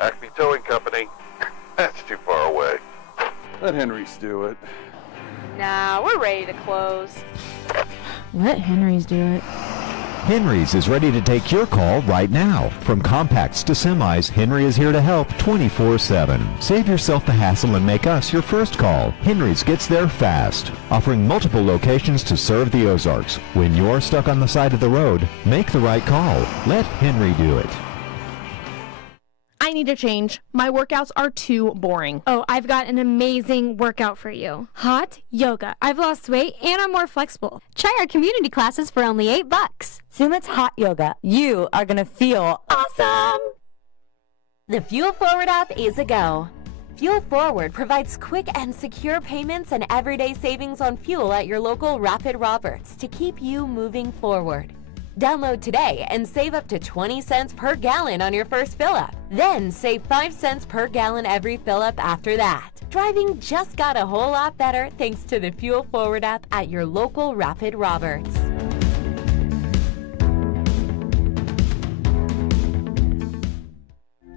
Acme Towing Company. That's too far away. Let Henry's do it. Nah, we're ready to close. Let Henry's do it. Henry's is ready to take your call right now. From compacts to semis, Henry is here to help 24/7. Save yourself the hassle and make us your first call. Henry's gets there fast, offering multiple locations to serve the Ozarks. When you're stuck on the side of the road, make the right call. Let Henry do it. I need a change. My workouts are too boring. Oh, I've got an amazing workout for you. Hot yoga. I've lost weight and I'm more flexible. Try our community classes for only $8. Sumit's Hot Yoga. You are going to feel awesome. The Fuel Forward app is a go. Fuel Forward provides quick and secure payments and everyday savings on fuel at your local Rapid Roberts to keep you moving forward. Download today and save up to 20 cents per gallon on your first fill-up. Then save 5 cents per gallon every fill-up after that. Driving just got a whole lot better thanks to the Fuel Forward app at your local Rapid Roberts.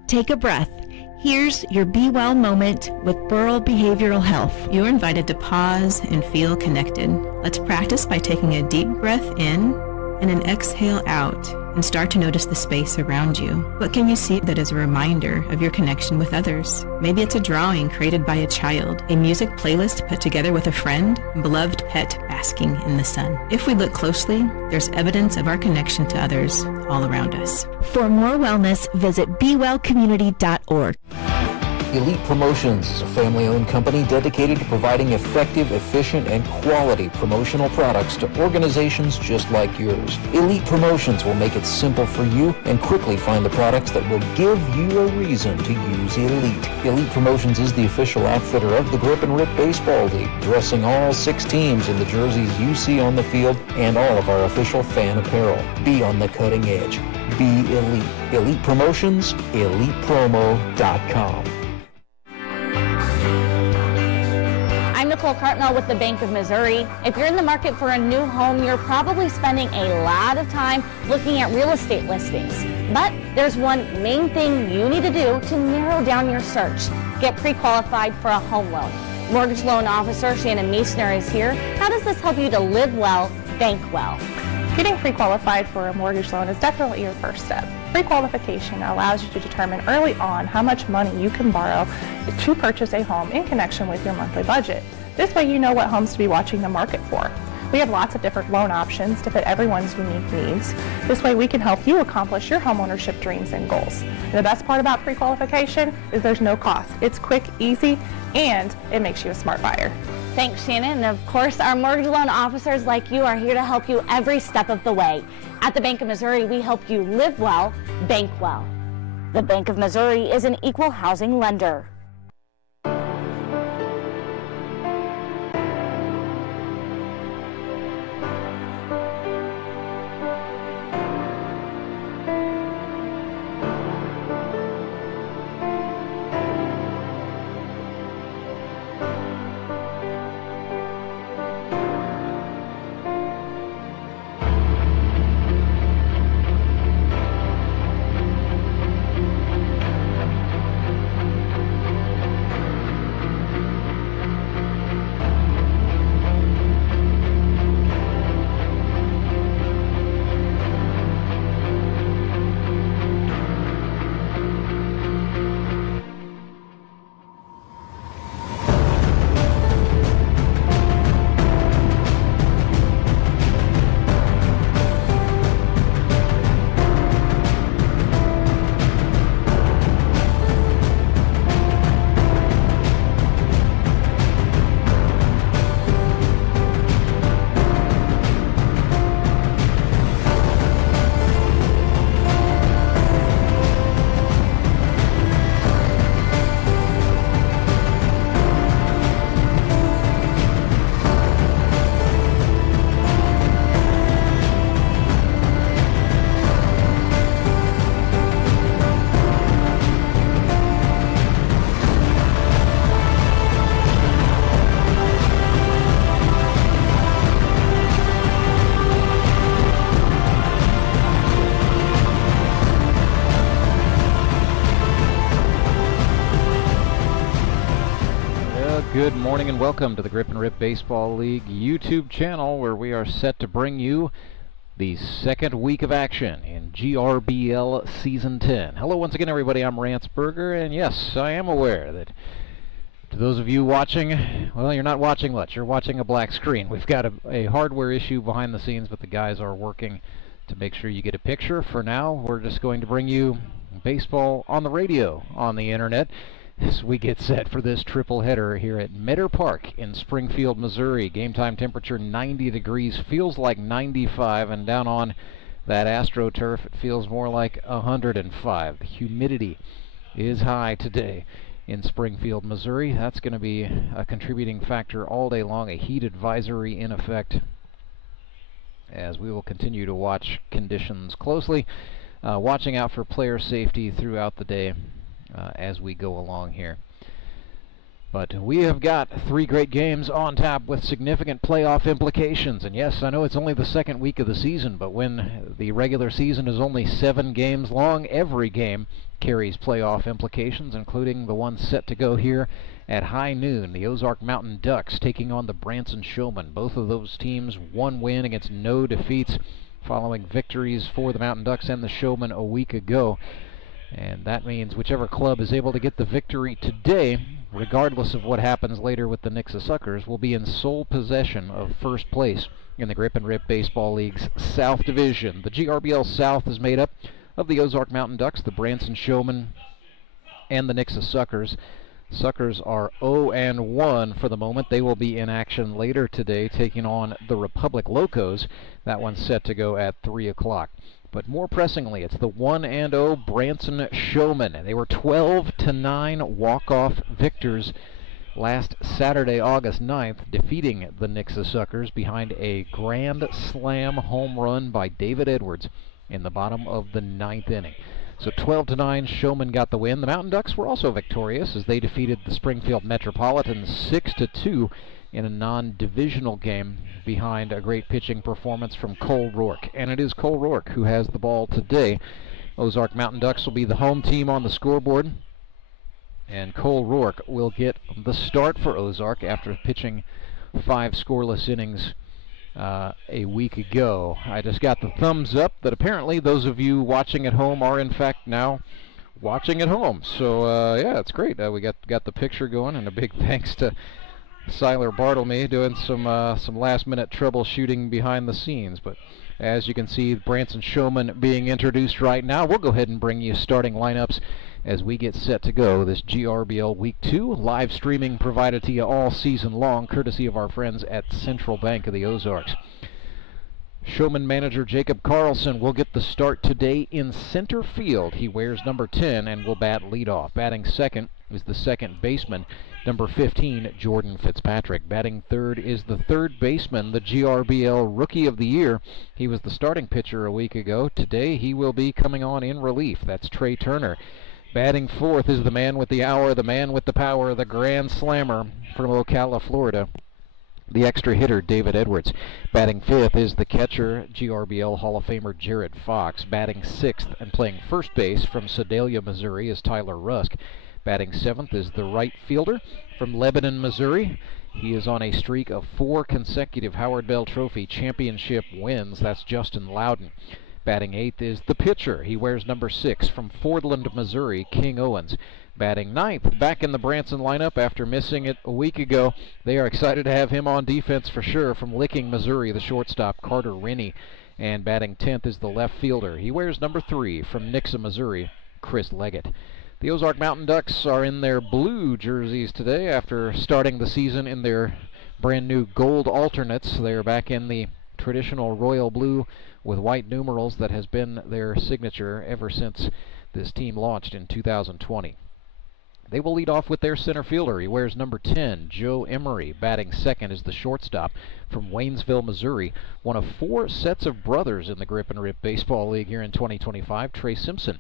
Take a breath. Here's your Be Well moment with Burl Behavioral Health. You're invited to pause and feel connected. Let's practice by taking a deep breath in and an exhale out, and start to notice the space around you. What can you see that is a reminder of your connection with others? Maybe it's a drawing created by a child, a music playlist put together with a friend, a beloved pet basking in the sun. If we look closely, there's evidence of our connection to others all around us. For more wellness, visit BeWellCommunity.org. Elite Promotions is a family-owned company dedicated to providing effective, efficient, and quality promotional products to organizations just like yours. Elite Promotions will make it simple for you and quickly find the products that will give you a reason to use Elite. Elite Promotions is the official outfitter of the Grip and Rip Baseball League, dressing all 6 teams in the jerseys you see on the field and all of our official fan apparel. Be on the cutting edge. Be Elite. Elite Promotions, ElitePromo.com. I'm Nicole Cartmel with the Bank of Missouri. If you're in the market for a new home, you're probably spending a lot of time looking at real estate listings. But there's one main thing you need to do to narrow down your search. Get pre-qualified for a home loan. Mortgage loan officer Shannon Meissner is here. How does this help you to live well, bank well? Getting pre-qualified for a mortgage loan is definitely your first step. Pre-qualification allows you to determine early on how much money you can borrow to purchase a home in connection with your monthly budget. This way you know what homes to be watching the market for. We have lots of different loan options to fit everyone's unique needs. This way we can help you accomplish your homeownership dreams and goals. And the best part about pre-qualification is there's no cost. It's quick, easy, and it makes you a smart buyer. Thanks, Shannon. And of course, our mortgage loan officers like you are here to help you every step of the way. At the Bank of Missouri, we help you live well, bank well. The Bank of Missouri is an equal housing lender. Good morning and welcome to the Grip and Rip Baseball League YouTube channel, where we are set to bring you the second week of action in GRBL Season 10. Hello once again, everybody. I'm Ransberger, and yes, I am aware that to those of you watching, well, you're not watching much. You're watching a black screen. We've got a hardware issue behind the scenes, but the guys are working to make sure you get a picture. For now, we're just going to bring you baseball on the radio, on the internet, as we get set for this triple header here at Meadow Park in Springfield, Missouri. Game time temperature 90 degrees, feels like 95, and down on that AstroTurf it feels more like 105. The humidity is high today in Springfield, Missouri. That's going to be a contributing factor all day long, a heat advisory in effect, as we will continue to watch conditions closely, watching out for player safety throughout the day as we go along here. But we have got 3 great games on tap with significant playoff implications. And yes, I know it's only the second week of the season, but when the regular season is only 7 games long, every game carries playoff implications, including the one set to go here at high noon. The Ozark Mountain Ducks taking on the Branson Showmen. Both of those teams, one win against no defeats, following victories for the Mountain Ducks and the Showmen a week ago. And that means whichever club is able to get the victory today, regardless of what happens later with the Nixa Suckers, will be in sole possession of first place in the Grip and Rip Baseball League's South Division. The GRBL South is made up of the Ozark Mountain Ducks, the Branson Showmen, and the Nixa Suckers. Suckers are 0-1 for the moment. They will be in action later today, taking on the Republic Locos. That one's set to go at 3 o'clock. But more pressingly, it's the 1-0 Branson Showmen, and they were 12-9 walk-off victors last Saturday, August 9th, defeating the Nixa Suckers behind a grand slam home run by David Edwards in the bottom of the 9th inning. So 12-9, Showmen got the win. The Mountain Ducks were also victorious as they defeated the Springfield Metropolitans 6-2 in a non-divisional game behind a great pitching performance from Cole Roark. And it is Cole Roark who has the ball today. Ozark Mountain Ducks will be the home team on the scoreboard, and Cole Roark will get the start for Ozark after pitching 5 scoreless innings a week ago. I just got the thumbs up that apparently those of you watching at home are in fact now watching at home. So yeah, it's great. We got the picture going, and a big thanks to Siler Bartlemy doing some last-minute troubleshooting behind the scenes. But as you can see, Branson Showmen being introduced right now. We'll go ahead and bring you starting lineups as we get set to go this GRBL Week 2. Live streaming provided to you all season long, courtesy of our friends at Central Bank of the Ozarks. Showman manager Jacob Carlson will get the start today in center field. He wears number 10 and will bat leadoff. Batting second is the second baseman, number 15, Jordan Fitzpatrick. Batting third is the third baseman, the GRBL Rookie of the Year. He was the starting pitcher a week ago. Today he will be coming on in relief. That's Trey Turner. Batting fourth is the man with the hour, the man with the power, the grand slammer from Ocala, Florida, the extra hitter, David Edwards. Batting fifth is the catcher, GRBL Hall of Famer Jared Fox. Batting sixth and playing first base from Sedalia, Missouri, is Tyler Rusk. Batting seventh is the right fielder from Lebanon, Missouri. He is on a streak of 4 consecutive Howard Bell Trophy championship wins. That's Justin Loudon. Batting eighth is the pitcher. He wears number 6 from Fordland, Missouri, King Owens. Batting ninth, back in the Branson lineup after missing it a week ago. They are excited to have him on defense for sure, from Licking, Missouri, the shortstop, Carter Rennie. And batting 10th is the left fielder. He wears number 3 from Nixa, Missouri, Chris Leggett. The Ozark Mountain Ducks are in their blue jerseys today after starting the season in their brand new gold alternates. They're back in the traditional royal blue with white numerals that has been their signature ever since this team launched in 2020. They will lead off with their center fielder. He wears number 10, Joe Emery. Batting second is the shortstop from Waynesville, Missouri. One of 4 sets of brothers in the Grip and Rip Baseball League here in 2025, Trey Simpson.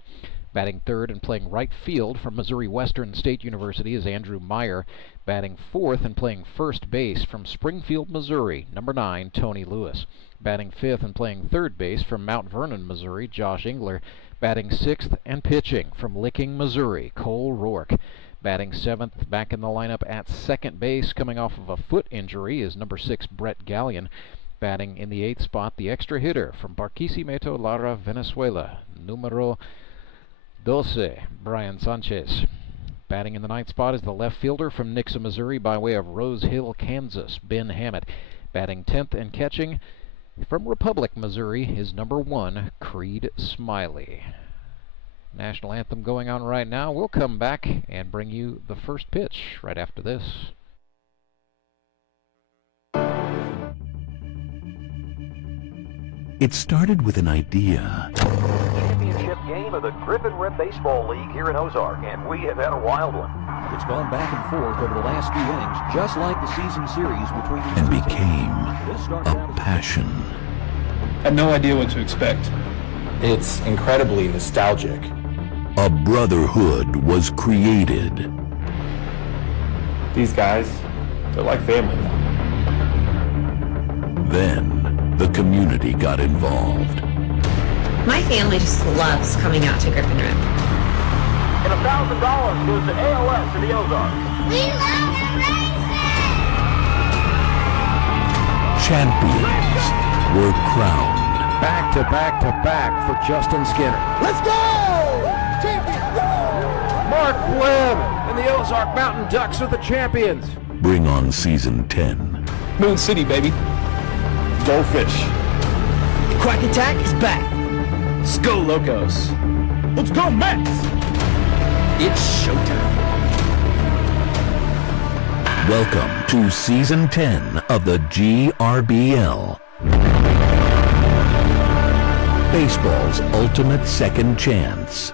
Batting third and playing right field from Missouri Western State University is Andrew Meyer. Batting fourth and playing first base from Springfield, Missouri, number 9, Tony Lewis. Batting fifth and playing third base from Mount Vernon, Missouri, Josh Engler. Batting sixth and pitching from Licking, Missouri, Cole Roark. Batting 7th, back in the lineup at second base, coming off of a foot injury, is number 6, Brett Gallion. Batting in the 8th spot, the extra hitter from Barquisimeto, Lara, Venezuela, numero 12, Brian Sanchez. Batting in the 9th spot is the left fielder from Nixa, Missouri, by way of Rose Hill, Kansas, Ben Hammett. Batting 10th and catching from Republic, Missouri, is number 1, Creed Smiley. National anthem going on right now. We'll come back and bring you the first pitch right after this. It started with an idea. Championship game of the Grip and Rip Baseball League here in Ozark, and we have had a wild one. It's gone back and forth over the last few innings, just like the season series between these And two became teams. a passion. Had no idea what to expect. It's incredibly nostalgic. A brotherhood was created. These guys, they're like family now. Then the community got involved. My family just loves coming out to Grip and Rip. And $1,000 goes to ALS in the Ozarks. We love the races! Champions were crowned. Back to back to back for Justin Skinner. Let's go! Champions, go! Mark Webb and the Ozark Mountain Ducks are the champions. Bring on season 10. Moon City, baby. Goldfish. Quack Attack is back. Go Locos. Let's go, Mets! It's showtime. Welcome to season 10 of the GRBL. Baseball's ultimate second chance.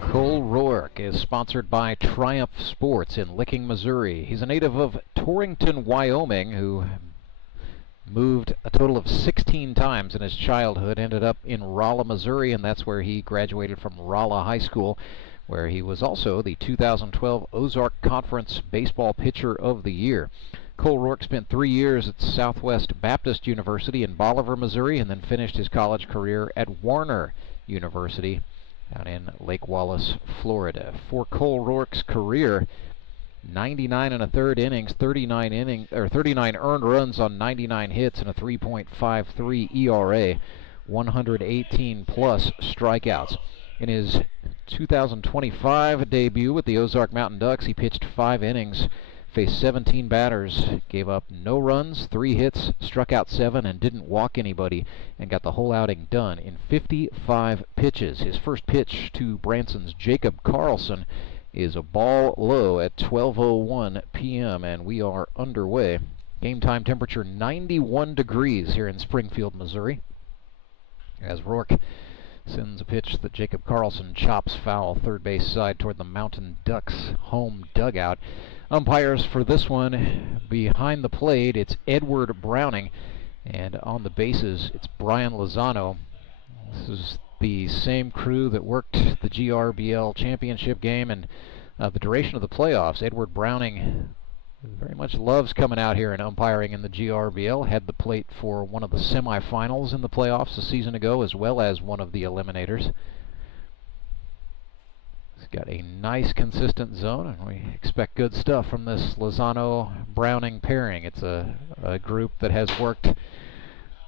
Cole Roark is sponsored by Triumph Sports in Licking, Missouri. He's a native of Torrington, Wyoming, who moved a total of 16 times in his childhood, ended up in Rolla, Missouri, and that's where he graduated from Rolla High School, where he was also the 2012 Ozark Conference Baseball Pitcher of the Year. Cole Roark spent 3 years at Southwest Baptist University in Bolivar, Missouri, and then finished his college career at Warner University out in Lake Wallace, Florida. For Cole Roark's career, 99 1/3 innings, 39 earned runs on 99 hits, and a 3.53 ERA, 118 plus strikeouts. In his 2025 debut with the Ozark Mountain Ducks, he pitched 5 innings, faced 17 batters, gave up no runs, 3 hits, struck out 7, and didn't walk anybody, and got the whole outing done in 55 pitches. His first pitch to Branson's Jacob Carlson is a ball low at 12:01 p.m. and we are underway. Game time temperature 91 degrees here in Springfield, Missouri, as Roark sends a pitch that Jacob Carlson chops foul third base side toward the Mountain Ducks home dugout. Umpires for this one, behind the plate, it's Edward Browning, and on the bases, it's Brian Lozano. This is the same crew that worked the GRBL championship game and the duration of the playoffs. Edward Browning very much loves coming out here and umpiring in the GRBL. Had the plate for one of the semifinals in the playoffs a season ago, as well as one of the eliminators. He's got a nice consistent zone, and we expect good stuff from this Lozano-Browning pairing. It's a group that has worked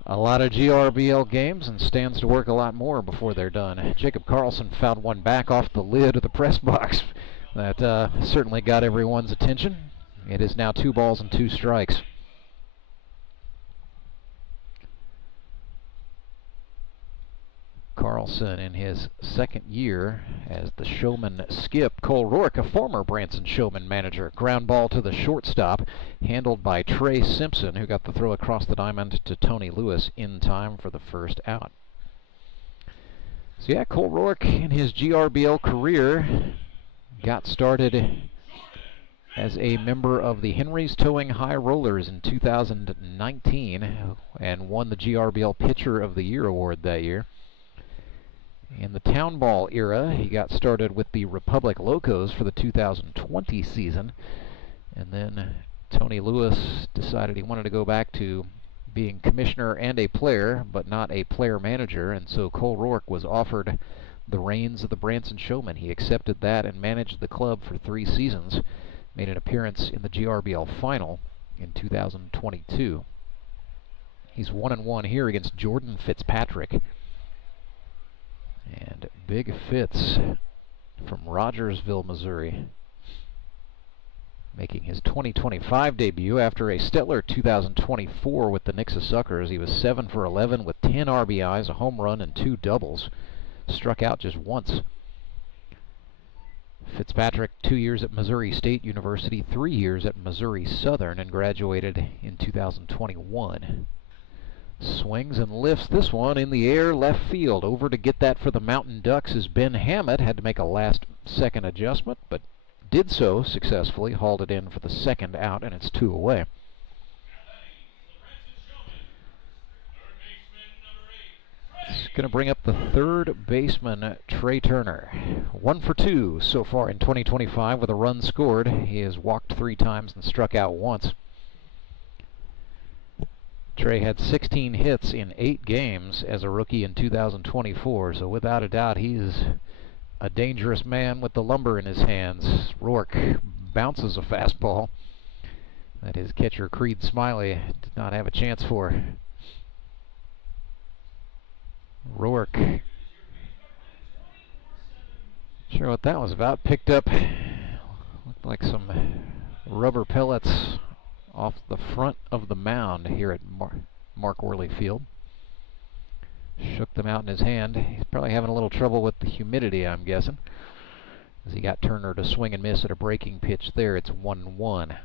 a lot of GRBL games and stands to work a lot more before they're done. Jacob Carlson found one back off the lid of the press box that certainly got everyone's attention. It is now 2 balls and 2 strikes. Carlson in his second year as the Showmen skip. Cole Roark, a former Branson Showmen manager. Ground ball to the shortstop, handled by Trey Simpson, who got the throw across the diamond to Tony Lewis in time for the first out. So yeah, Cole Roark in his GRBL career got started as a member of the Henry's Towing High Rollers in 2019 and won the GRBL Pitcher of the Year award that year. In the town ball era, he got started with the Republic Locos for the 2020 season And then Tony Lewis decided he wanted to go back to being commissioner and a player, but not a player manager, and so Cole Roark was offered the reins of the Branson Showmen. He accepted that and managed the club for 3 seasons, made an appearance in the GRBL final in 2022. He's 1-1 here against Jordan Fitzpatrick. And Big Fitz from Rogersville, Missouri, making his 2025 debut after a stellar 2024 with the Nixa Suckers. He was 7 for 11 with 10 RBIs, a home run, and 2 doubles. Struck out just once. Fitzpatrick, 2 years at Missouri State University, 3 years at Missouri Southern, and graduated in 2021. Swings and lifts this one in the air, left field. Over to get that for the Mountain Ducks is Ben Hammett. Had to make a last-second adjustment, but did so successfully. Hauled it in for the second out, and it's 2 away. It's going to bring up the third baseman, Trey Turner. 1 for 2 so far in 2025 with a run scored. He has walked 3 times and struck out once. Trey had 16 hits in 8 games as a rookie in 2024, so without a doubt he's a dangerous man with the lumber in his hands. Roark bounces a fastball that his catcher Creed Smiley did not have a chance for. Roark, sure what that was about, picked up, looked like some rubber pellets off the front of the mound here at Mark Worley Field. Shook them out in his hand. He's probably having a little trouble with the humidity, I'm guessing, as he got Turner to swing and miss at a breaking pitch there. It's 1-1.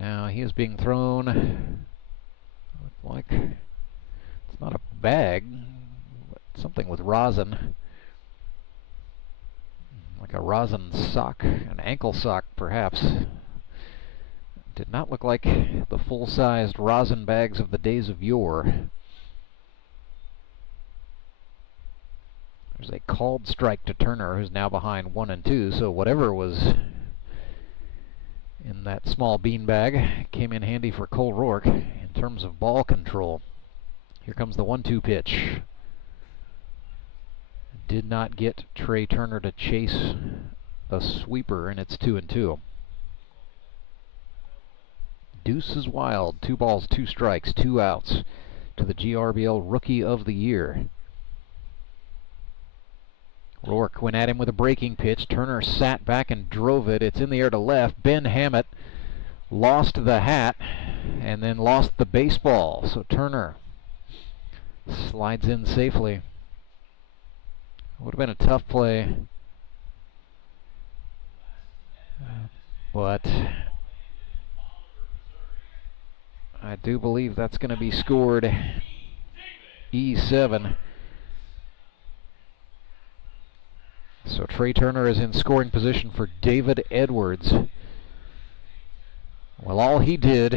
Now he is being thrown like, it's not a bag, but something with rosin. Like a rosin sock, an ankle sock perhaps. Did not look like the full-sized rosin bags of the days of yore. There's a called strike to Turner, who's now behind 1-2, so whatever was in that small beanbag came in handy for Cole Roark in terms of ball control. Here comes the 1-2 pitch. Did not get Trey Turner to chase a sweeper, and it's 2-2. Deuce is wild. 2 balls, 2 strikes, 2 outs to the GRBL Rookie of the Year. Roark went at him with a breaking pitch. Turner sat back and drove it. It's in the air to left. Ben Hammett lost the hat and then lost the baseball. So Turner slides in safely. Would have been a tough play, but I do believe that's going to be scored. E7. So Trey Turner is in scoring position for David Edwards. Well, all he did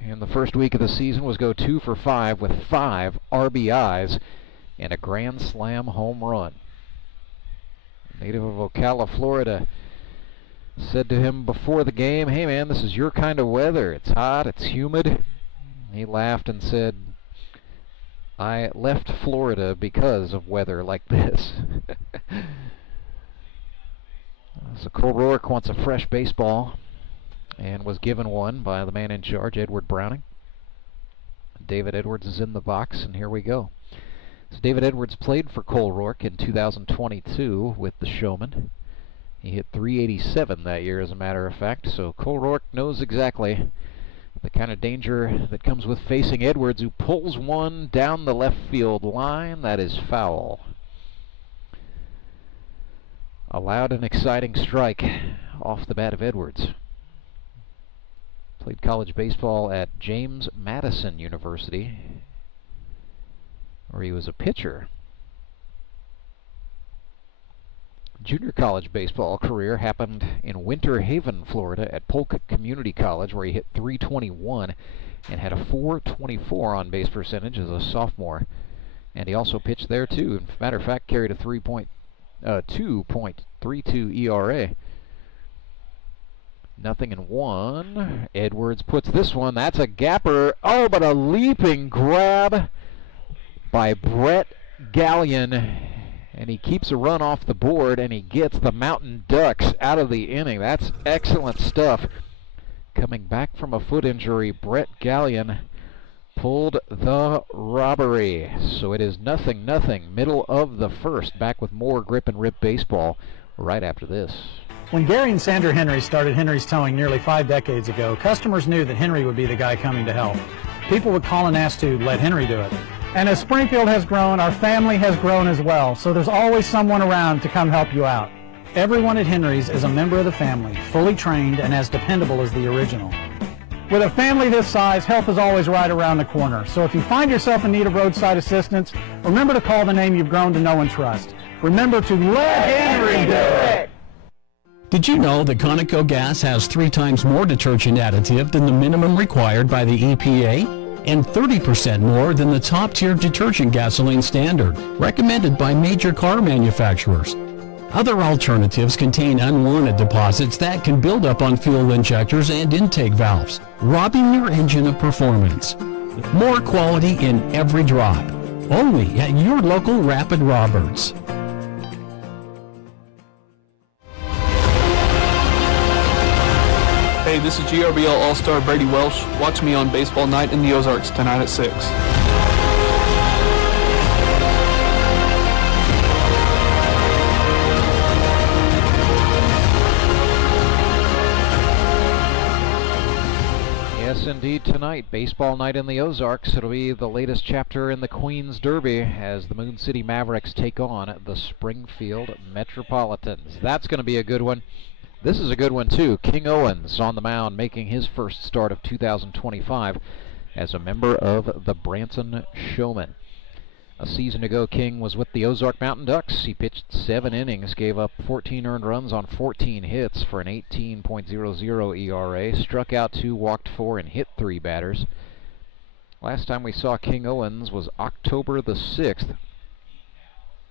in the first week of the season was go 2 for 5 with 5 RBIs and a grand slam home run. Native of Ocala, Florida, said to him before the game, "Hey man, this is your kind of weather. It's hot, it's humid." He laughed and said, "I left Florida because of weather like this." So Cole Roark wants a fresh baseball and was given one by the man in charge, Edward Browning. David Edwards is in the box, and here we go. So David Edwards played for Cole Roark in 2022 with the Showmen. He hit .387 that year, as a matter of fact, so Cole Roark knows exactly the kind of danger that comes with facing Edwards, who pulls one down the left field line. That is foul. A loud and exciting strike off the bat of Edwards. Played college baseball at James Madison University, where he was a pitcher. Junior college baseball career happened in Winter Haven, Florida at Polk Community College, where he hit .321 and had a .424 on base percentage as a sophomore. And he also pitched there too. As a matter of fact, carried a 2.32 ERA 0-1. Edwards puts this one. That's a gapper. Oh, but a leaping grab by Brett Gallion. And he keeps a run off the board, and he gets the Mountain Ducks out of the inning. That's excellent stuff. Coming back from a foot injury, Brett Gallion pulled the robbery. So it is 0-0. Middle of the first. Back with more Grip and Rip baseball right after this. When Gary and Sandra Henry started Henry's Towing nearly 5 decades ago, customers knew that Henry would be the guy coming to help. People would call and ask to let Henry do it. And as Springfield has grown, our family has grown as well, so there's always someone around to come help you out. Everyone at Henry's is a member of the family, fully trained and as dependable as the original. With a family this size, help is always right around the corner. So if you find yourself in need of roadside assistance, remember to call the name you've grown to know and trust. Remember to let Henry do it! Did you know that Conoco gas has 3 times more detergent additive than the minimum required by the EPA? And 30% more than the top-tier detergent gasoline standard, recommended by major car manufacturers. Other alternatives contain unwanted deposits that can build up on fuel injectors and intake valves, robbing your engine of performance. More quality in every drop. Only at your local Rapid Roberts. Hey, this is GRBL All-Star Brady Welsh. Watch me on Baseball Night in the Ozarks tonight at 6. Yes, indeed, tonight, Baseball Night in the Ozarks. It'll be the latest chapter in the Queen's Derby as the Moon City Mavericks take on the Springfield Metropolitans. That's going to be a good one. This is a good one, too. King Owens on the mound, making his first start of 2025 as a member of the Branson Showmen. A season ago, King was with the Ozark Mountain Ducks. He pitched 7 innings, gave up 14 earned runs on 14 hits for an 18.00 ERA, struck out 2, walked 4, and hit 3 batters. Last time we saw King Owens was October the 6th.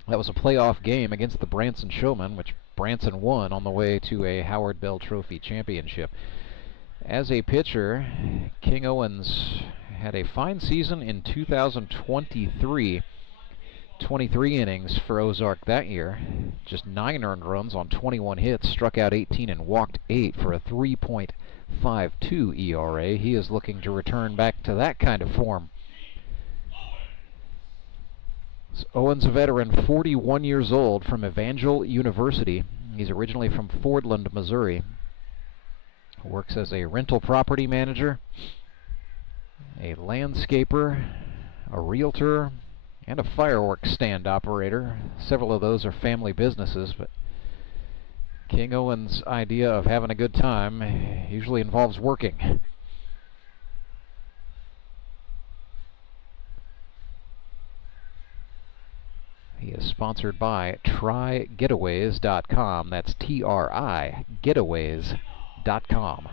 That was a playoff game against the Branson Showmen, which Branson won on the way to a Howard Bell Trophy championship. As a pitcher, King Owens had a fine season in 2023. 23 innings for Ozark that year. Just 9 earned runs on 21 hits, struck out 18 and walked 8 for a 3.52 ERA. He is looking to return back to that kind of form. Owens, a veteran, 41 years old, from Evangel University. He's originally from Fordland, Missouri. Works as a rental property manager, a landscaper, a realtor, and a fireworks stand operator. Several of those are family businesses, but King Owens' idea of having a good time usually involves working. He is sponsored by TryGetaways.com. That's TRI Getaways.com.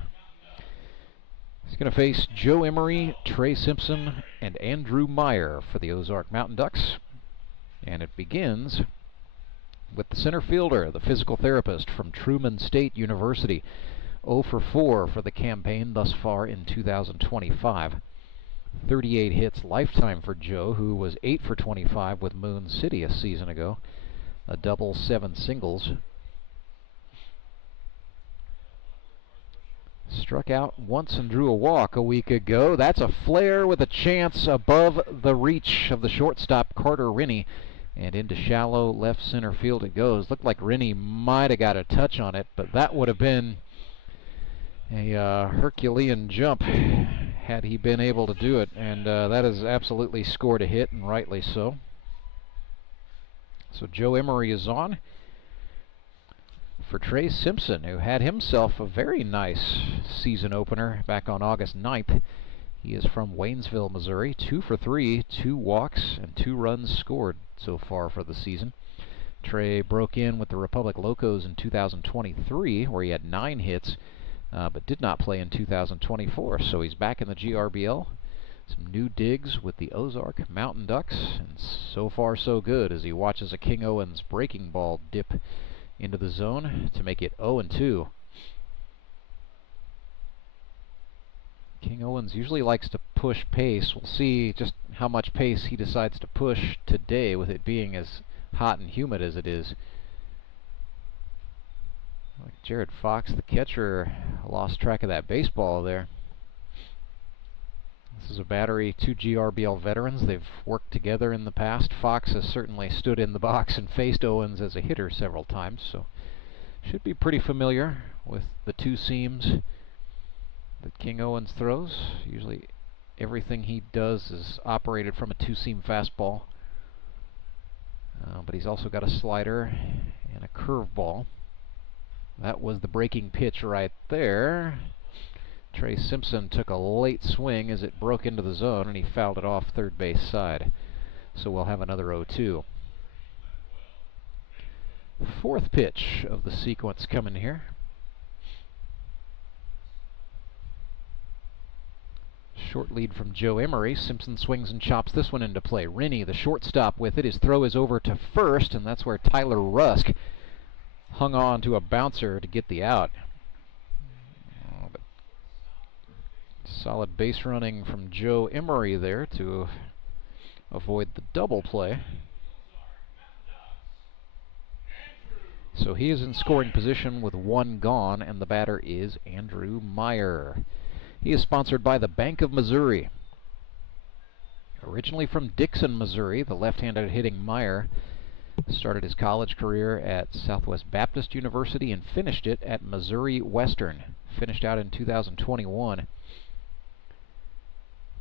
He's going to face Joe Emery, Trey Simpson, and Andrew Meyer for the Ozark Mountain Ducks. And it begins with the center fielder, the physical therapist from Truman State University. 0 for 4 for the campaign thus far in 2025. 38 hits lifetime for Joe, who was 8 for 25 with Moon City a season ago. A double, 7 singles. Struck out once and drew a walk a week ago. That's a flare with a chance above the reach of the shortstop, Carter Rennie. And into shallow left center field it goes. Looked like Rennie might have got a touch on it, but that would have been a Herculean jump had he been able to do it. And that has absolutely scored a hit, and rightly so. So Joe Emery is on for Trey Simpson, who had himself a very nice season opener back on August 9th. He is from Waynesville, Missouri. 2 for 3, 2 walks, and 2 runs scored so far for the season. Trey broke in with the Republic Locos in 2023, where he had 9 hits, but did not play in 2024. So he's back in the GRBL. Some new digs with the Ozark Mountain Ducks, and so far so good as he watches a King Owens breaking ball dip into the zone to make it 0-2. King Owens usually likes to push pace. We'll see just how much pace he decides to push today with it being as hot and humid as it is. Like Jared Fox, the catcher, lost track of that baseball there. This is a battery, 2 GRBL veterans. They've worked together in the past. Fox has certainly stood in the box and faced Owens as a hitter several times, so should be pretty familiar with the two seams that King Owens throws. Usually everything he does is operated from a two-seam fastball. But he's also got a slider and a curveball. That was the breaking pitch right there. Trey Simpson took a late swing as it broke into the zone, and he fouled it off third base side. So we'll have another 0-2. Fourth pitch of the sequence coming here. Short lead from Joe Emery. Simpson swings and chops this one into play. Rennie, the shortstop, with it. His throw is over to first, and that's where Tyler Rusk hung on to a bouncer to get the out. But solid base running from Joe Emery there to avoid the double play. So he is in scoring position with one gone, and the batter is Andrew Meyer. He is sponsored by the Bank of Missouri. Originally from Dixon, Missouri, the left-handed hitting Meyer started his college career at Southwest Baptist University and finished it at Missouri Western. Finished out in 2021.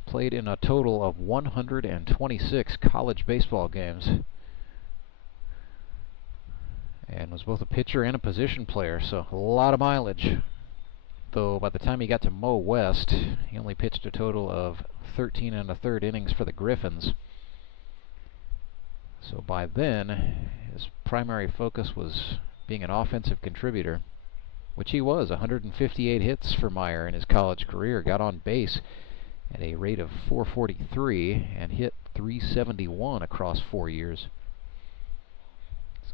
Played in a total of 126 college baseball games. And was both a pitcher and a position player, so a lot of mileage. Though by the time he got to Mo West, he only pitched a total of 13 1/3 innings for the Griffins. So by then, his primary focus was being an offensive contributor, which he was. 158 hits for Meyer in his college career. Got on base at a rate of .443 and hit .371 across 4 years.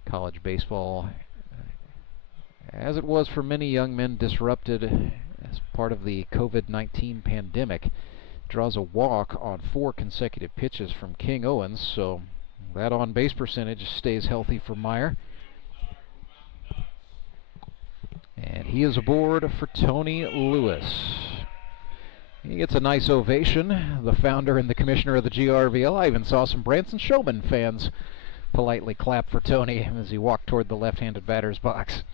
College baseball, as it was for many young men, disrupted as part of the COVID-19 pandemic. Draws a walk on 4 consecutive pitches from King Owens, so that on-base percentage stays healthy for Meyer. And he is aboard for Tony Lewis. He gets a nice ovation, the founder and the commissioner of the GRBL. I even saw some Branson Showmen fans politely clap for Tony as he walked toward the left-handed batter's box.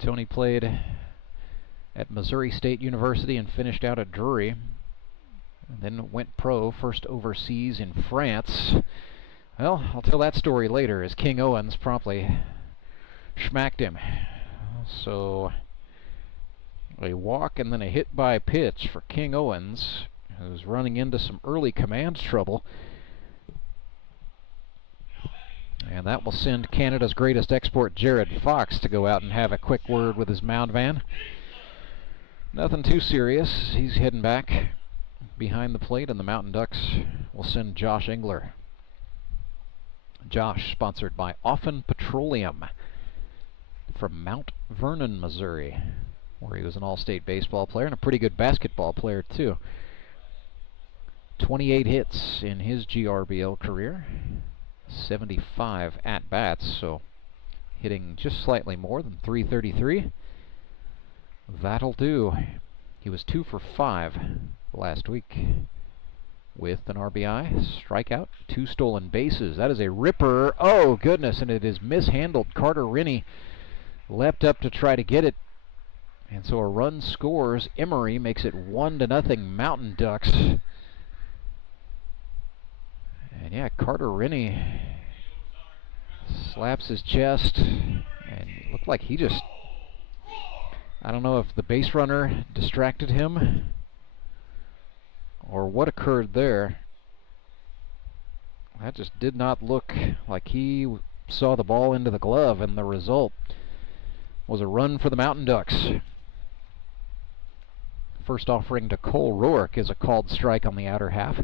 Tony played at Missouri State University and finished out at Drury, and then went pro, first overseas in France. Well, I'll tell that story later, as King Owens promptly schmacked him. So a walk and then a hit by pitch for King Owens, who's running into some early command trouble. And that will send Canada's greatest export, Jared Fox, to go out and have a quick word with his mound man. Nothing too serious. He's heading back behind the plate, and the Mountain Ducks will send Josh Engler. Josh, sponsored by Offen Petroleum from Mount Vernon, Missouri, where he was an all-state baseball player and a pretty good basketball player, too. 28 hits in his GRBL career. 75 at-bats, so hitting just slightly more than .333. That'll do. He was 2 for 5 last week with an RBI, strikeout, 2 stolen bases. That is a ripper. Oh, goodness, and it is mishandled. Carter Rennie leapt up to try to get it, and so a run scores. Emery makes it 1-0 Mountain Ducks. And yeah, Carter Rennie slaps his chest, and it looked like he just, I don't know if the base runner distracted him or what occurred there. That just did not look like he saw the ball into the glove, and the result was a run for the Mountain Ducks. First offering to Cole Roark is a called strike on the outer half.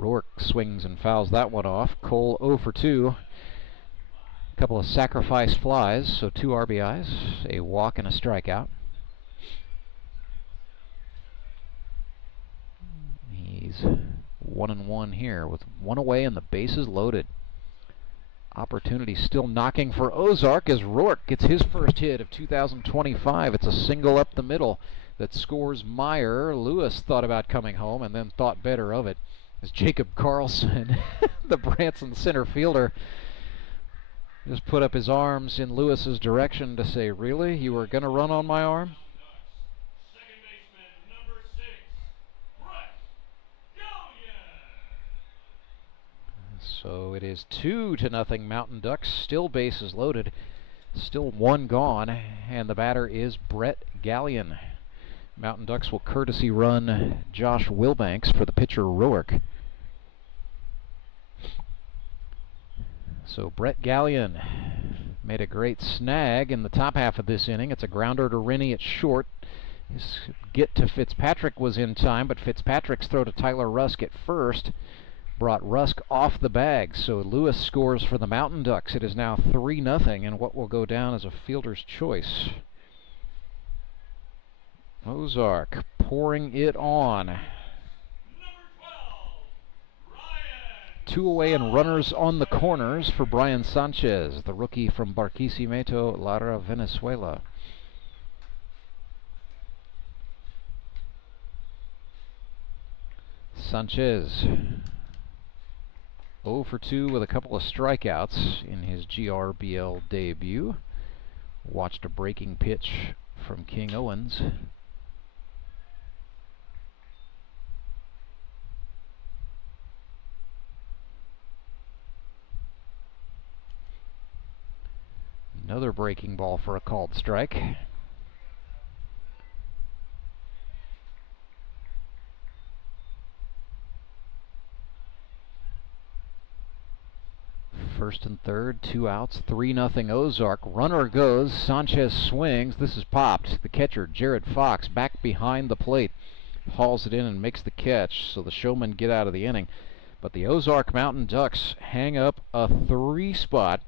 Roark swings and fouls that one off. Cole 0 for 2. A couple of sacrifice flies, so 2 RBIs, a walk and a strikeout. He's 1-1 here with 1 away and the bases loaded. Opportunity still knocking for Ozark as Roark gets his first hit of 2025. It's a single up the middle that scores Meyer. Lewis thought about coming home and then thought better of it as Jacob Carlson, the Branson center fielder, just put up his arms in Lewis's direction to say, "Really? You were going to run on my arm?" So it is 2-0 Mountain Ducks, still bases loaded, still 1 gone, and the batter is Brett Gallion. Mountain Ducks will courtesy run Josh Wilbanks for the pitcher Roark. So Brett Gallion made a great snag in the top half of this inning. It's a grounder to Rennie at short. His get to Fitzpatrick was in time, but Fitzpatrick's throw to Tyler Rusk at first brought Rusk off the bag, so Lewis scores for the Mountain Ducks. It is now 3-0 in what will go down as a fielder's choice. Ozark pouring it on. 2 away and runners on the corners for Brian Sanchez, the rookie from Barquisimeto, Lara, Venezuela. Sanchez 0 for 2 with a couple of strikeouts in his GRBL debut. Watched a breaking pitch from King Owens. Another breaking ball for a called strike. First and third, 2 outs, 3-0 Ozark. Runner goes, Sanchez swings, this is popped. The catcher, Jared Fox, back behind the plate, hauls it in and makes the catch, so the Showmen get out of the inning. But the Ozark Mountain Ducks hang up a 3 spot,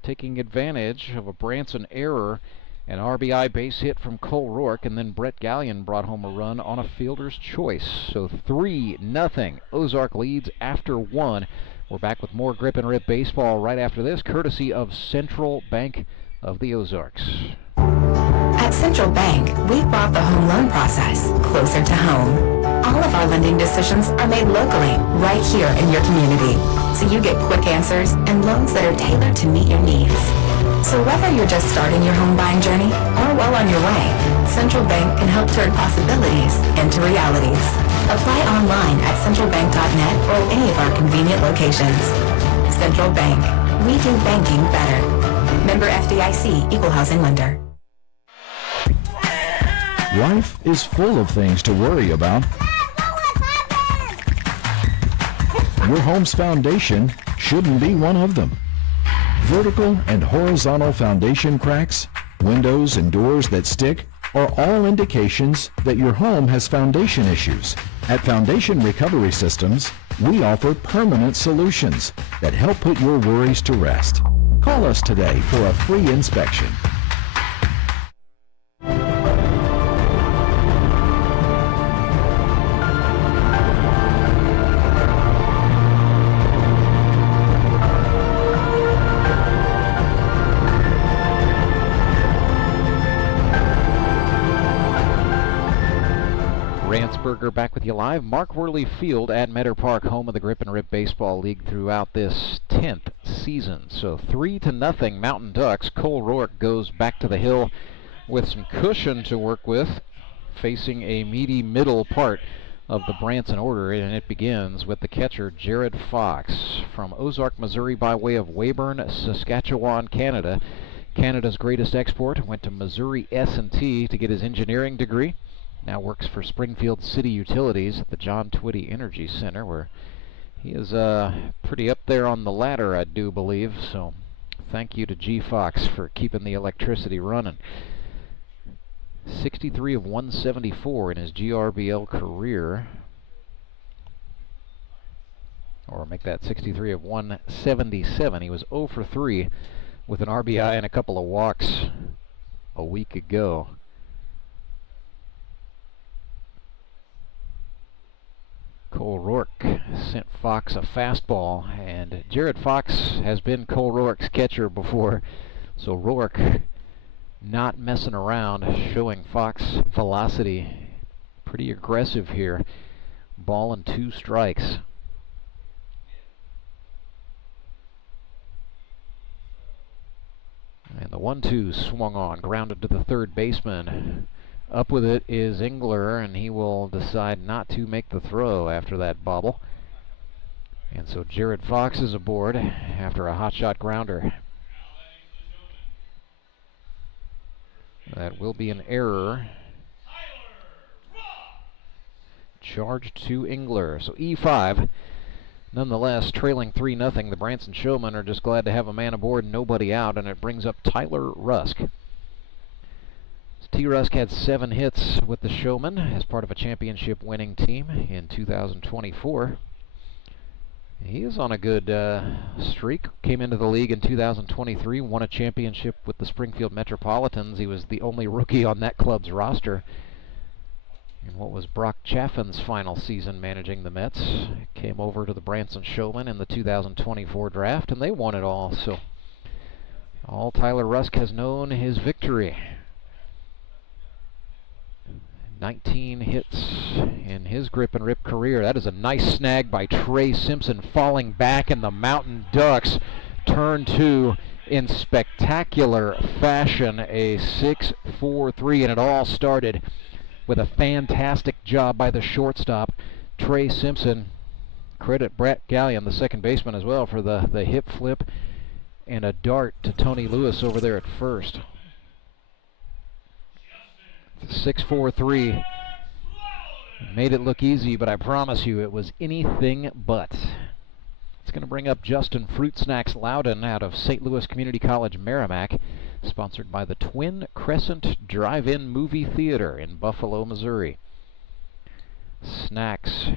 taking advantage of a Branson error, an RBI base hit from Cole Roark, and then Brett Gallion brought home a run on a fielder's choice. So 3-0. Ozark leads after 1. We're back with more Grip and Rip baseball right after this, courtesy of Central Bank of the Ozarks. At Central Bank, we've brought the home loan process closer to home. All of our lending decisions are made locally, right here in your community, so you get quick answers and loans that are tailored to meet your needs. So whether you're just starting your home buying journey or well on your way, Central Bank can help turn possibilities into realities. Apply online at centralbank.net or any of our convenient locations. Central Bank. We do banking better. Member FDIC, Equal Housing Lender. Life is full of things to worry about. Your home's foundation shouldn't be one of them. Vertical and horizontal foundation cracks, windows and doors that stick are all indications that your home has foundation issues. At Foundation Recovery Systems, we offer permanent solutions that help put your worries to rest. Call us today for a free inspection. Rantsberger back with you live. Mark Worley Field at Meadow Park, home of the Grip and Rip Baseball League throughout this 10th season. So 3-0 Mountain Ducks. Cole Roark goes back to the hill with some cushion to work with, facing a meaty middle part of the Branson order, and it begins with the catcher Jared Fox from Ozark, Missouri by way of Weyburn, Saskatchewan, Canada. Canada's greatest export, went to Missouri S&T to get his engineering degree. Now works for Springfield City Utilities at the John Twitty Energy Center, where he is pretty up there on the ladder, I do believe. So thank you to G. Fox for keeping the electricity running. 63 of 174 in his GRBL career. or make that 63 of 177. He was 0 for 3 with an RBI and a couple of walks a week ago. Cole Roark sent Fox a fastball, and Jared Fox has been Cole Roark's catcher before, so Roark not messing around, showing Fox velocity. Pretty aggressive here. Ball and 2 strikes. And the 1-2 swung on, grounded to the third baseman. Up with it is Engler, and he will decide not to make the throw after that bobble. And so Jared Fox is aboard after a hot shot grounder. That will be an error. Charged to Engler. So E5. Nonetheless, trailing 3-0, the Branson Showmen are just glad to have a man aboard and nobody out, and it brings up Tyler Rusk. T. Rusk had 7 hits with the Showmen as part of a championship winning team in 2024. He is on a good streak. Came into the league in 2023, won a championship with the Springfield Metropolitans. He was the only rookie on that club's roster in what was Brock Chaffin's final season managing the Mets. Came over to the Branson Showmen in the 2024 draft, and they won it all. So all Tyler Rusk has known his victory. 19 hits in his grip and rip career. That is a nice snag by Trey Simpson, falling back, and the Mountain Ducks turn 2 in spectacular fashion. A 6-4-3, and it all started with a fantastic job by the shortstop, Trey Simpson. Credit Brett Gallion, the second baseman, as well, for the hip flip and a dart to Tony Lewis over there at first. 6-4-3. Made it look easy, but I promise you it was anything but. It's going to bring up Justin Fruit Snacks Loudon out of St. Louis Community College, Merrimack, sponsored by the Twin Crescent Drive-In Movie Theater in Buffalo, Missouri. Snacks,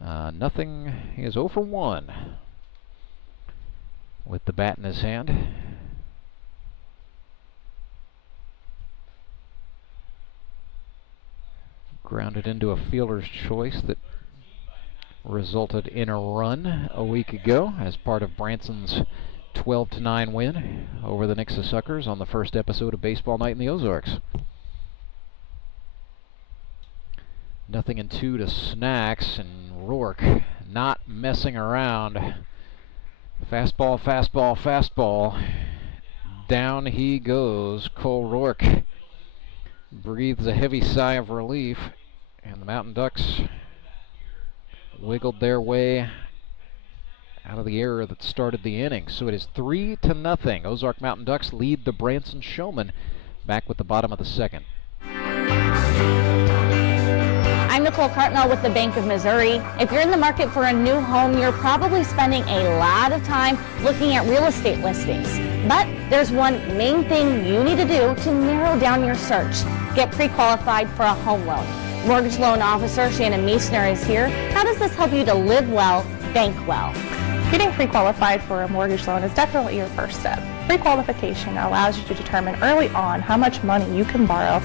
nothing. He is 0 for 1 with the bat in his hand. Grounded into a fielder's choice that resulted in a run a week ago as part of Branson's 12-9 win over the Nixa Suckers on the first episode of Baseball Night in the Ozarks. 0-2 to Snacks, and Roark not messing around. Fastball, fastball, fastball. Down he goes. Cole Roark breathes a heavy sigh of relief, and the Mountain Ducks wiggled their way out of the error that started the inning. So it is 3-0. Ozark Mountain Ducks lead the Branson Showmen back with the bottom of the second. I'm Nicole Cartmel with the Bank of Missouri. If you're in the market for a new home, you're probably spending a lot of time looking at real estate listings. But there's one main thing you need to do to narrow down your search. Get pre-qualified for a home loan. Mortgage loan officer Shannon Meissner is here. How does this help you to live well, bank well? Getting pre-qualified for a mortgage loan is definitely your first step. Pre-qualification allows you to determine early on how much money you can borrow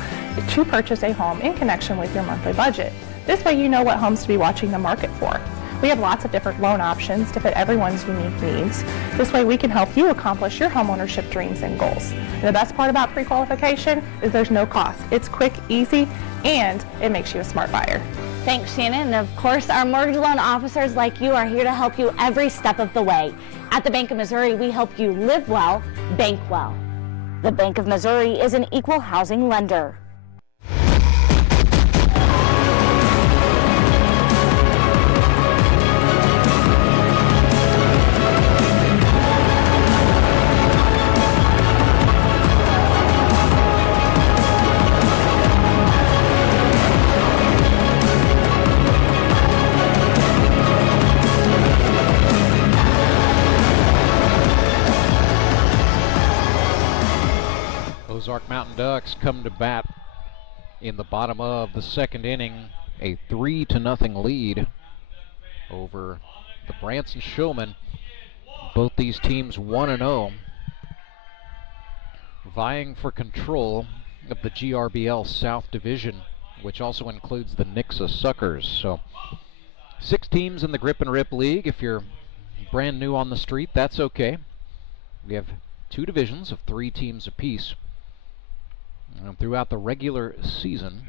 to purchase a home in connection with your monthly budget. This way you know what homes to be watching the market for. We have lots of different loan options to fit everyone's unique needs. This way we can help you accomplish your homeownership dreams and goals. And the best part about pre-qualification is there's no cost. It's quick, easy, and it makes you a smart buyer. Thanks, Shannon. And of course, our mortgage loan officers like you are here to help you every step of the way. At the Bank of Missouri, we help you live well, bank well. The Bank of Missouri is an equal housing lender. Ozark Mountain Ducks come to bat in the bottom of the second inning, a 3-0 lead. over the Branson Showmen. Both these teams 1-0, vying for control of the GRBL South Division, which also includes the Nixa Suckers. So 6 teams in the Grip and Rip League. If you're brand new on the street, that's okay. We have 2 divisions of 3 teams apiece. And throughout the regular season,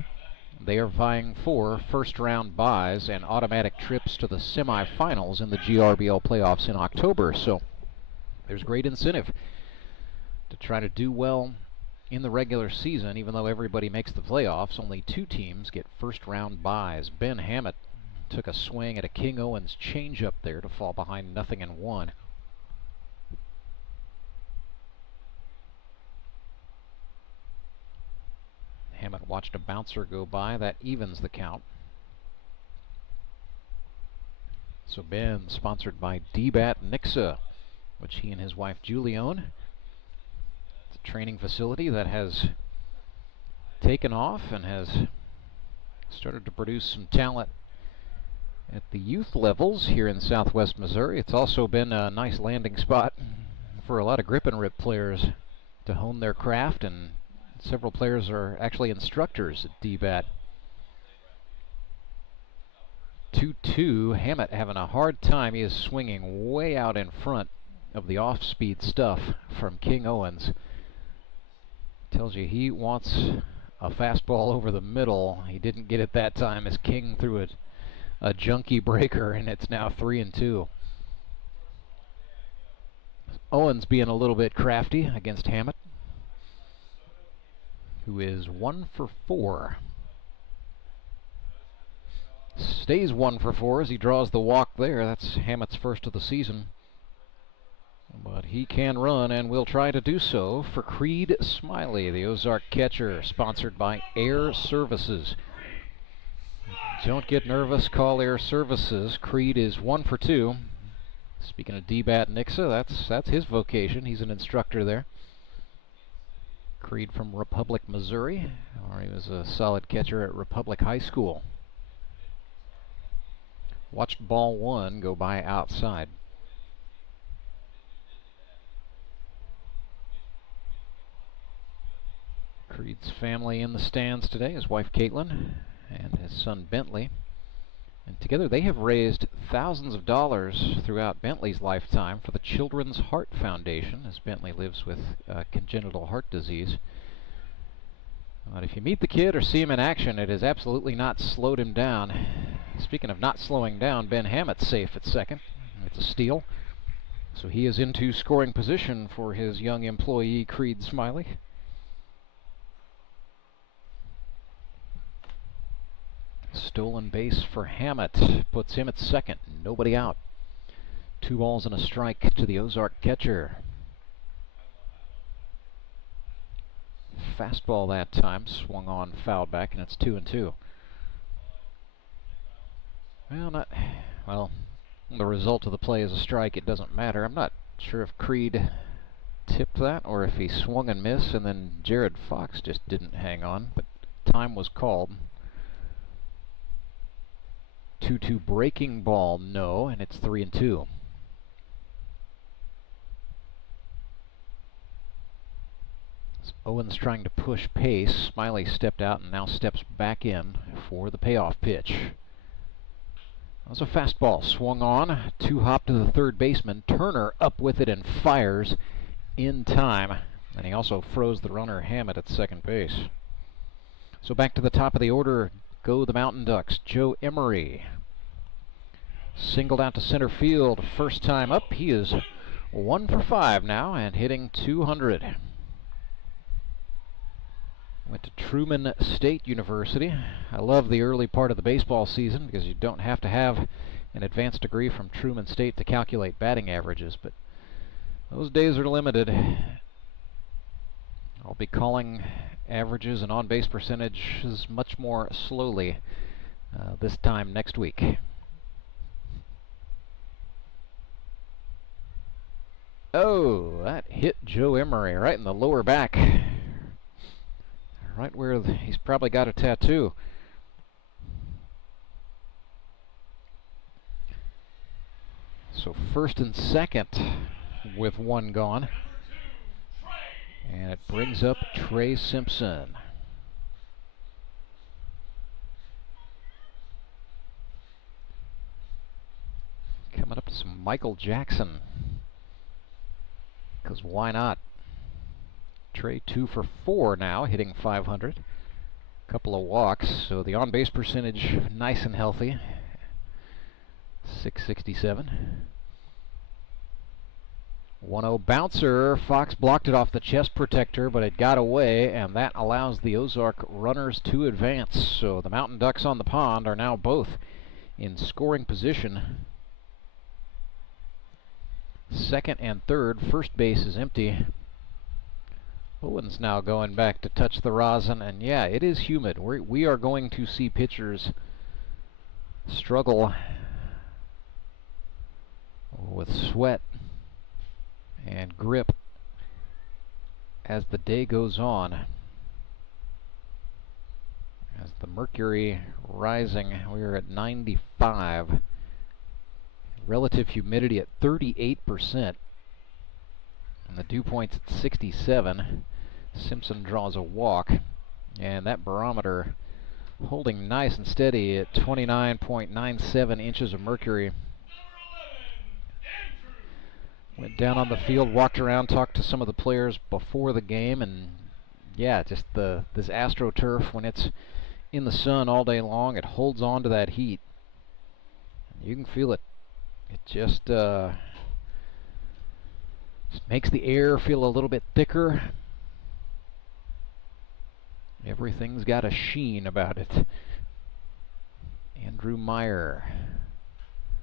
they are vying for first-round buys and automatic trips to the semifinals in the GRBL playoffs in October. So there's great incentive to try to do well in the regular season. Even though everybody makes the playoffs, only 2 teams get first-round buys. Ben Hammett took a swing at a King Owens changeup there to fall behind 0-1. Hammett watched a bouncer go by. That evens the count. So Ben, sponsored by DBAT Nixa, which he and his wife Julie own. It's a training facility that has taken off and has started to produce some talent at the youth levels here in southwest Missouri. It's also been a nice landing spot for a lot of grip and rip players to hone their craft, and several players are actually instructors at DBAT. 2-2, Hammett having a hard time. He is swinging way out in front of the off-speed stuff from King Owens. Tells you he wants a fastball over the middle. He didn't get it that time as King threw it a junkie breaker, and it's now 3-2. Owens being a little bit crafty against Hammett, who is 1 for 4. Stays 1 for 4 as he draws the walk there. That's Hammett's first of the season. But he can run and will try to do so for Creed Smiley, the Ozark catcher, sponsored by Air Services. Don't get nervous, call Air Services. Creed is 1 for 2. Speaking of DBAT Nixa, that's his vocation. He's an instructor there. Creed from Republic, Missouri, or he was a solid catcher at Republic High School. Watched ball 1 go by outside. Creed's family in the stands today, his wife Caitlin and his son Bentley. And together they have raised thousands of dollars throughout Bentley's lifetime for the Children's Heart Foundation, as Bentley lives with congenital heart disease. But if you meet the kid or see him in action, it has absolutely not slowed him down. Speaking of not slowing down, Ben Hammett's safe at second. It's a steal. So he is into scoring position for his young employee, Creed Smiley. Stolen base for Hammett puts him at second. Nobody out. 2 balls and a strike to the Ozark catcher. Fastball that time, swung on, fouled back, and it's 2-2. Well, the result of the play is a strike. It doesn't matter. I'm not sure if Creed tipped that or if he swung and missed, and then Jared Fox just didn't hang on, but time was called. 2-2 breaking ball, no, and it's 3-2. Owens trying to push pace. Smiley stepped out and now steps back in for the payoff pitch. That was a fastball, swung on, 2-hop to the third baseman. Turner up with it and fires in time. And he also froze the runner Hammett at second base. So back to the top of the order go the Mountain Ducks. Joe Emery singled out to center field. First time up, he is 1 for 5 now and hitting 200. Went to Truman State University. I love the early part of the baseball season because you don't have to have an advanced degree from Truman State to calculate batting averages, but those days are limited. I'll be calling averages and on-base percentages much more slowly this time next week. Oh, that hit Joe Emery right in the lower back. Right where he's probably got a tattoo. So first and second with one gone. And it brings up Trey Simpson. Coming up to some Michael Jackson. Because why not? Trey 2 for 4 now, hitting .500. Couple of walks, so the on-base percentage nice and healthy. .667. 1-0 bouncer. Fox blocked it off the chest protector, but it got away, and that allows the Ozark runners to advance. So the Mountain Ducks on the pond are now both in scoring position. Second and third. First base is empty. Owens now going back to touch the rosin, and yeah, it is humid. We are going to see pitchers struggle with sweat and grip as the day goes on. As the mercury rising, we are at 95. Relative humidity at 38%. And the dew point's at 67. Simpson draws a walk. And that barometer holding nice and steady at 29.97 inches of mercury. Went down on the field, walked around, talked to some of the players before the game, and yeah, just this AstroTurf, when it's in the sun all day long, it holds on to that heat. You can feel it. It just makes the air feel a little bit thicker. Everything's got a sheen about it. Andrew Meyer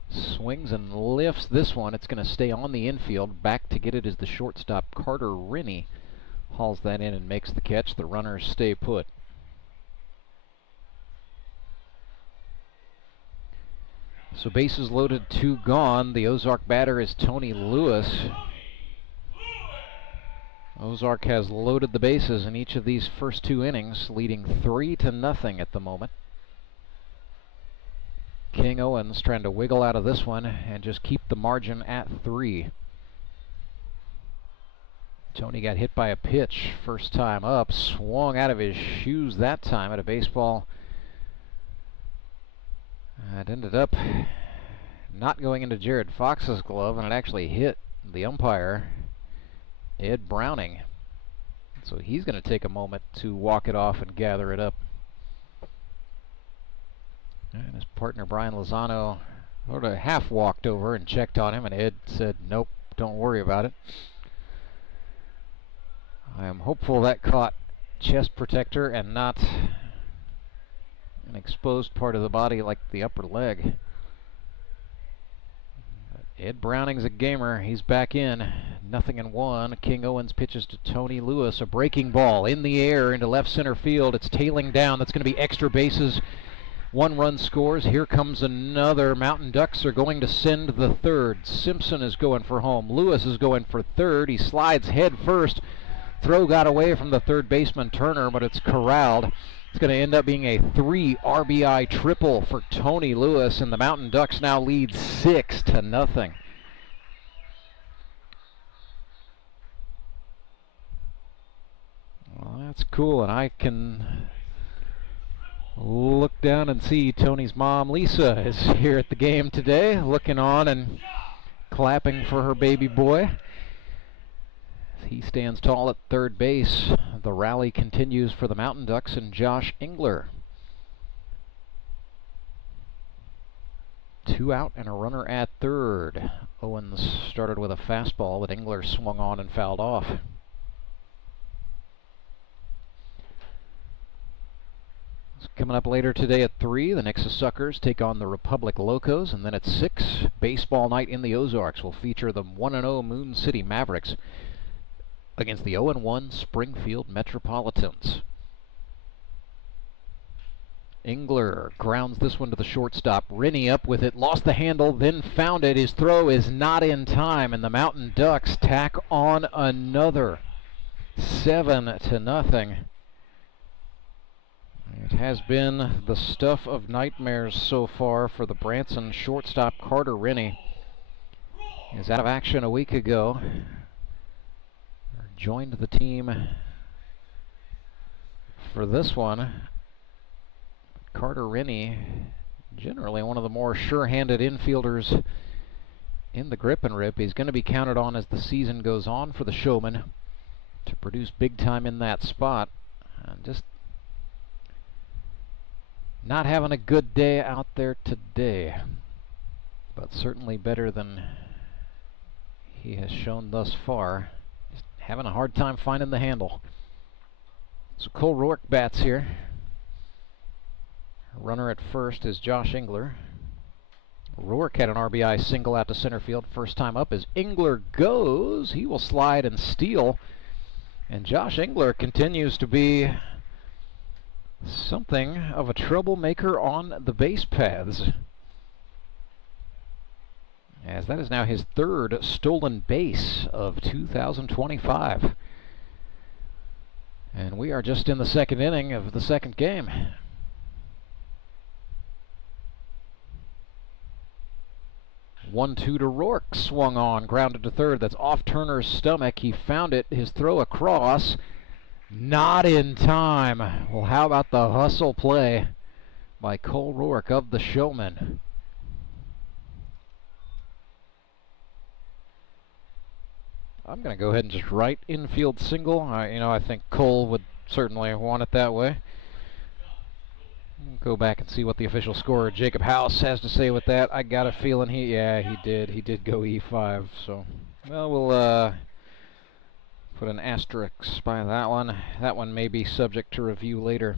swings and lifts this one. It's going to stay on the infield. Back to get it is the shortstop, Carter Rennie. Hauls that in and makes the catch. The runners stay put. So bases loaded, 2 gone. The Ozark batter is Tony Lewis. Ozark has loaded the bases in each of these first 2 innings, leading 3-0 at the moment. King Owens trying to wiggle out of this one and just keep the margin at 3. Tony got hit by a pitch first time up, swung out of his shoes that time at a baseball. It ended up not going into Jared Fox's glove, and it actually hit the umpire, Ed Browning. So he's going to take a moment to walk it off and gather it up. And his partner Brian Lozano sort of half walked over and checked on him, and Ed said, "Nope, don't worry about it." I am hopeful that caught chest protector and not an exposed part of the body like the upper leg. But Ed Browning's a gamer. He's back in. 0-1. King Owens pitches to Tony Lewis. A breaking ball in the air into left center field. It's tailing down. That's going to be extra bases. 1 run scores. Here comes another. Mountain Ducks are going to send the third. Simpson is going for home. Lewis is going for third. He slides head first. Throw got away from the third baseman Turner, but it's corralled. It's going to end up being a 3 RBI triple for Tony Lewis, and the Mountain Ducks now lead 6-0. Well, that's cool, and I can look down and see Tony's mom, Lisa, is here at the game today, looking on and clapping for her baby boy. He stands tall at third base. The rally continues for the Mountain Ducks and Josh Engler. 2 out and a runner at third. Owens started with a fastball, but Engler swung on and fouled off. Coming up later today at 3, the Nexus Suckers take on the Republic Locos, and then at 6, baseball night in the Ozarks will feature the 1-0 Moon City Mavericks against the 0-1 Springfield Metropolitans. Engler grounds this one to the shortstop. Rennie up with it, lost the handle, then found it. His throw is not in time, and the Mountain Ducks tack on another. 7-0. It has been the stuff of nightmares so far for the Branson shortstop Carter Rennie. He was out of action a week ago. Joined the team for this one. Carter Rennie, generally one of the more sure-handed infielders in the grip and rip. He's going to be counted on as the season goes on for the Showmen to produce big time in that spot. And just not having a good day out there today, but certainly better than he has shown thus far. Just having a hard time finding the handle. So Cole Roark bats here. Runner at first is Josh Engler. Roark had an RBI single out to center field. First time up as Engler goes. He will slide and steal. And Josh Engler continues to be something of a troublemaker on the base paths, as that is now his third stolen base of 2025. And we are just in the second inning of the second game. 1-2 to Roark, swung on, grounded to third. That's off Turner's stomach. He found it, his throw across, not in time. Well, how about the hustle play by Cole Roark of the Showmen? I'm going to go ahead and just write infield single. I think Cole would certainly want it that way. Go back and see what the official scorer Jacob House has to say with that. I got a feeling he did go E5. So, well, we'll put an asterisk by that one. That one may be subject to review later.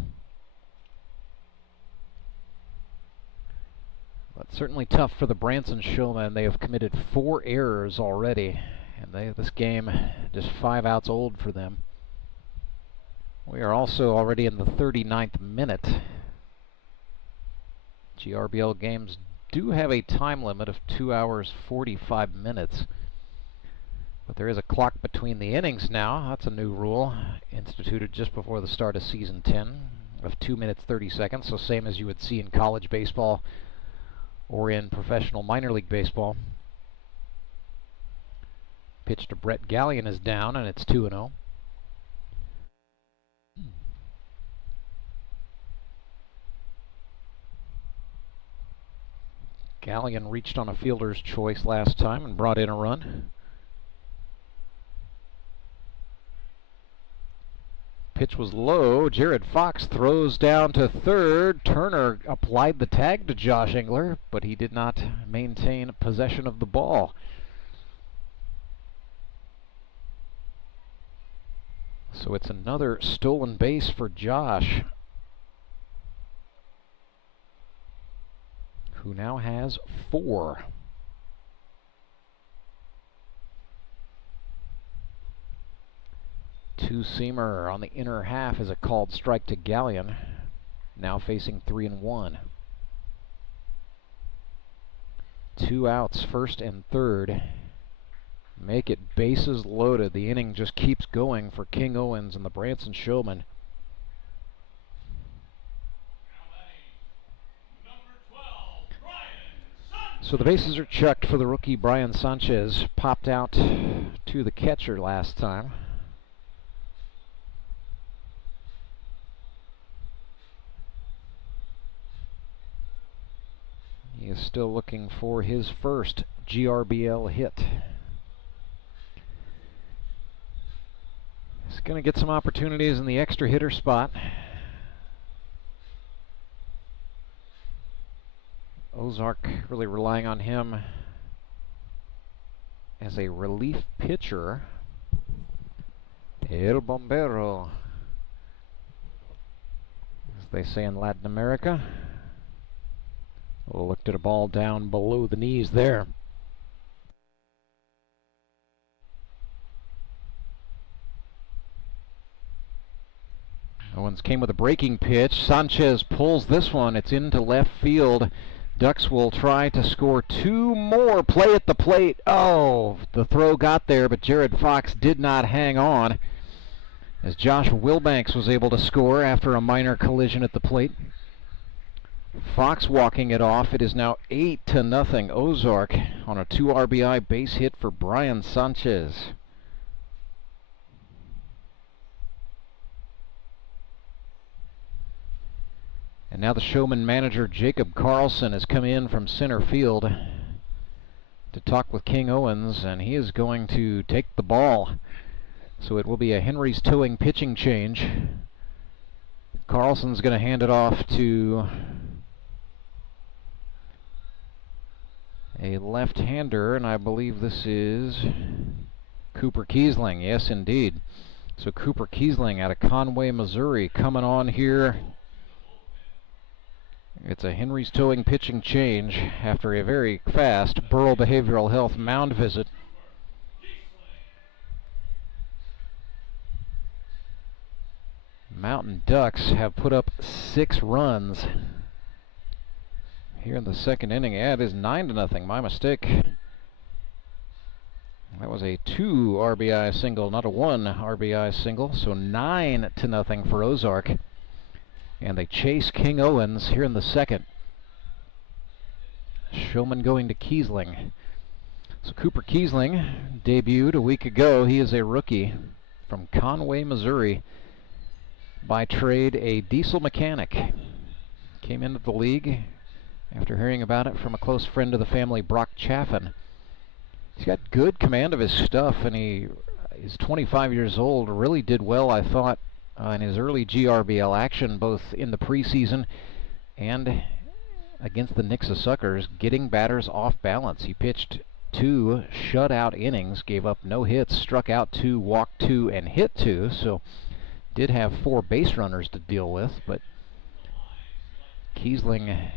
But certainly tough for the Branson Showmen. They have committed 4 errors already, and this game just 5 outs old for them. We are also already in the 39th minute. GRBL games do have a time limit of 2 hours 45 minutes. But there is a clock between the innings now. That's a new rule instituted just before the start of Season 10 of 2 minutes 30 seconds. So same as you would see in college baseball or in professional minor league baseball. Pitch to Brett Gallion is down, and it's 2-0. Gallion reached on a fielder's choice last time and brought in a run. Pitch was low. Jared Fox throws down to third. Turner applied the tag to Josh Engler, but he did not maintain possession of the ball. So it's another stolen base for Josh, who now has 4. Two-seamer on the inner half is a called strike to Gallion, now facing 3-1. 2 outs, first and third. Make it bases loaded. The inning just keeps going for King Owens and the Branson Showmen. So the bases are checked for the rookie Brian Sanchez. Popped out to the catcher last time. He is still looking for his first GRBL hit. He's going to get some opportunities in the extra hitter spot. Ozark really relying on him as a relief pitcher. El Bombero, as they say in Latin America. Looked at a ball down below the knees there. Owens came with a breaking pitch. Sanchez pulls this one. It's into left field. Ducks will try to score 2 more. Play at the plate. Oh, the throw got there, but Jared Fox did not hang on, as Josh Wilbanks was able to score after a minor collision at the plate. Fox walking it off. It is now 8-0 Ozark on a 2 RBI base hit for Brian Sanchez. And now the Showmen manager Jacob Carlson has come in from center field to talk with King Owens, and he is going to take the ball. So it will be a Henry's towing pitching change. Carlson's going to hand it off to a left-hander, and I believe this is Cooper Kiesling. Yes, indeed. So Cooper Kiesling out of Conway, Missouri, coming on here. It's a Henry's towing pitching change after a very fast Burrell Behavioral Health mound visit. Mountain Ducks have put up 6 runs here in the second inning. Yeah, it is 9-0. My mistake. That was a 2 RBI single, not a 1 RBI single. So 9-0 for Ozark. And they chase King Owens here in the second. Showman going to Kiesling. So Cooper Kiesling debuted a week ago. He is a rookie from Conway, Missouri. By trade, a diesel mechanic. Came into the league after hearing about it from a close friend of the family, Brock Chaffin. He's got good command of his stuff, and he's 25 years old. Really did well, I thought, in his early GRBL action, both in the preseason and against the Nixa Suckers, getting batters off balance. He pitched 2 shutout innings, gave up no hits, struck out 2, walked 2, and hit 2, so did have 4 base runners to deal with, but Kiesling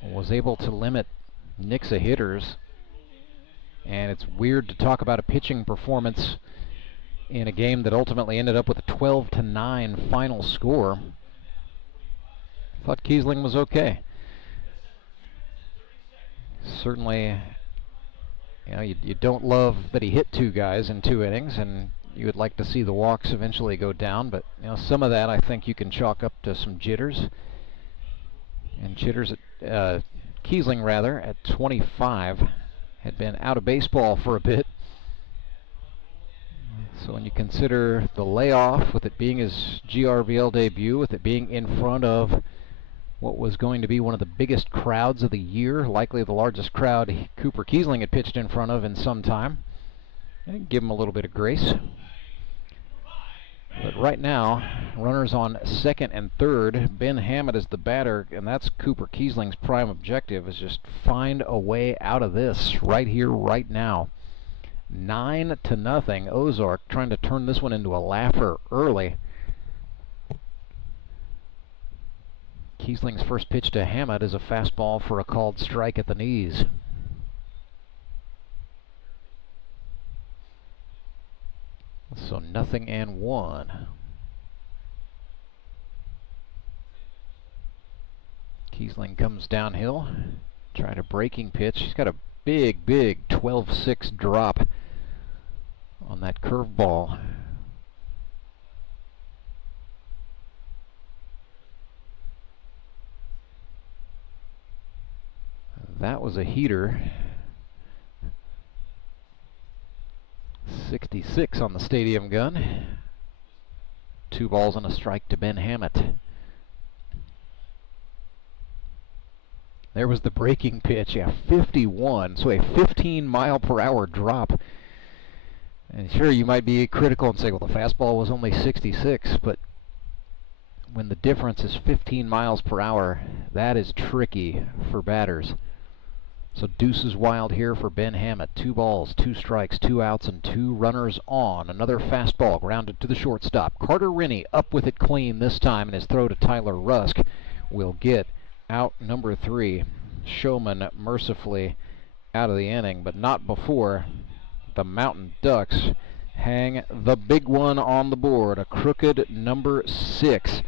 was able to limit Nixa hitters, and it's weird to talk about a pitching performance in a game that ultimately ended up with a 12-9 final score. Thought Kiesling was okay. Certainly, you know, you don't love that he hit 2 guys in 2 innings, and you would like to see the walks eventually go down, but you know, some of that I think you can chalk up to some jitters. And jitters at Kiesling rather at 25 had been out of baseball for a bit. So when you consider the layoff, with it being his GRBL debut, with it being in front of what was going to be one of the biggest crowds of the year, likely the largest crowd Cooper Kiesling had pitched in front of in some time, give him a little bit of grace. But right now, runners on second and third. Ben Hammett is the batter, and that's Cooper Kiesling's prime objective, is just find a way out of this right here, right now. 9-0. Ozark trying to turn this one into a laugher early. Kiesling's first pitch to Hammett is a fastball for a called strike at the knees. So 0-1. Kiesling comes downhill. Tried a breaking pitch. He's got a big 12-6 drop on that curveball. That was a heater. 66 on the stadium gun. 2 balls and a strike to Ben Hammett. There was the breaking pitch, yeah, 51, so a 15-mile-per-hour drop. And sure, you might be critical and say, well, the fastball was only 66, but when the difference is 15 miles per hour, that is tricky for batters. So deuces wild here for Ben Hammett. 2 balls, 2 strikes, 2 outs, and 2 runners on. Another fastball grounded to the shortstop. Carter Rennie up with it clean this time, and his throw to Tyler Rusk will get out number 3. Showman mercifully out of the inning, but not before the Mountain Ducks hang the big one on the board. A crooked number 6.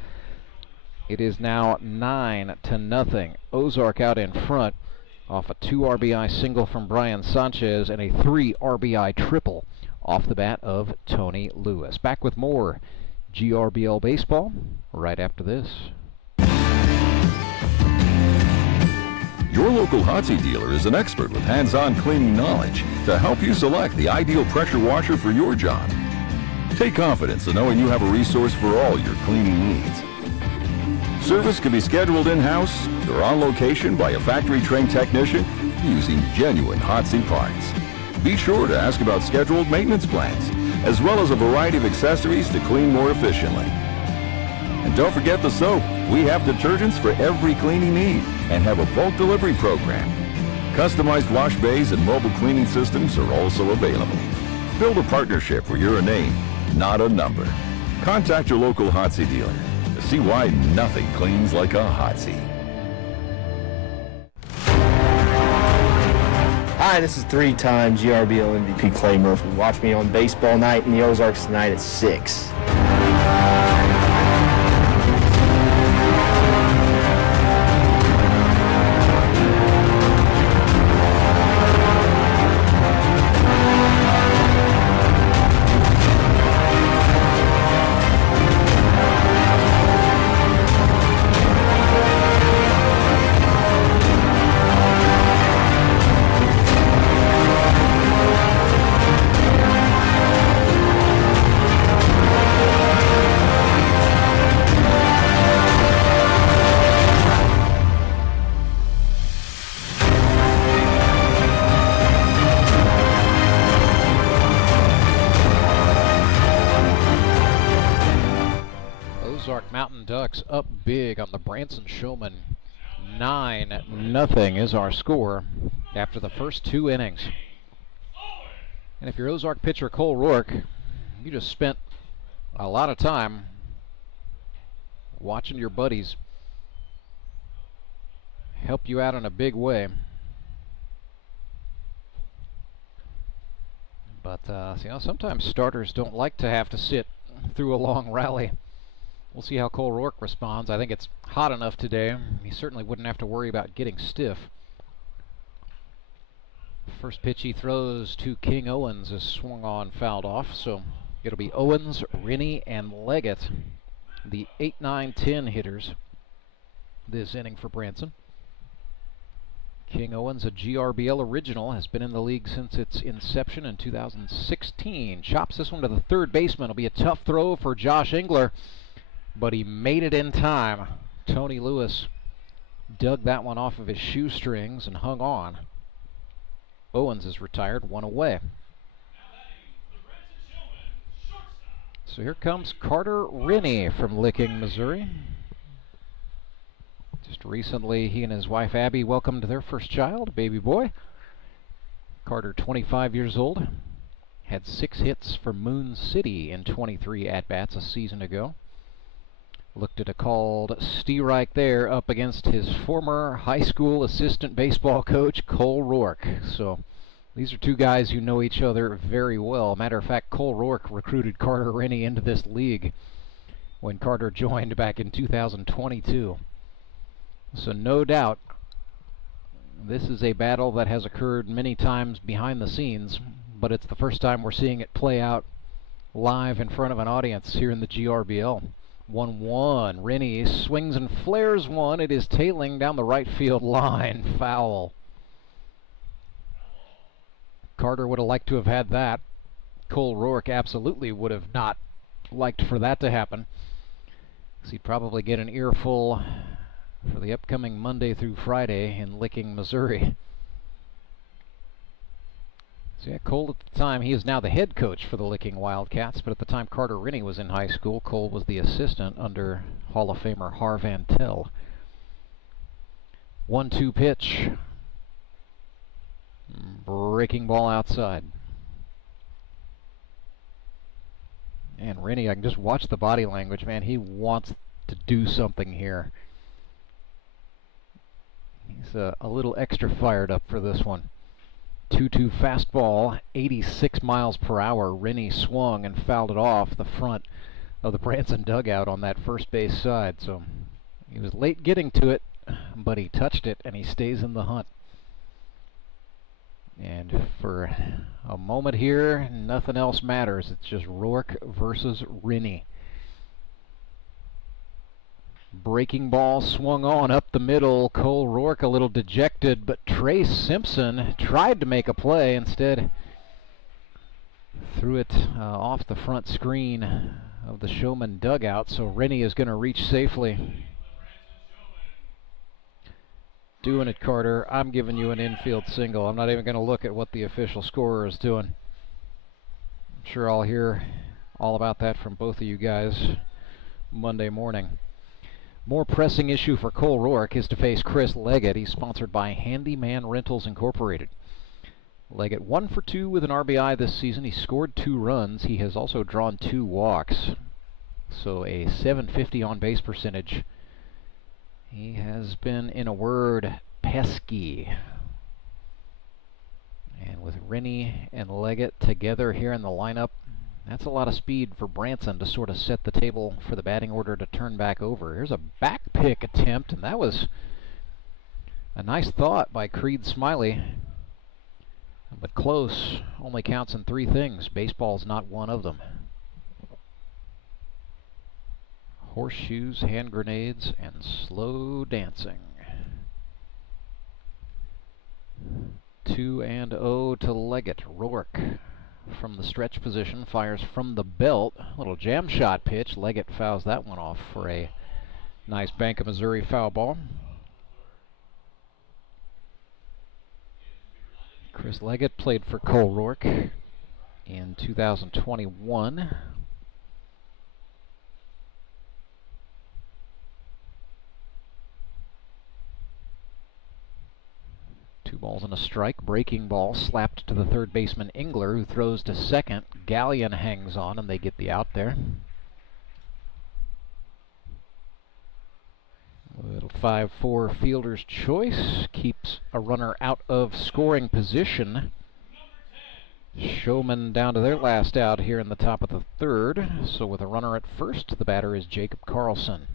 It is now 9-0. Ozark out in front off a 2 RBI single from Brian Sanchez and a 3 RBI triple off the bat of Tony Lewis. Back with more GRBL baseball right after this. Your local Hotsy dealer is an expert with hands-on cleaning knowledge to help you select the ideal pressure washer for your job. Take confidence in knowing you have a resource for all your cleaning needs. Service can be scheduled in-house or on location by a factory-trained technician using genuine Hotsy parts. Be sure to ask about scheduled maintenance plans, as well as a variety of accessories to clean more efficiently. And don't forget the soap. We have detergents for every cleaning need and have a bulk delivery program. Customized wash bays and mobile cleaning systems are also available. Build a partnership where you're a name, not a number. Contact your local Hotsy dealer to see why nothing cleans like a Hotsy. Hi, this is three-time GRBL MVP Clay Murphy. Watch me on Baseball Night in the Ozarks tonight at 6. Ducks up big on the Branson Showmen. 9-0 is our score after the first 2 innings. And if you're Ozark pitcher Cole Roark, you just spent a lot of time watching your buddies help you out in a big way. But you know, sometimes starters don't like to have to sit through a long rally. We'll see how Cole Roark responds. I think it's hot enough today. He certainly wouldn't have to worry about getting stiff. First pitch he throws to King Owens is swung on, fouled off. So it'll be Owens, Rennie, and Leggett, the 8, 9, 10 hitters this inning for Branson. King Owens, a GRBL original, has been in the league since its inception in 2016. Chops this one to the third baseman. It'll be a tough throw for Josh Engler, but he made it in time. Tony Lewis dug that one off of his shoestrings and hung on. Owens is retired, 1 away. So here comes Carter Rennie from Licking, Missouri. Just recently, he and his wife Abby welcomed their first child, a baby boy. Carter, 25 years old, had 6 hits for Moon City in 23 at-bats a season ago. Looked at a called Steerike there up against his former high school assistant baseball coach, Cole Roark. So these are 2 guys who know each other very well. Matter of fact, Cole Roark recruited Carter Rennie into this league when Carter joined back in 2022. So no doubt this is a battle that has occurred many times behind the scenes, but it's the first time we're seeing it play out live in front of an audience here in the GRBL. 1-1. Rennie swings and flares one. It is tailing down the right field line. Foul. Carter would have liked to have had that. Cole Roark absolutely would have not liked for that to happen, because he'd probably get an earful for the upcoming Monday through Friday in Licking, Missouri. So yeah, Cole at the time, he is now the head coach for the Licking Wildcats, but at the time Carter Rennie was in high school, Cole was the assistant under Hall of Famer Harvan Tell. 1-2 pitch. Breaking ball outside. And Rennie, I can just watch the body language, man. He wants to do something here. He's a little extra fired up for this one. 2-2 fastball, 86 miles per hour. Rennie swung and fouled it off the front of the Branson dugout on that first base side. So he was late getting to it, but he touched it and he stays in the hunt. And for a moment here, nothing else matters. It's just Roark versus Rennie. Breaking ball swung on up the middle. Cole Roark a little dejected, but Trace Simpson tried to make a play. Instead, threw it off the front screen of the Showmen dugout, so Rennie is going to reach safely. Doing it, Carter. I'm giving you an infield single. I'm not even going to look at what the official scorer is doing. I'm sure I'll hear all about that from both of you guys Monday morning. More pressing issue for Cole Roark is to face Chris Leggett. He's sponsored by Handyman Rentals Incorporated. Leggett 1 for 2 with an RBI this season. He scored 2 runs. He has also drawn 2 walks. So a .750 on base percentage. He has been, in a word, pesky. And with Rennie and Leggett together here in the lineup, that's a lot of speed for Branson to sort of set the table for the batting order to turn back over. Here's a back pick attempt, and that was a nice thought by Creed Smiley. But close only counts in 3 things. Baseball's not one of them. Horseshoes, hand grenades, and slow dancing. 2-0 to Leggett. Roark from the stretch position fires from the belt. A little jam shot pitch. Leggett fouls that one off for a nice Bank of Missouri foul ball. Chris Leggett played for Cole Roark in 2021. Two balls and a strike. Breaking ball slapped to the third baseman Engler, who throws to second. Gallion hangs on, and they get the out there. Little 5-4 fielder's choice keeps a runner out of scoring position. Showmen down to their last out here in the top of the third. So with a runner at first, the batter is Jacob Carlson.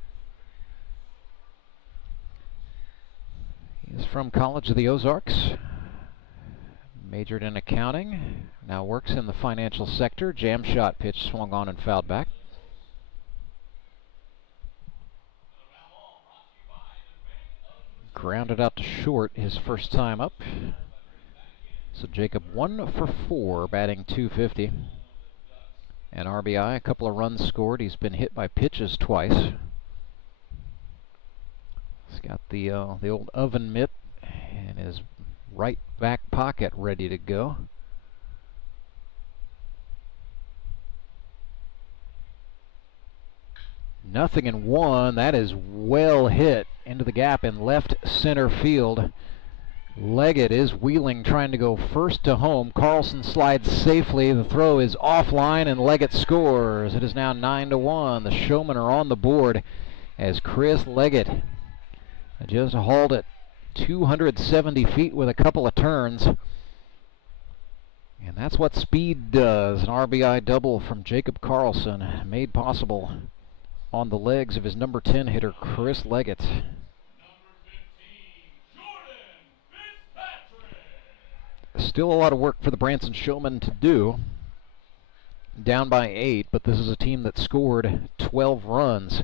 He is from College of the Ozarks. Majored in accounting. Now works in the financial sector. Jam shot pitch swung on and fouled back. Grounded out to short his first time up. So Jacob 1 for 4, batting .250. An RBI, a couple of runs scored. He's been hit by pitches twice. He's got the old oven mitt in his right back pocket ready to go. Nothing in 1. That is well hit into the gap in left center field. Leggett is wheeling, trying to go first to home. Carlson slides safely. The throw is offline, and Leggett scores. It is now 9-1. The Showmen are on the board as Chris Leggett just hauled it 270 feet with a couple of turns. And that's what speed does. An RBI double from Jacob Carlson, made possible on the legs of his number 10 hitter, Chris Leggett. Still a lot of work for the Branson Showmen to do. Down by 8, but this is a team that scored 12 runs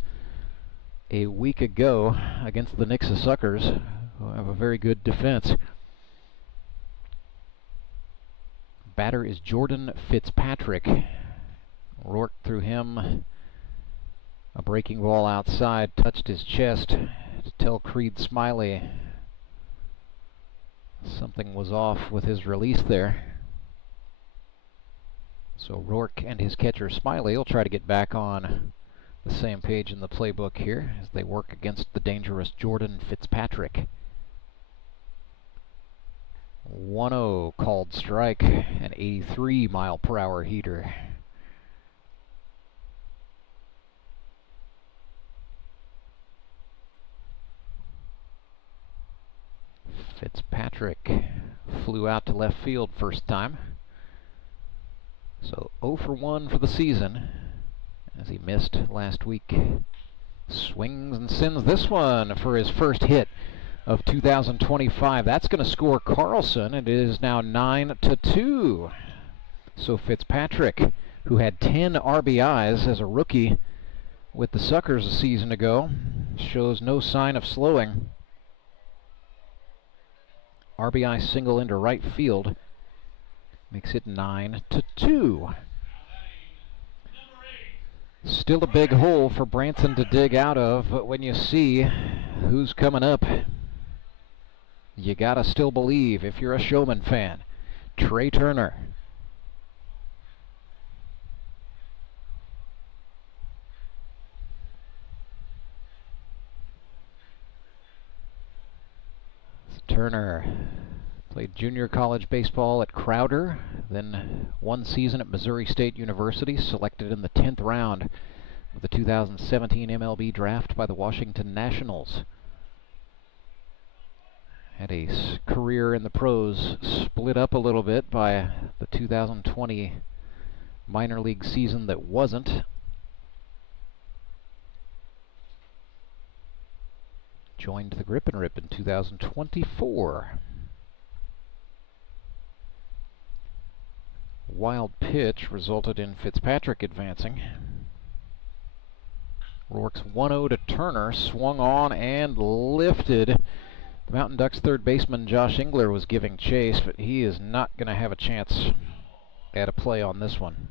a week ago against the Nixa Suckers, who have a very good defense. Batter is Jordan Fitzpatrick. Roark threw him a breaking ball outside, touched his chest to tell Creed Smiley something was off with his release there. So Roark and his catcher Smiley will try to get back on the same page in the playbook here as they work against the dangerous Jordan Fitzpatrick. 1-0 called strike, an 83-mile-per-hour heater. Fitzpatrick flew out to left field first time. So 0 for 1 for the season, as he missed last week. Swings and sends this one for his first hit of 2025. That's going to score Carlson. It is now 9-2. So Fitzpatrick, who had 10 RBIs as a rookie with the Suckers a season ago, shows no sign of slowing. RBI single into right field. Makes it 9-2. Still a big hole for Branson to dig out of, but when you see who's coming up, you gotta still believe if you're a Showmen fan. Trey Turner. Turner played junior college baseball at Crowder, then 1 season at Missouri State University, selected in the 10th round of the 2017 MLB draft by the Washington Nationals. Had a career in the pros split up a little bit by the 2020 minor league season that wasn't. Joined the Grip and Rip in 2024. Wild pitch resulted in Fitzpatrick advancing. Roark's 1-0 to Turner, swung on and lifted. The Mountain Ducks third baseman Josh Engler was giving chase, but he is not going to have a chance at a play on this one.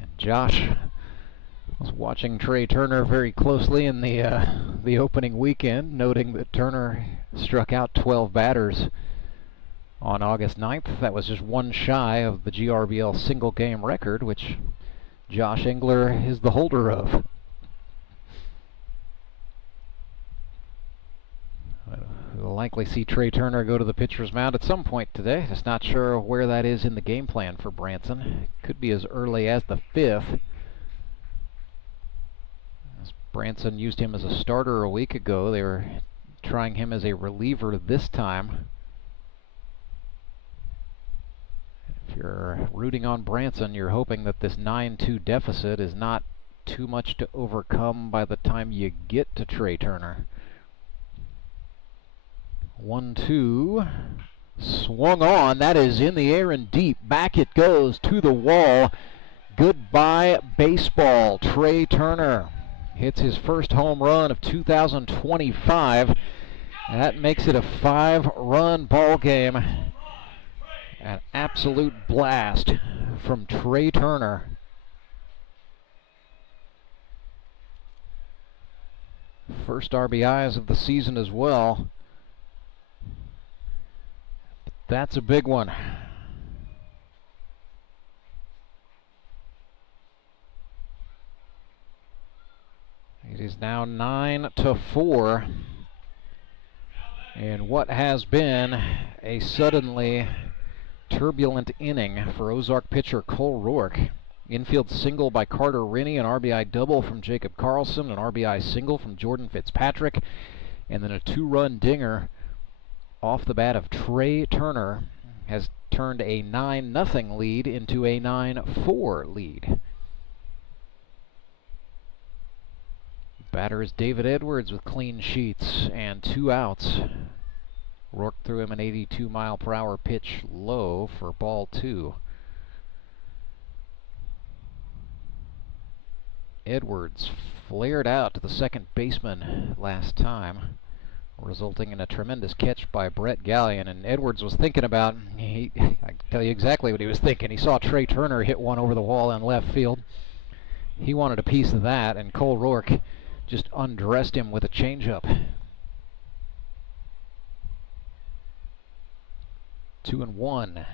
And Josh was watching Trey Turner very closely in the opening weekend, noting that Turner struck out 12 batters on August 9th. That was just one shy of the GRBL single game record, which Josh Engler is the holder of. We'll likely see Trey Turner go to the pitcher's mound at some point today. Just not sure where that is in the game plan for Branson. Could be as early as the 5th. Branson used him as a starter a week ago. They were trying him as a reliever this time. If you're rooting on Branson, you're hoping that this 9-2 deficit is not too much to overcome by the time you get to Trey Turner. 1-2. Swung on. That is in the air and deep. Back it goes to the wall. Goodbye, baseball. Trey Turner hits his first home run of 2025. That makes it a 5-run ball game. An absolute blast from Trey Turner. First RBIs of the season as well. That's a big one. It is now 9-4. And what has been a suddenly turbulent inning for Ozark pitcher Cole Roark. Infield single by Carter Rennie, an RBI double from Jacob Carlson, an RBI single from Jordan Fitzpatrick, and then a 2-run dinger off the bat of Trey Turner has turned a 9-0 lead into a 9-4 lead. Batter is David Edwards with clean sheets and 2 outs. Roark threw him an 82-mile-per-hour pitch low for ball 2. Edwards flared out to the second baseman last time, resulting in a tremendous catch by Brett Gallion. And Edwards was thinking about, I can tell you exactly what he was thinking. He saw Trey Turner hit one over the wall in left field. He wanted a piece of that, and Cole Roark just undressed him with a changeup. 2-1.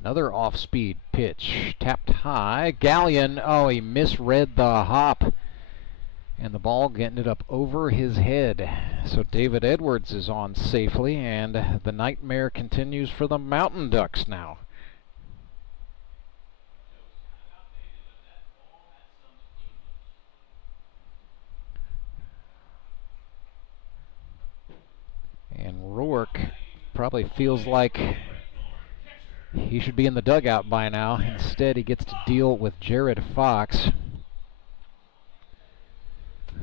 Another off-speed pitch, tapped high. Gallion, oh, he misread the hop, and the ball ended up over his head. So David Edwards is on safely, and the nightmare continues for the Mountain Ducks now. And Roark probably feels like he should be in the dugout by now. Instead, he gets to deal with Jared Fox,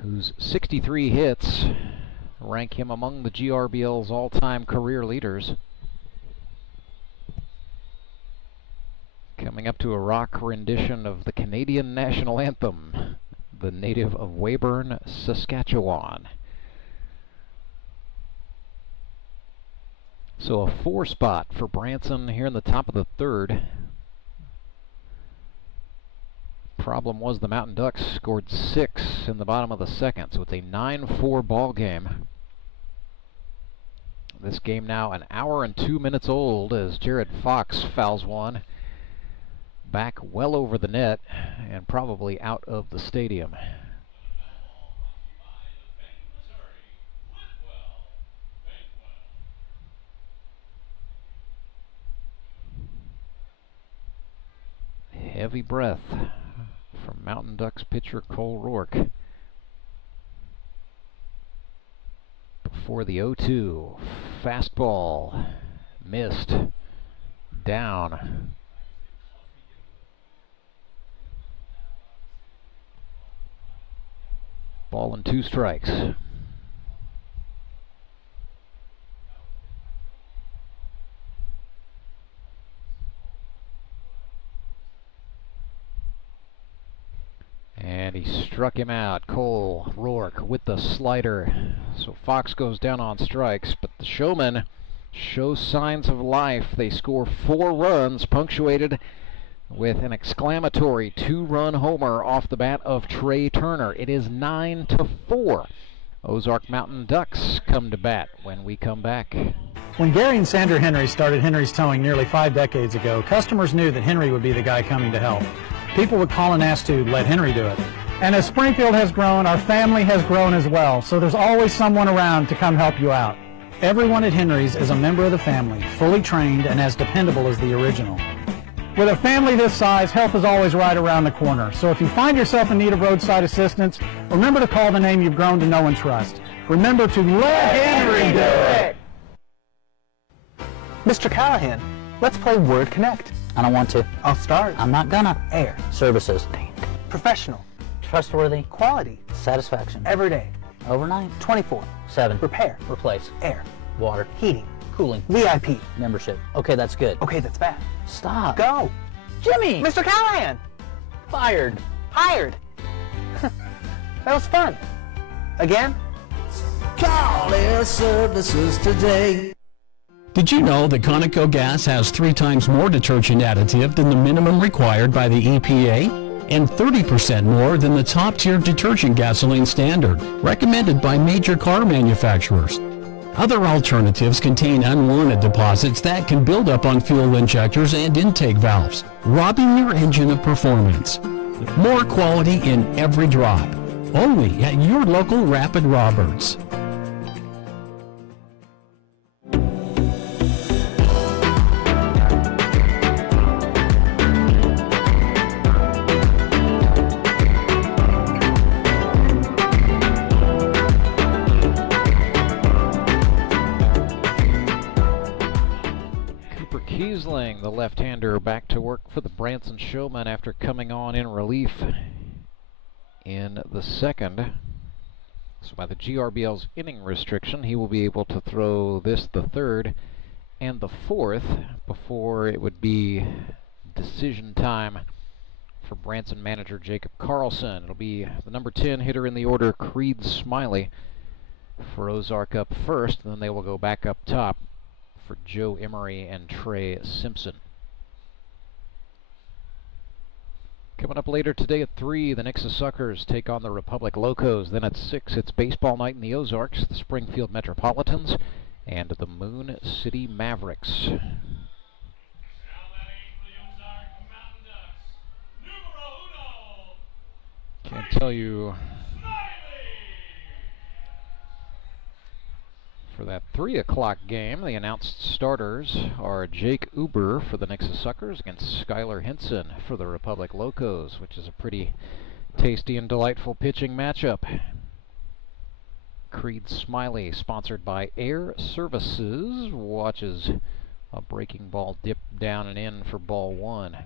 whose 63 hits rank him among the GRBL's all-time career leaders. Coming Coming up to a rock rendition of the Canadian national anthem, the native of Weyburn, Saskatchewan. So a 4 spot for Branson here in the top of the third. Problem was the Mountain Ducks scored 6 in the bottom of the second, so it's a 9-4 ball game. This game now an hour and 2 minutes old as Jared Fox fouls one back well over the net and probably out of the stadium. Heavy breath from Mountain Ducks pitcher Cole Roark. Before the 0-2, fastball, missed, down. Ball and 2 strikes. And he struck him out. Cole Roark with the slider. So Fox goes down on strikes, but the Showmen show signs of life. They score 4 runs, punctuated with an exclamatory 2-run homer off the bat of Trey Turner. It is 9-4. Ozark Mountain Ducks come to bat when we come back. When Gary and Sandra Henry started Henry's Towing nearly 5 decades ago, customers knew that Henry would be the guy coming to help. People would call and ask to let Henry do it. And as Springfield has grown, our family has grown as well, so there's always someone around to come help you out. Everyone at Henry's is a member of the family, fully trained and as dependable as the original. With a family this size, help is always right around the corner. So if you find yourself in need of roadside assistance, remember to call the name you've grown to know and trust. Remember to let Henry do it! Mr. Callahan, let's play Word Connect. I don't want to. I'll start. I'm not gonna. Air. Services. Professional. Trustworthy. Quality. Satisfaction. Everyday. Overnight. 24/7. Repair. Replace. Air. Water. Heating. Cooling. VIP. Membership. Okay, that's good. Okay, that's bad. Stop. Go. Jimmy! Mr. Callahan! Fired. Hired. That was fun. Again? Call Air Services today. Did you know that Conoco gas has 3 times more detergent additive than the minimum required by the EPA? And 30% more than the top-tier detergent gasoline standard, recommended by major car manufacturers. Other alternatives contain unwanted deposits that can build up on fuel injectors and intake valves, robbing your engine of performance. More quality in every drop. Only at your local Rapid Roberts. The left-hander back to work for the Branson Showmen after coming on in relief in the second. So by the GRBL's inning restriction, he will be able to throw this, the third, and the fourth before it would be decision time for Branson manager Jacob Carlson. It'll be the number 10 hitter in the order, Creed Smiley, for Ozark up first, and then they will go back up top for Joe Emery and Trey Simpson. Coming up later today at 3, the Nixa Suckers take on the Republic Locos. Then at 6, it's baseball night in the Ozarks, the Springfield Metropolitans and the Moon City Mavericks. Can't tell you. For that 3 o'clock game, the announced starters are Jake Uber for the Nixa Suckers against Skylar Hinson for the Republic Locos, which is a pretty tasty and delightful pitching matchup. Creed Smiley, sponsored by Air Services, watches a breaking ball dip down and in for ball 1.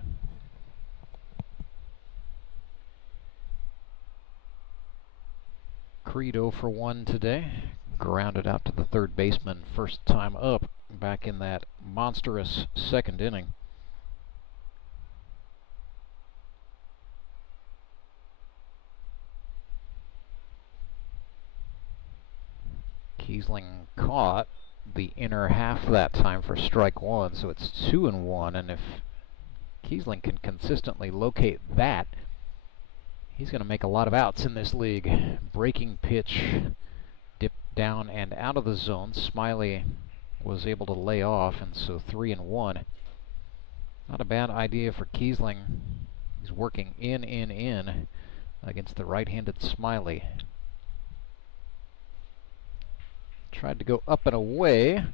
Creed 0 for 1 today. Grounded out to the third baseman, first time up back in that monstrous second inning. Kiesling caught the inner half that time for strike one, so it's 2-1, and if Kiesling can consistently locate that, he's going to make a lot of outs in this league. Breaking pitch, dipped down and out of the zone. Smiley was able to lay off, and so 3-1. Not a bad idea for Kiesling. He's working in against the right-handed Smiley. Tried to go up and away.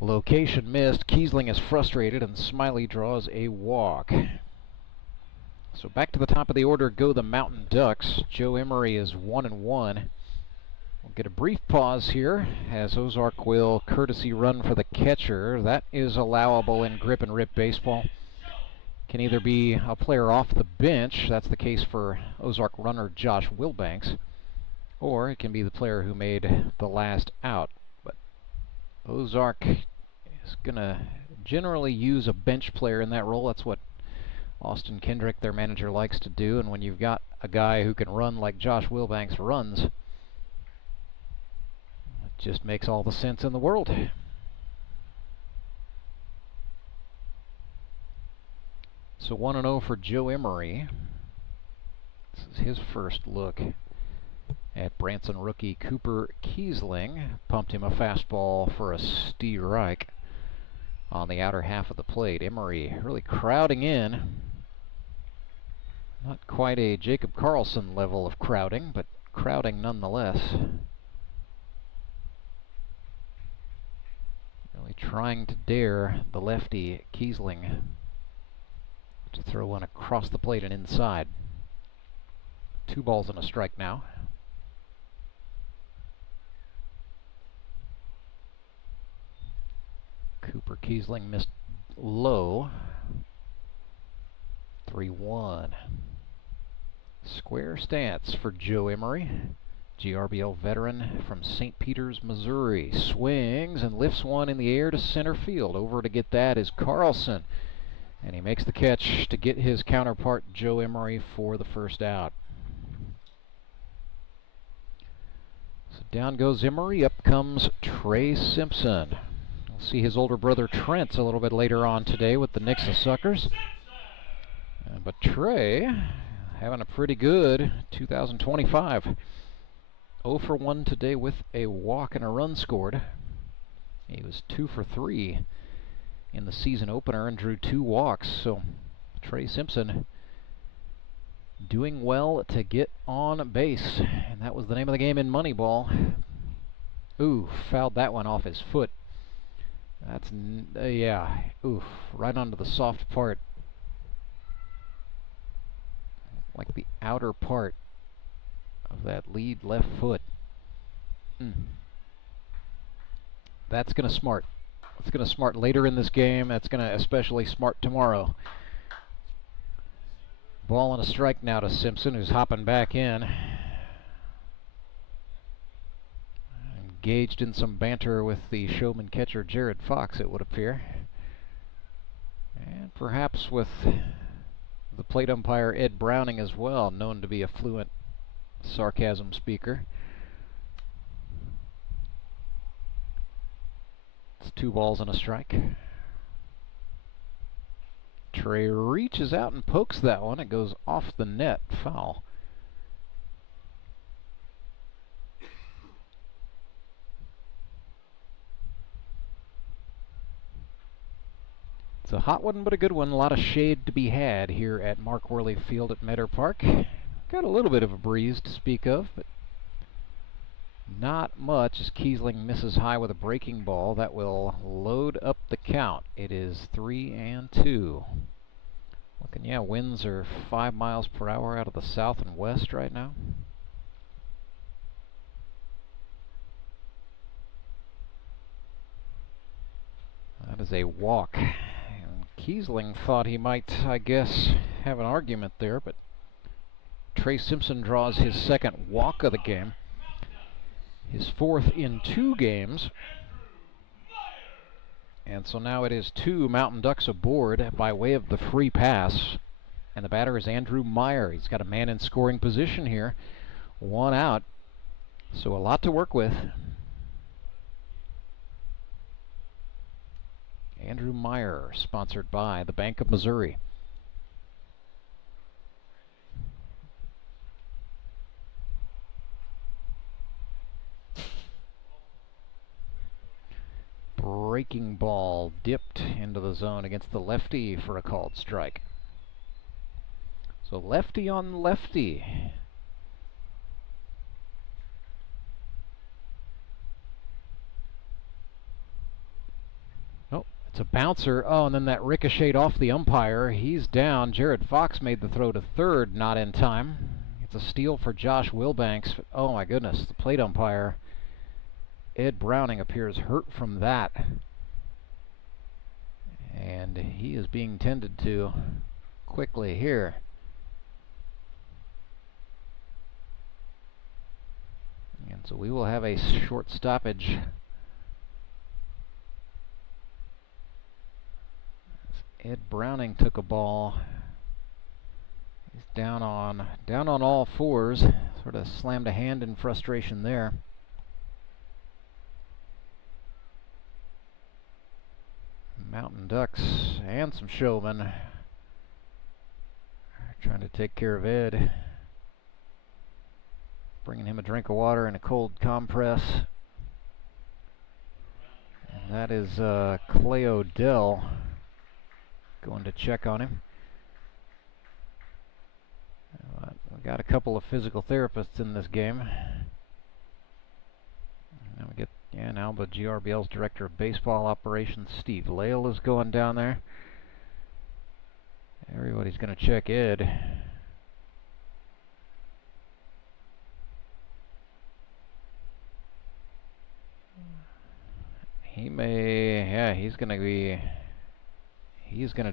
Location missed. Kiesling is frustrated, and Smiley draws a walk. So back to the top of the order go the Mountain Ducks. Joe Emery is 1-1. We'll get a brief pause here as Ozark will courtesy run for the catcher. That is allowable in grip and rip baseball. Can either be a player off the bench, that's the case for Ozark runner Josh Wilbanks, or it can be the player who made the last out. But Ozark is going to generally use a bench player in that role. That's what Austin Kendrick, their manager, likes to do. And when you've got a guy who can run like Josh Wilbanks runs, it just makes all the sense in the world. So 1-0 for Joe Emery. This is his first look at Branson rookie Cooper Kiesling. Pumped him a fastball for a strike on the outer half of the plate. Emery really crowding in. Not quite a Jacob Carlson level of crowding, but crowding nonetheless. Really trying to dare the lefty Kiesling to throw one across the plate and inside. 2 balls and a strike now. Cooper Kiesling missed low. 3-1. Square stance for Joe Emery. GRBL veteran from St. Peters, Missouri. Swings and lifts one in the air to center field. Over to get that is Carlson. And he makes the catch to get his counterpart Joe Emery for the first out. So down goes Emery. Up comes Trey Simpson. We'll see his older brother Trent a little bit later on today with the Nixa Suckers. But Trey having a pretty good 2025. 0 for 1 today with a walk and a run scored. He was 2 for 3 in the season opener and drew 2 walks. So Trey Simpson doing well to get on base. And that was the name of the game in Moneyball. Ooh, fouled that one off his foot. That's, yeah, oof, right onto the soft part. Like the outer part of that lead left foot. That's going to smart. It's going to smart later in this game. That's going to especially smart tomorrow. Ball and a strike now to Simpson, who's hopping back in. Engaged in some banter with the Showman catcher Jared Fox, it would appear. And perhaps with the plate umpire Ed Browning as well, known to be a fluent sarcasm speaker. It's 2 balls and a strike. Trey reaches out and pokes that one. It goes off the net, foul. It's a hot one, but a good one. A lot of shade to be had here at Mark Worley Field at Meadow Park. Got a little bit of a breeze to speak of, but not much as Kiesling misses high with a breaking ball. That will load up the count. It is 3-2. Looking, yeah, winds are 5 miles per hour out of the south and west right now. That is a walk. And Kiesling thought he might, I guess, have an argument there, but Trey Simpson draws his second walk of the game. His 4th in 2 games. And so now it is 2 Mountain Ducks aboard by way of the free pass. And the batter is Andrew Meyer. He's got a man in scoring position here. 1 out. So a lot to work with. Andrew Meyer, sponsored by the Bank of Missouri. Breaking ball dipped into the zone against the lefty for a called strike. So lefty on lefty. Oh, it's a bouncer. Oh, and then that ricocheted off the umpire. He's down. Jared Fox made the throw to third, not in time. It's a steal for Josh Wilbanks. Oh my goodness, the plate umpire, Ed Browning, appears hurt from that. And he is being tended to quickly here. And so we will have a short stoppage. Ed Browning took a ball. He's down on all fours. Sort of slammed a hand in frustration there. Mountain Ducks and some Showmen are trying to take care of Ed. Bringing him a drink of water and a cold compress. And that is Clay Odell going to check on him. We got a couple of physical therapists in this game. Now we get, now the GRBL's Director of Baseball Operations, Steve Lale, is going down there. Everybody's going to check Ed. He may, he's going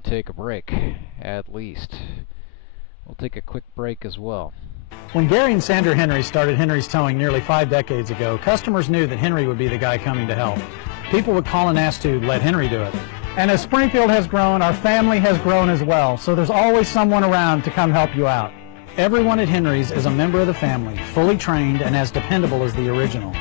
to take a break, at least. We'll take a quick break as well. When Gary and Sandra Henry started Henry's Towing nearly 5 decades ago, customers knew that Henry would be the guy coming to help. People would call and ask to let Henry do it. And as Springfield has grown, our family has grown as well, so there's always someone around to come help you out. Everyone at Henry's is a member of the family, fully trained and as dependable as the original.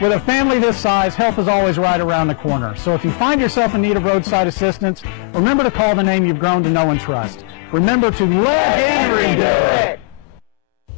With a family this size, help is always right around the corner. So if you find yourself in need of roadside assistance, remember to call the name you've grown to know and trust. Remember to let Henry do it!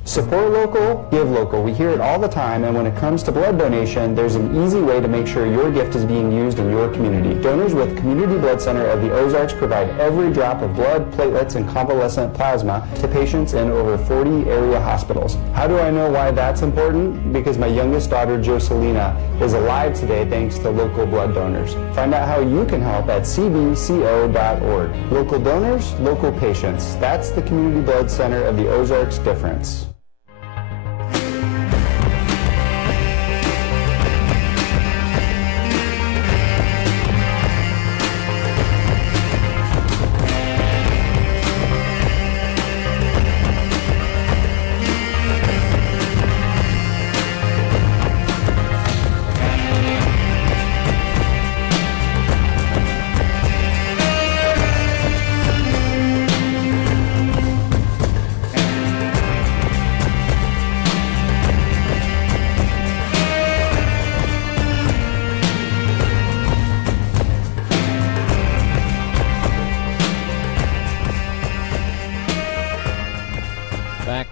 Support local, give local. We hear it all the time, and when it comes to blood donation, there's an easy way to make sure your gift is being used in your community. Donors with Community Blood Center of the Ozarks provide every drop of blood, platelets, and convalescent plasma to patients in over 40 area hospitals. How do I know why that's important? Because my youngest daughter, Jocelina, is alive today thanks to local blood donors. Find out how you can help at cbco.org. Local donors, local patients. That's the Community Blood Center of the Ozarks difference.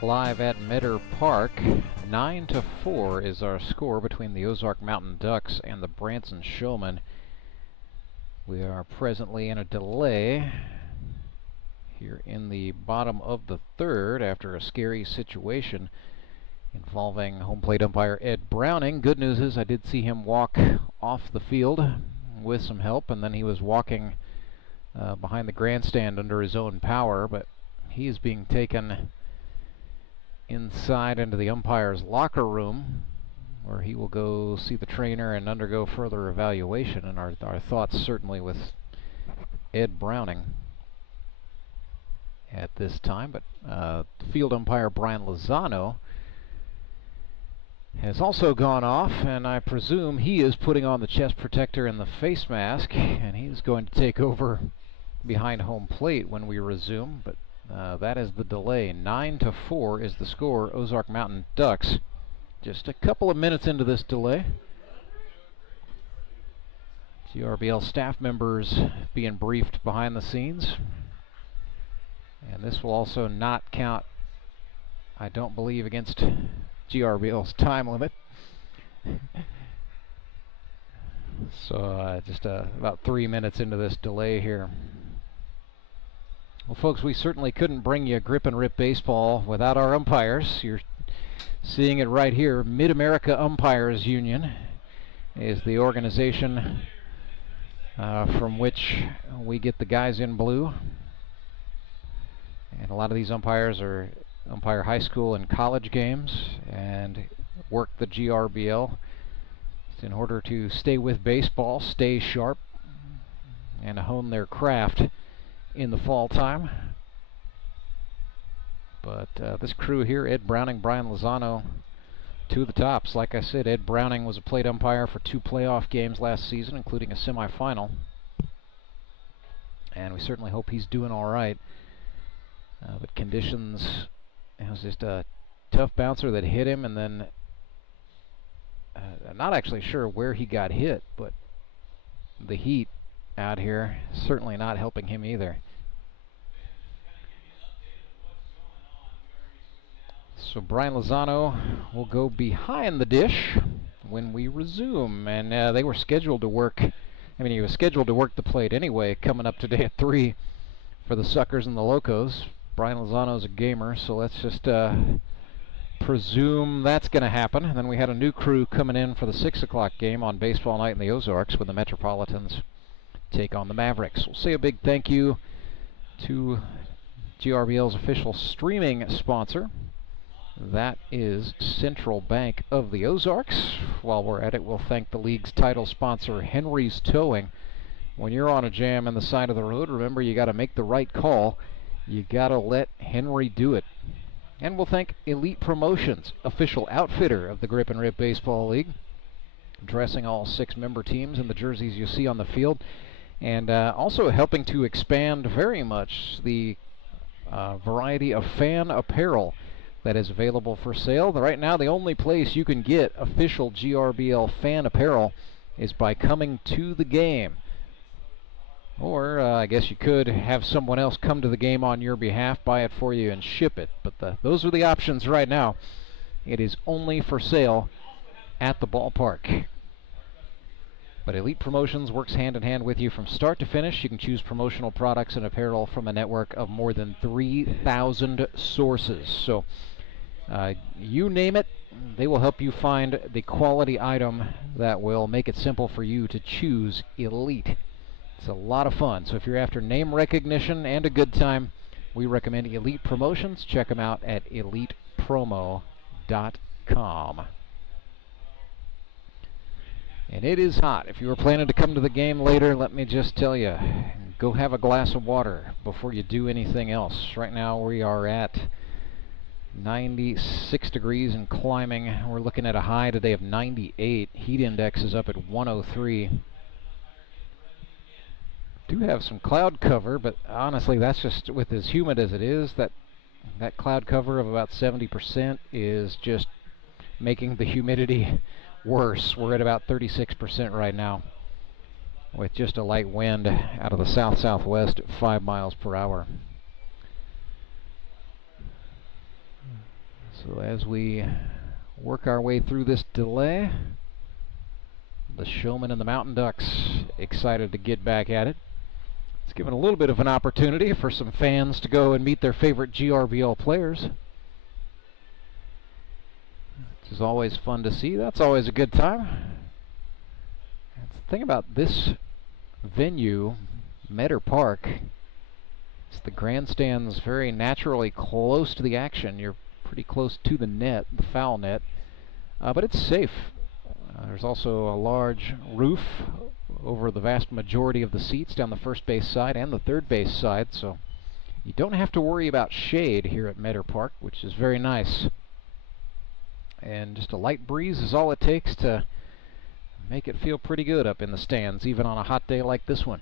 Live at Meadow Park, 9-4 is our score between the Ozark Mountain Ducks and the Branson Showmen. We are presently in a delay here in the bottom of the third after a scary situation involving home plate umpire Ed Browning. Good news is I did see him walk off the field with some help, and then he was walking behind the grandstand under his own power, but he is being taken inside into the umpire's locker room, where he will go see the trainer and undergo further evaluation. And our thoughts certainly with Ed Browning at this time. But field umpire Brian Lozano has also gone off, and I presume he is putting on the chest protector and the face mask, and he's going to take over behind home plate when we resume. But that is the delay. 9-4 is the score. Ozark Mountain Ducks Just a couple of minutes into this delay. GRBL staff members being briefed behind the scenes. And this will also not count, I don't believe, against GRBL's time limit. So just about 3 minutes into this delay here. Well, folks, we certainly couldn't bring you Grip and Rip Baseball without our umpires. You're seeing it right here. Mid-America Umpires Union is the organization from which we get the guys in blue. And a lot of these umpires umpire high school and college games and work the GRBL in order to stay with baseball, stay sharp, and hone their craft in the fall time. But this crew here, Ed Browning, Brian Lozano, two of the tops. Like I said, Ed Browning was a plate umpire for 2 playoff games last season, including a semifinal. And we certainly hope he's doing all right. But conditions, it was just a tough bouncer that hit him, and then I'm not actually sure where he got hit, but the heat out here certainly not helping him either. So Brian Lozano will go behind the dish when we resume, and they were scheduled to work. I mean, he was scheduled to work the plate anyway, coming up today at 3 for the Suckers and the Locos. Brian Lozano's a gamer, so let's just presume that's going to happen. And then we had a new crew coming in for the 6 o'clock game on baseball night in the Ozarks when the Metropolitans take on the Mavericks. We'll say a big thank you to GRBL's official streaming sponsor. That is Central Bank of the Ozarks. While we're at it, we'll thank the league's title sponsor, Henry's Towing. When you're on a jam on the side of the road, remember you got to make the right call. You got to let Henry do it. And we'll thank Elite Promotions, official outfitter of the Grip and Rip Baseball League, dressing all 6 member teams in the jerseys you see on the field, and also helping to expand very much the variety of fan apparel that is available for sale. Right now, the only place you can get official GRBL fan apparel is by coming to the game. Or I guess you could have someone else come to the game on your behalf, buy it for you, and ship it. But those are the options right now. It is only for sale at the ballpark. But Elite Promotions works hand in hand with you from start to finish. You can choose promotional products and apparel from a network of more than 3,000 sources. So you name it, they will help you find the quality item that will make it simple for you to choose Elite. It's a lot of fun. So if you're after name recognition and a good time, we recommend Elite Promotions. Check them out at elitepromo.com. And it is hot. If you were planning to come to the game later, let me just tell you, go have a glass of water before you do anything else. Right now we are at 96 degrees and climbing. We're looking at a high today of 98. Heat index is up at 103. Do have some cloud cover, but honestly that's just, with as humid as it is, that cloud cover of about 70% is just making the humidity worse. We're at about 36% right now with just a light wind out of the south-southwest at 5 miles per hour. So as we work our way through this delay, the Showmen and the Mountain Ducks excited to get back at it. It's given a little bit of an opportunity for some fans to go and meet their favorite GRBL players, which is always fun to see. That's always a good time. The thing about this venue, Meadow Park, is the grandstand's very naturally close to the action. You're pretty close to the net, the foul net, but it's safe. There's also a large roof over the vast majority of the seats down the first base side and the third base side, so you don't have to worry about shade here at Meadow Park, which is very nice. And just a light breeze is all it takes to make it feel pretty good up in the stands, even on a hot day like this one.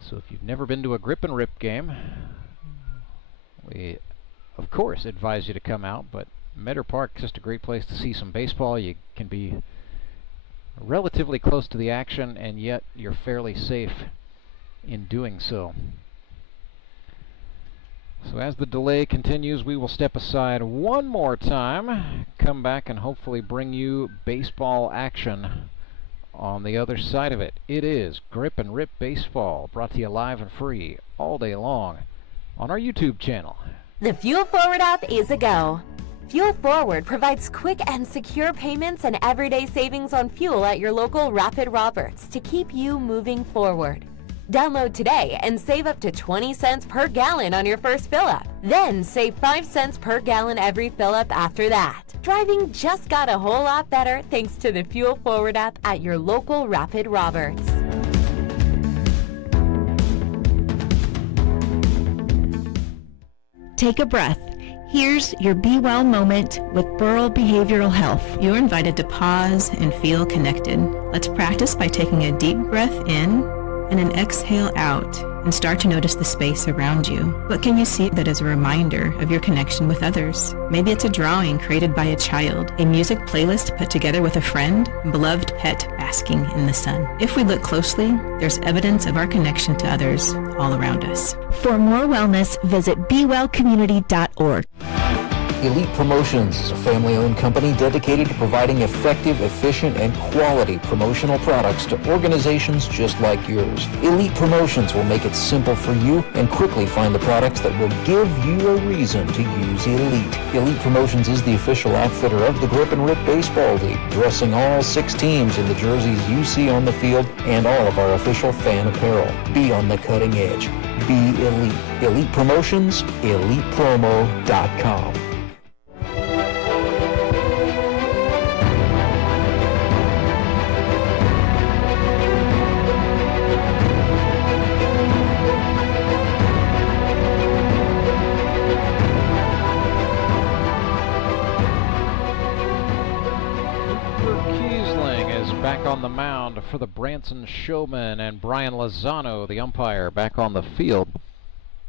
So if you've never been to a Grip and Rip game, we of course advise you to come out, but Meadow Park, just a great place to see some baseball. You can be relatively close to the action, and yet you're fairly safe in doing so. So as the delay continues, we will step aside one more time, come back and hopefully bring you baseball action on the other side of it. It is Grip and Rip Baseball, brought to you live and free all day long on our YouTube channel. The Fuel Forward app is a go. Fuel Forward provides quick and secure payments and everyday savings on fuel at your local Rapid Roberts to keep you moving forward. Download today and save up to 20 cents per gallon on your first fill-up. Then save 5 cents per gallon every fill-up after that. Driving just got a whole lot better thanks to the Fuel Forward app at your local Rapid Roberts. Take a breath. Here's your Be Well moment with Burl Behavioral Health. You're invited to pause and feel connected. Let's practice by taking a deep breath in and an exhale out, and start to notice the space around you. What can you see that is a reminder of your connection with others? Maybe it's a drawing created by a child, a music playlist put together with a friend, a beloved pet basking in the sun. If we look closely, there's evidence of our connection to others all around us. For more wellness, visit BeWellCommunity.org. Elite Promotions is a family-owned company dedicated to providing effective, efficient, and quality promotional products to organizations just like yours. Elite Promotions will make it simple for you and quickly find the products that will give you a reason to use Elite. Elite Promotions is the official outfitter of the Grip and Rip Baseball League, dressing all 6 teams in the jerseys you see on the field and all of our official fan apparel. Be on the cutting edge. Be Elite. Elite Promotions, ElitePromo.com. Back on the mound for the Branson Showmen, and Brian Lozano, the umpire, back on the field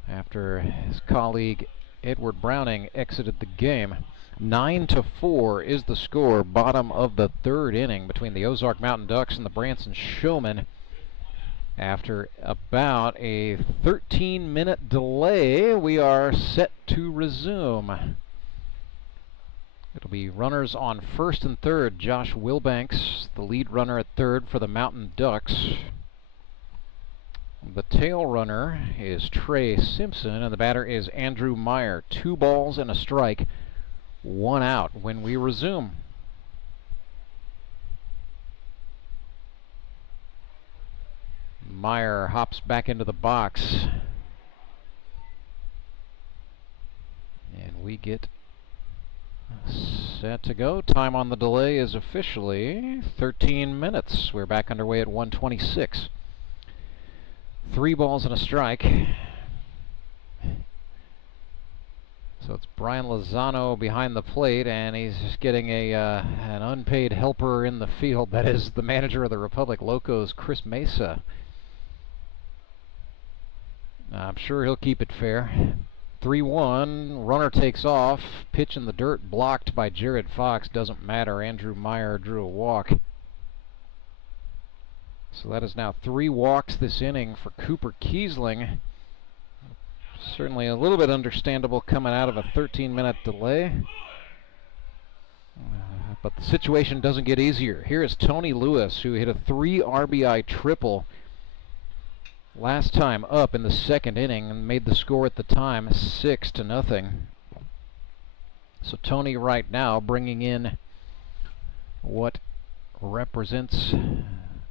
after his colleague Edward Browning exited the game. 9-4 is the score, bottom of the 3rd inning between the Ozark Mountain Ducks and the Branson Showmen. After about a 13-minute delay, we are set to resume. It'll be runners on first and third. Josh Wilbanks, the lead runner at third for the Mountain Ducks. The tail runner is Trey Simpson, and the batter is Andrew Meyer. 2 balls and a strike, 1 out when we resume. Meyer hops back into the box, and we get set to go. Time on the delay is officially 13 minutes. We're back underway at 1:26. 3 balls and a strike. So it's Brian Lozano behind the plate, and he's just getting an unpaid helper in the field. That is the manager of the Republic Locos, Chris Mesa. I'm sure he'll keep it fair. 3-1, runner takes off, pitch in the dirt, blocked by Jared Fox. Doesn't matter, Andrew Meyer drew a walk. So that is now 3 walks this inning for Cooper Kiesling. Certainly a little bit understandable coming out of a 13-minute delay. But the situation doesn't get easier. Here is Tony Lewis, who hit a 3 RBI triple last time up in the 2nd inning and made the score at the time 6-0. So Tony right now bringing in what represents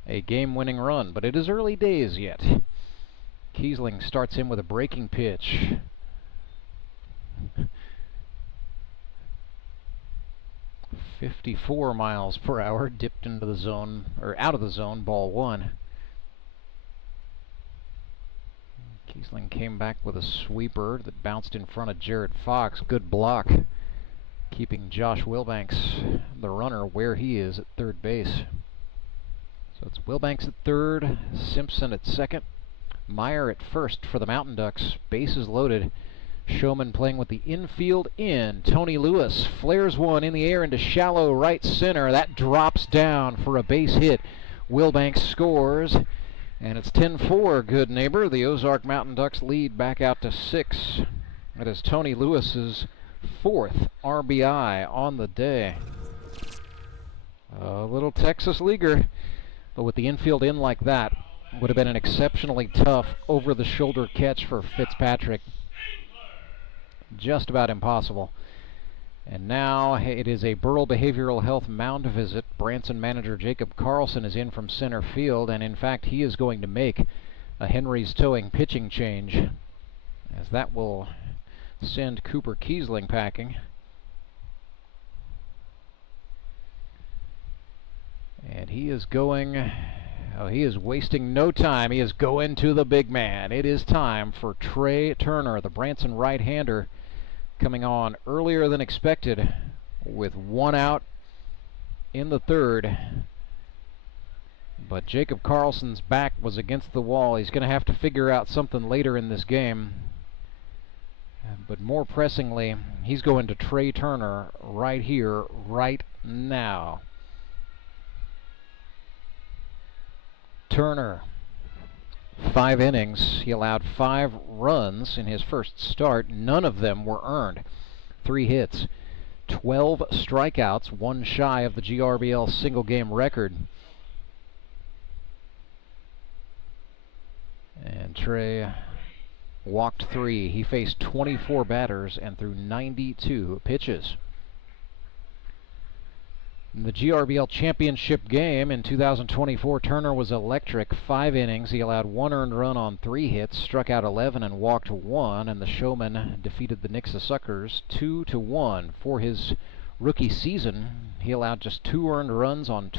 a game-winning run, but it is early days yet. Kiesling starts in with a breaking pitch. .54 miles per hour, dipped into the zone, or out of the zone, ball 1. Kiesling came back with a sweeper that bounced in front of Jared Fox. Good block, keeping Josh Wilbanks, the runner, where he is at third base. So it's Wilbanks at third, Simpson at second, Meyer at first for the Mountain Ducks. Bases loaded. Showmen playing with the infield in. Tony Lewis flares one in the air into shallow right center. That drops down for a base hit. Wilbanks scores, and it's 10-4, good neighbor. The Ozark Mountain Ducks lead back out to 6. That is Tony Lewis's 4th RBI on the day. A little Texas leaguer, but with the infield in like that, would have been an exceptionally tough over-the-shoulder catch for Fitzpatrick. Just about impossible. And now it is a Burrell Behavioral Health mound visit. Branson manager Jacob Carlson is in from center field, and in fact he is going to make a Henry's towing pitching change, as that will send Cooper Kiesling packing. And he is going, he is wasting no time. He is going to the big man. It is time for Trey Turner, the Branson right-hander, coming on earlier than expected with 1 out in the 3rd. But Jacob Carlson's back was against the wall. He's going to have to figure out something later in this game. But more pressingly, he's going to Trey Turner right here, right now. Turner, 5 innings. He allowed 5 runs in his first start. None of them were earned. 3 hits, 12 strikeouts, 1 shy of the GRBL single game record. And Trey walked 3. He faced 24 batters and threw 92 pitches. In the GRBL championship game in 2024, Turner was electric. 5 innings. He allowed 1 earned run on 3 hits, struck out 11 and walked 1, and the Showmen defeated the Nixa Suckers 2-1. For his rookie season, he allowed just 2 earned runs on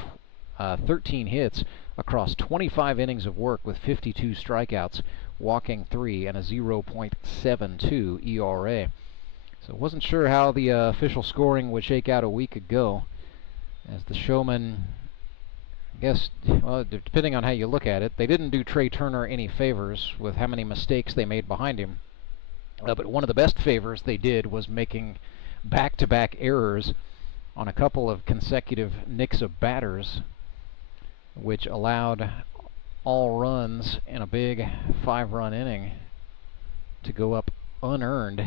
13 hits across 25 innings of work with 52 strikeouts, walking 3 and a 0.72 ERA. So wasn't sure how the official scoring would shake out a week ago, as the Showmen, I guess, well, depending on how you look at it, they didn't do Trey Turner any favors with how many mistakes they made behind him. But one of the best favors they did was making back-to-back errors on a couple of consecutive Nixa batters, which allowed all runs in a big 5-run inning to go up unearned.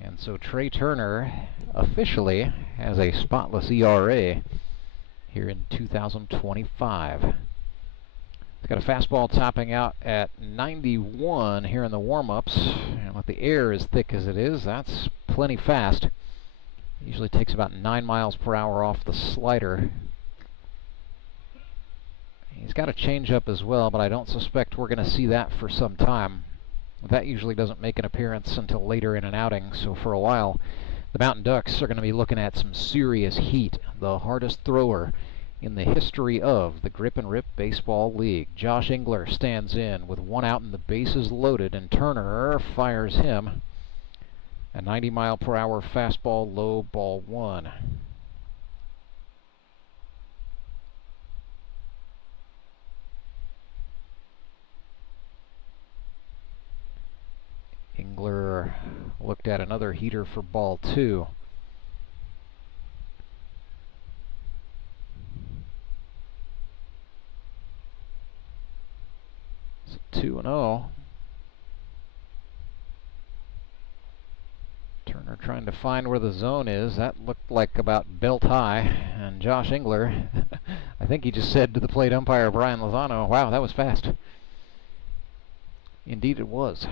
And so Trey Turner officially has a spotless ERA here in 2025. He's got a fastball topping out at 91 here in the warm-ups, and with the air as thick as it is, that's plenty fast. Usually takes about 9 miles per hour off the slider. He's got a changeup as well, but I don't suspect we're going to see that for some time. That usually doesn't make an appearance until later in an outing, so for a while the Mountain Ducks are going to be looking at some serious heat. The hardest thrower in the history of the Grip and Rip Baseball League. Josh Engler stands in with 1 out and the bases loaded, and Turner fires him. A 90-mile-per-hour fastball, low, ball 1. Engler looked at another heater for ball 2. It's 2-0. Turner trying to find where the zone is. That looked like about belt high. And Josh Engler, I think he just said to the plate umpire Brian Lozano, "Wow, that was fast." Indeed it was.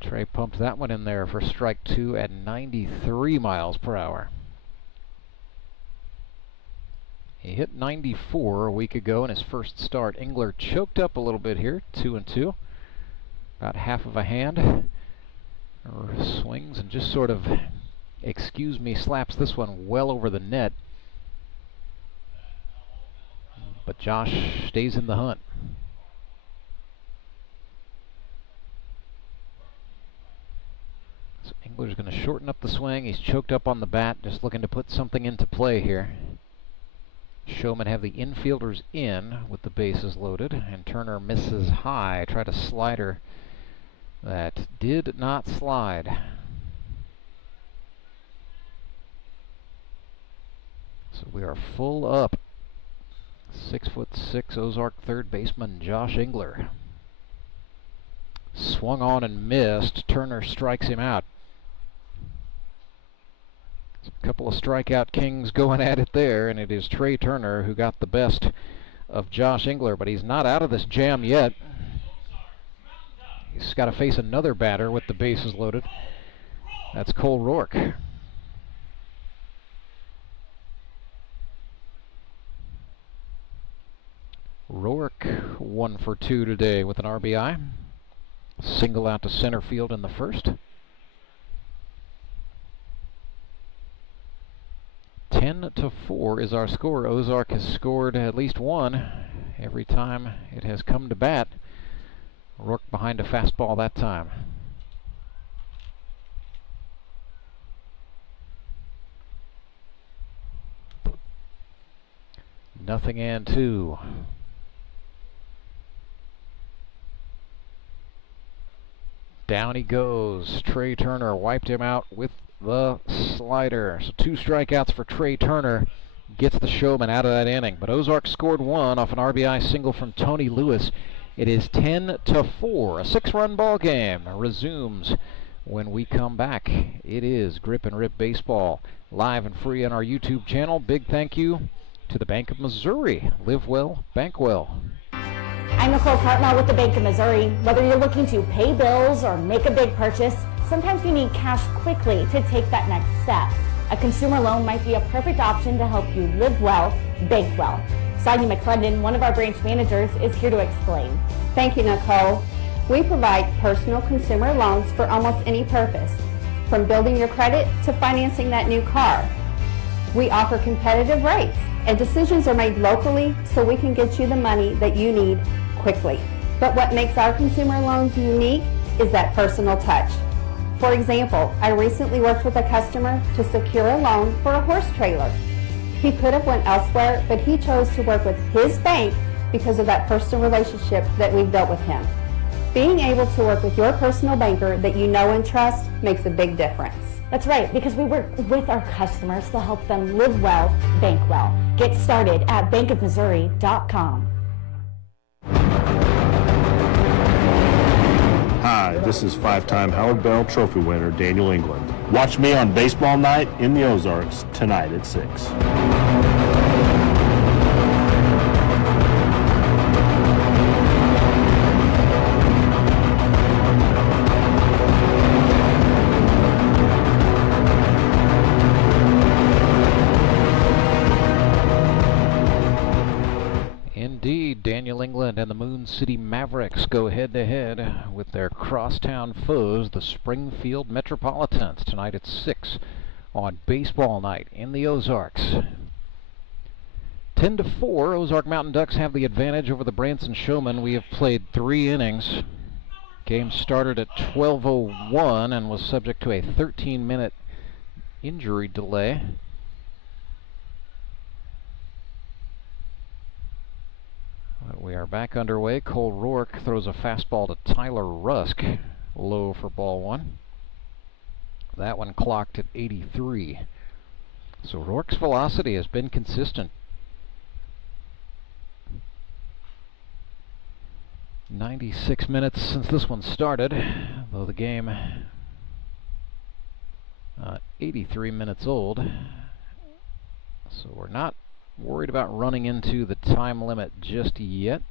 Trey pumped that one in there for strike 2 at 93 miles per hour. He hit 94 a week ago in his first start. Engler choked up a little bit here, 2-2. About half of a hand. Swings and just sort of, excuse me, slaps this one well over the net. But Josh stays in the hunt. So Engler's going to shorten up the swing. He's choked up on the bat, just looking to put something into play here. Showmen have the infielders in with the bases loaded, and Turner misses high. Tried a slider that did not slide. So we are full up. 6'6" Ozark third baseman Josh Engler. Swung on and missed. Turner strikes him out. A couple of strikeout kings going at it there, and it is Trey Turner who got the best of Josh Engler, but he's not out of this jam yet. He's got to face another batter with the bases loaded. That's Cole Roark. Roark 1 for 2 today with an RBI. Single out to center field in the first. 10-4 is our score. Ozark has scored at least one every time it has come to bat. Roark behind a fastball that time. Nothing and 2. Down he goes. Trey Turner wiped him out with the slider. So 2 strikeouts for Trey Turner. Gets the Showman out of that inning. But Ozark scored 1 off an RBI single from Tony Lewis. It is 10-4. A 6-run ball game resumes when we come back. It is Grip and Rip Baseball, live and free on our YouTube channel. Big thank you to the Bank of Missouri. Live well, bank well. I'm Nicole Cartmel with the Bank of Missouri. Whether you're looking to pay bills or make a big purchase, sometimes you need cash quickly to take that next step. A consumer loan might be a perfect option to help you live well, bank well. Sonia McClendon, one of our branch managers, is here to explain. Thank you, Nicole. We provide personal consumer loans for almost any purpose, from building your credit to financing that new car. We offer competitive rates, and decisions are made locally so we can get you the money that you need quickly. But what makes our consumer loans unique is that personal touch. For example, I recently worked with a customer to secure a loan for a horse trailer. He could have went elsewhere, but he chose to work with his bank because of that personal relationship that we've built with him. Being able to work with your personal banker that you know and trust makes a big difference. That's right, because we work with our customers to help them live well, bank well. Get started at bankofmissouri.com. Hi, this is 5-time Howard Bell Trophy winner Daniel England. Watch me on Baseball Night in the Ozarks tonight at 6. Indeed, Daniel England and the Moon City Mavericks go head-to-head with their crosstown foes, the Springfield Metropolitans, tonight at 6 on Baseball Night in the Ozarks. 10-4, Ozark Mountain Ducks have the advantage over the Branson Showmen. We have played 3 innings. Game started at 12:01 and was subject to a 13-minute injury delay. But we are back underway. Cole Roark throws a fastball to Tyler Rusk, low for ball 1. That one clocked at 83. So Roark's velocity has been consistent. 96 minutes since this one started, though the game 83 minutes old. So we're not worried about running into the time limit just yet,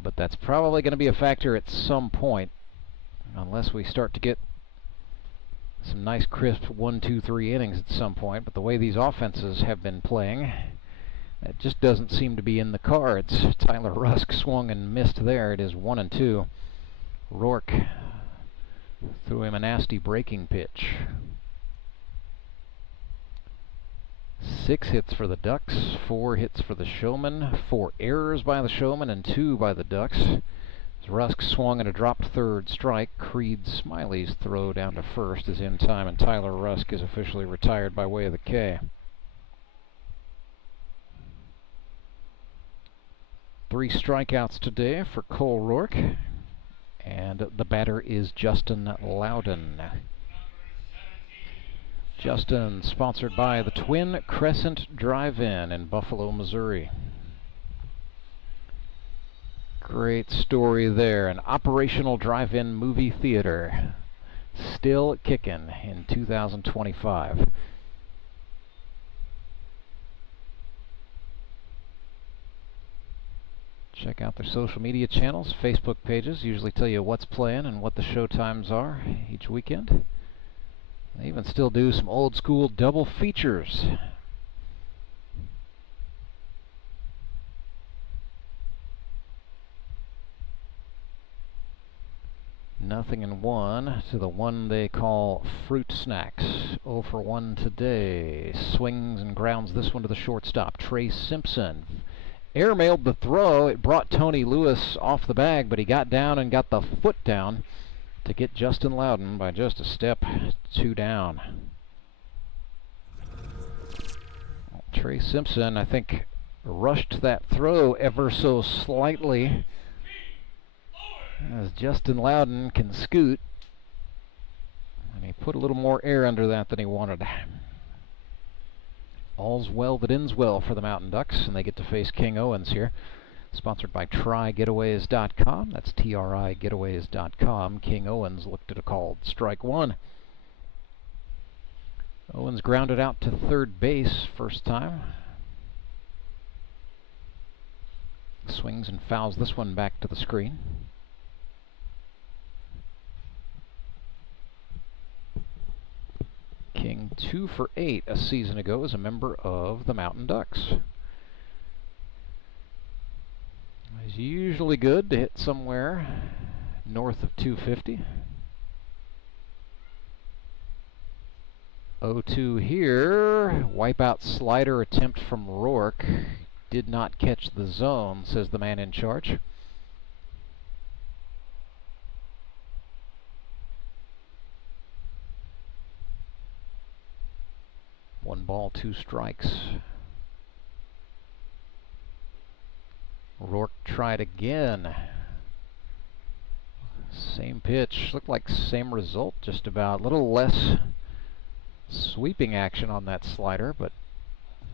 but that's probably going to be a factor at some point, unless we start to get some nice crisp 1, 2, 3 innings at some point. But the way these offenses have been playing, that just doesn't seem to be in the cards. Tyler Rusk swung and missed there. It is 1-2. Roark threw him a nasty breaking pitch. 6 hits for the Ducks, 4 hits for the Showmen, 4 errors by the Showmen and 2 by the Ducks. As Rusk swung and a dropped third strike, Creed Smiley's throw down to first is in time, and Tyler Rusk is officially retired by way of the K. 3 strikeouts today for Cole Roark, and the batter is Justin Loudon. Justin, sponsored by the Twin Crescent Drive-In in Buffalo, Missouri. Great story there. An operational drive-in movie theater. Still kicking in 2025. Check out their social media channels, Facebook pages. Usually tell you what's playing and what the show times are each weekend. They even still do some old school double features. Nothing in 1 to the one they call Fruit Snacks. 0 for 1 today. Swings and grounds this one to the shortstop, Trey Simpson. Airmailed the throw. It brought Tony Lewis off the bag, but he got down and got the foot down to get Justin Loudon by just a step 2 down. Trey Simpson, I think, rushed that throw ever so slightly, as Justin Loudon can scoot, and he put a little more air under that than he wanted. All's well that ends well for the Mountain Ducks, and they get to face King Owens here. Sponsored by TryGetaways.com. That's TRIGetaways.com. King Owens looked at a called strike 1. Owens grounded out to third base first time. Swings and fouls this one back to the screen. King 2 for 8 a season ago as a member of the Mountain Ducks. He's usually good to hit somewhere north of 250. 0-2 here. Wipeout slider attempt from Roark. Did not catch the zone, says the man in charge. One ball, 2 strikes. Roark tried again. Same pitch. Looked like same result, just about. A little less sweeping action on that slider, but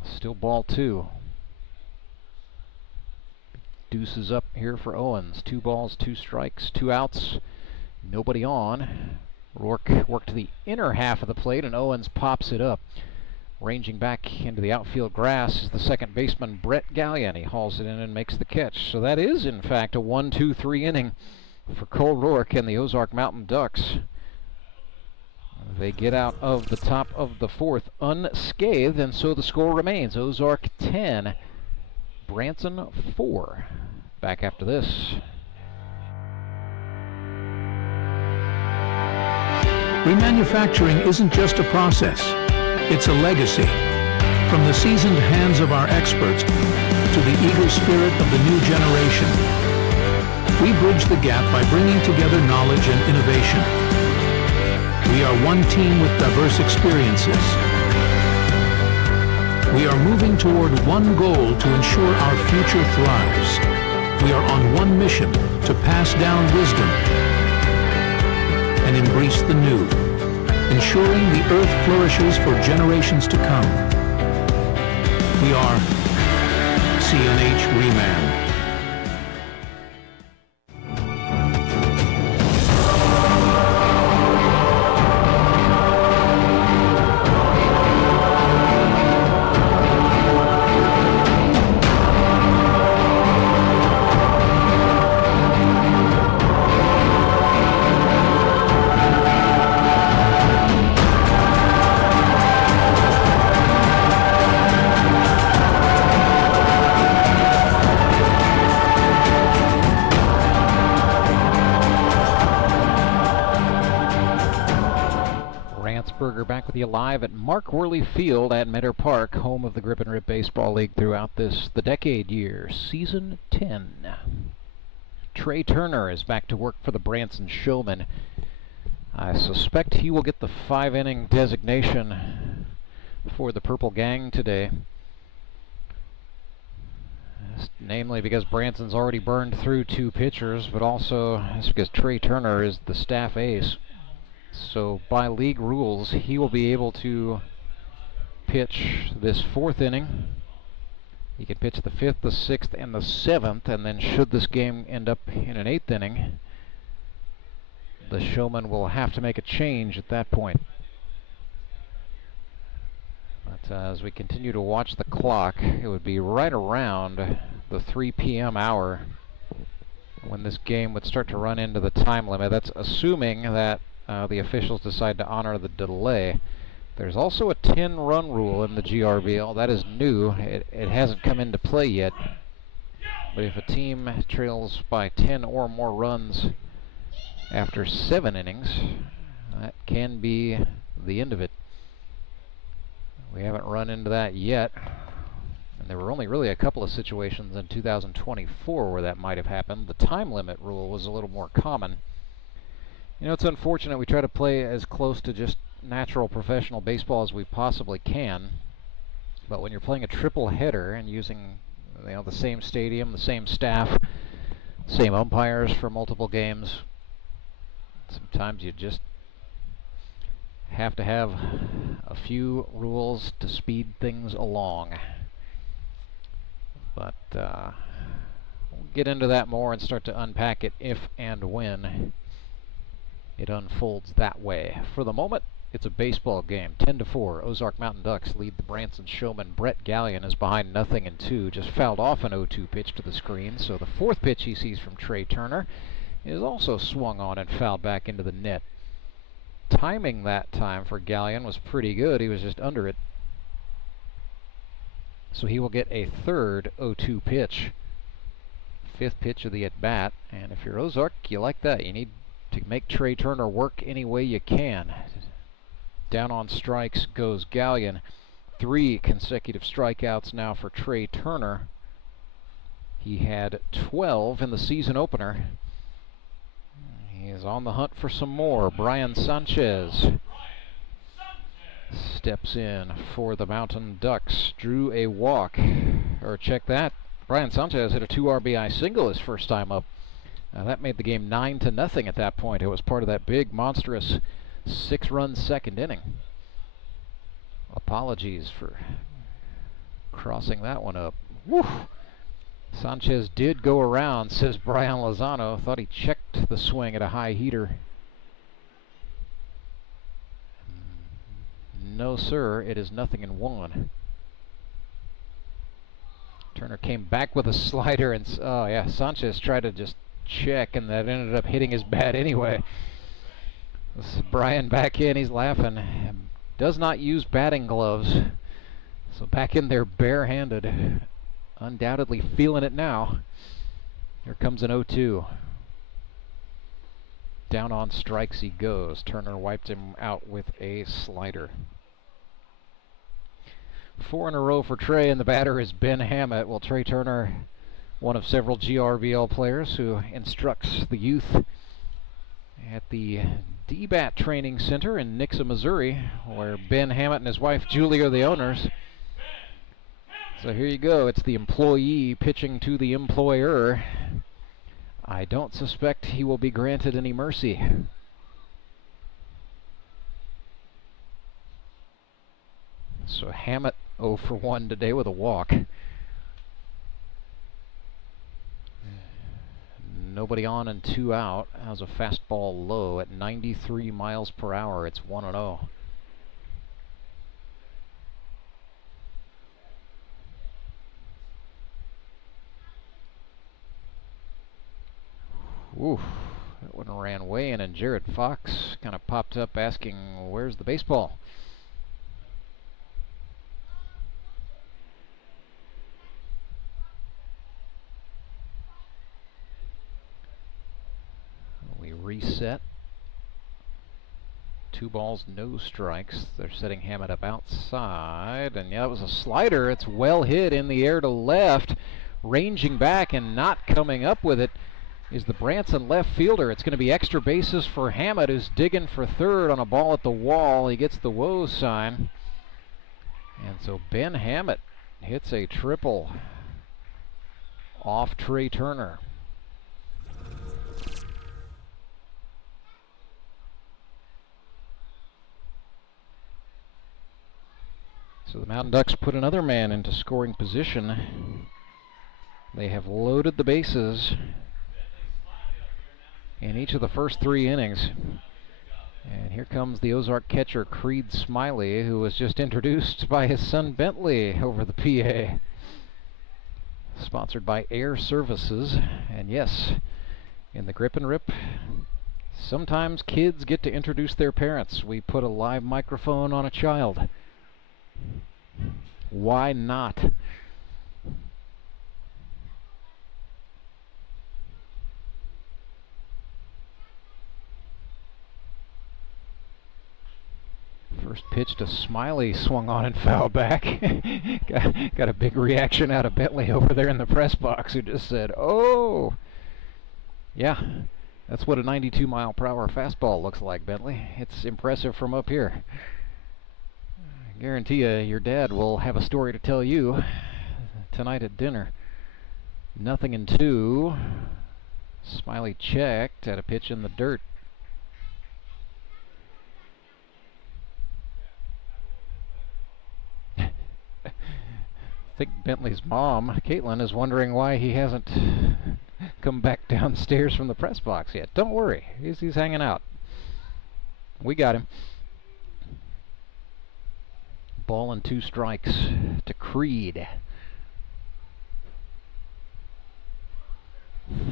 still ball 2. Deuces up here for Owens. 2 balls, 2 strikes, 2 outs. Nobody on. Roark worked to the inner half of the plate, and Owens pops it up. Ranging back into the outfield grass is the second baseman, Brett Gallion. He hauls it in and makes the catch. So that is, in fact, a 1-2-3 inning for Cole Roark and the Ozark Mountain Ducks. They get out of the top of the 4th unscathed, and so the score remains. Ozark 10, Branson 4. Back after this. Remanufacturing isn't just a process. It's a legacy. From the seasoned hands of our experts to the eager spirit of the new generation, we bridge the gap by bringing together knowledge and innovation. We are one team with diverse experiences. We are moving toward one goal to ensure our future thrives. We are on one mission to pass down wisdom and embrace the new, ensuring the earth flourishes for generations to come. We are CNH Reman. Back with you live at Mark Worley Field at Meadow Park, home of the Grip and Rip Baseball League throughout the decade year, Season 10. Trey Turner is back to work for the Branson Showmen. I suspect he will get the 5-inning designation for the Purple Gang today. Namely because Branson's already burned through 2 pitchers, but also because Trey Turner is the staff ace. So by league rules, he will be able to pitch this 4th inning. He can pitch the 5th, the 6th, and the 7th, and then should this game end up in an 8th inning, the Showman will have to make a change at that point. But as we continue to watch the clock, it would be right around the 3 p.m. hour when this game would start to run into the time limit. That's assuming that the officials decide to honor the delay. There's also a 10-run rule in the GRBL. That is new. It hasn't come into play yet. But if a team trails by 10 or more runs after 7 innings, that can be the end of it. We haven't run into that yet. And there were only really a couple of situations in 2024 where that might have happened. The time limit rule was a little more common. You know, it's unfortunate we try to play as close to just natural professional baseball as we possibly can, but when you're playing a triple header and using, you know, the same stadium, the same staff, same umpires for multiple games, sometimes you just have to have a few rules to speed things along. But we'll get into that more and start to unpack it if and when it unfolds that way. For the moment, it's a baseball game. 10-4. Ozark Mountain Ducks lead the Branson Showmen. Brett Gallion is behind 0-2. Just fouled off an 0-2 pitch to the screen. So the 4th pitch he sees from Trey Turner is also swung on and fouled back into the net. Timing that time for Gallion was pretty good. He was just under it. So he will get a 3rd 0-2 pitch. 5th pitch of the at-bat. And if you're Ozark, you like that. You need to make Trey Turner work any way you can. Down on strikes goes Gallion. 3 consecutive strikeouts now for Trey Turner. He had 12 in the season opener. He is on the hunt for some more. Brian Sanchez steps in for the Mountain Ducks. Drew a walk. Or check that. Brian Sanchez hit a 2 RBI single his first time up. That made the game 9-0 at that point. It was part of that big, monstrous 6-run 2nd inning. Apologies for crossing that one up. Woo! Sanchez did go around, says Brian Lozano. Thought he checked the swing at a high heater. No, sir. It is 0-1. Turner came back with a slider, and oh yeah, Sanchez tried to just check, and that ended up hitting his bat anyway. This is Brian back in. He's laughing. Does not use batting gloves, so back in there barehanded. Undoubtedly feeling it now. Here comes an 0-2. Down on strikes he goes. Turner wiped him out with a slider. 4 in a row for Trey, and the batter is Ben Hammett. Well, Trey Turner, one of several GRBL players who instructs the youth at the DBAT Training Center in Nixa, Missouri, where Ben Hammett and his wife Julie are the owners. So here you go. It's the employee pitching to the employer. I don't suspect he will be granted any mercy. So Hammett 0 for 1 today with a walk. Nobody on and 2 out. Has a fastball low at 93 miles per hour. It's 1-0. Oof, that one ran way in, and Jared Fox kind of popped up asking, where's the baseball? We reset. 2 balls, no strikes. They're setting Hammett up outside, and yeah, that was a slider. It's well hit in the air to left, ranging back and not coming up with it is the Branson left fielder. It's going to be extra bases for Hammett, who's digging for third on a ball at the wall. He gets the whoa sign. And so Ben Hammett hits a triple off Trey Turner. So the Mountain Ducks put another man into scoring position. They have loaded the bases in each of the first 3 innings. And here comes the Ozark catcher Creed Smiley, who was just introduced by his son Bentley over the PA. Sponsored by Air Services. And yes, in the Grip and Rip, sometimes kids get to introduce their parents. We put a live microphone on a child. Why not? First pitch to Smiley, swung on and fouled back. got a big reaction out of Bentley over there in the press box, who just said, "Oh, yeah, that's what a 92-mile-per-hour fastball looks like, Bentley. It's impressive from up here." I guarantee you, your dad will have a story to tell you tonight at dinner. 0-2. Smiley checked at a pitch in the dirt. I think Bentley's mom, Caitlin, is wondering why he hasn't come back downstairs from the press box yet. Don't worry, he's hanging out. We got him. Ball and 2 strikes to Creed.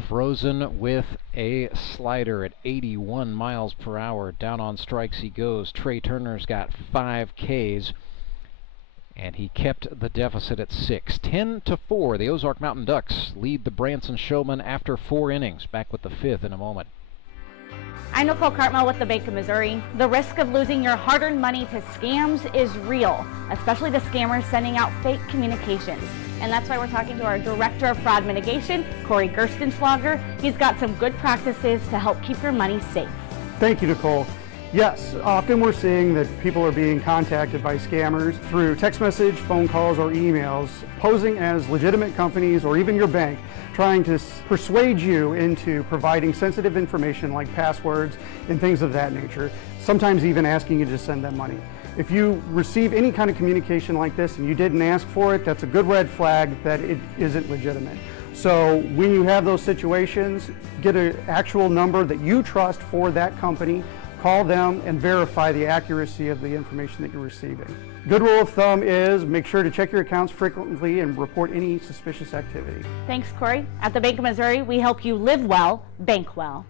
Frozen with a slider at 81 miles per hour. Down on strikes he goes. Trey Turner's got 5 Ks. And he kept the deficit at 6. 10-4, the Ozark Mountain Ducks lead the Branson Showmen after 4 innings. Back with the 5th in a moment. I'm Nicole Cartmel with the Bank of Missouri. The risk of losing your hard-earned money to scams is real, especially the scammers sending out fake communications. And that's why we're talking to our Director of Fraud Mitigation, Corey Gerstenschlager. He's got some good practices to help keep your money safe. Thank you, Nicole. Yes, often we're seeing that people are being contacted by scammers through text message, phone calls, or emails, posing as legitimate companies or even your bank, trying to persuade you into providing sensitive information like passwords and things of that nature, sometimes even asking you to send them money. If you receive any kind of communication like this and you didn't ask for it, that's a good red flag that it isn't legitimate. So when you have those situations, get an actual number that you trust for that company, call them and verify the accuracy of the information that you're receiving. Good rule of thumb is make sure to check your accounts frequently and report any suspicious activity. Thanks, Corey. At the Bank of Missouri, we help you live well, bank well.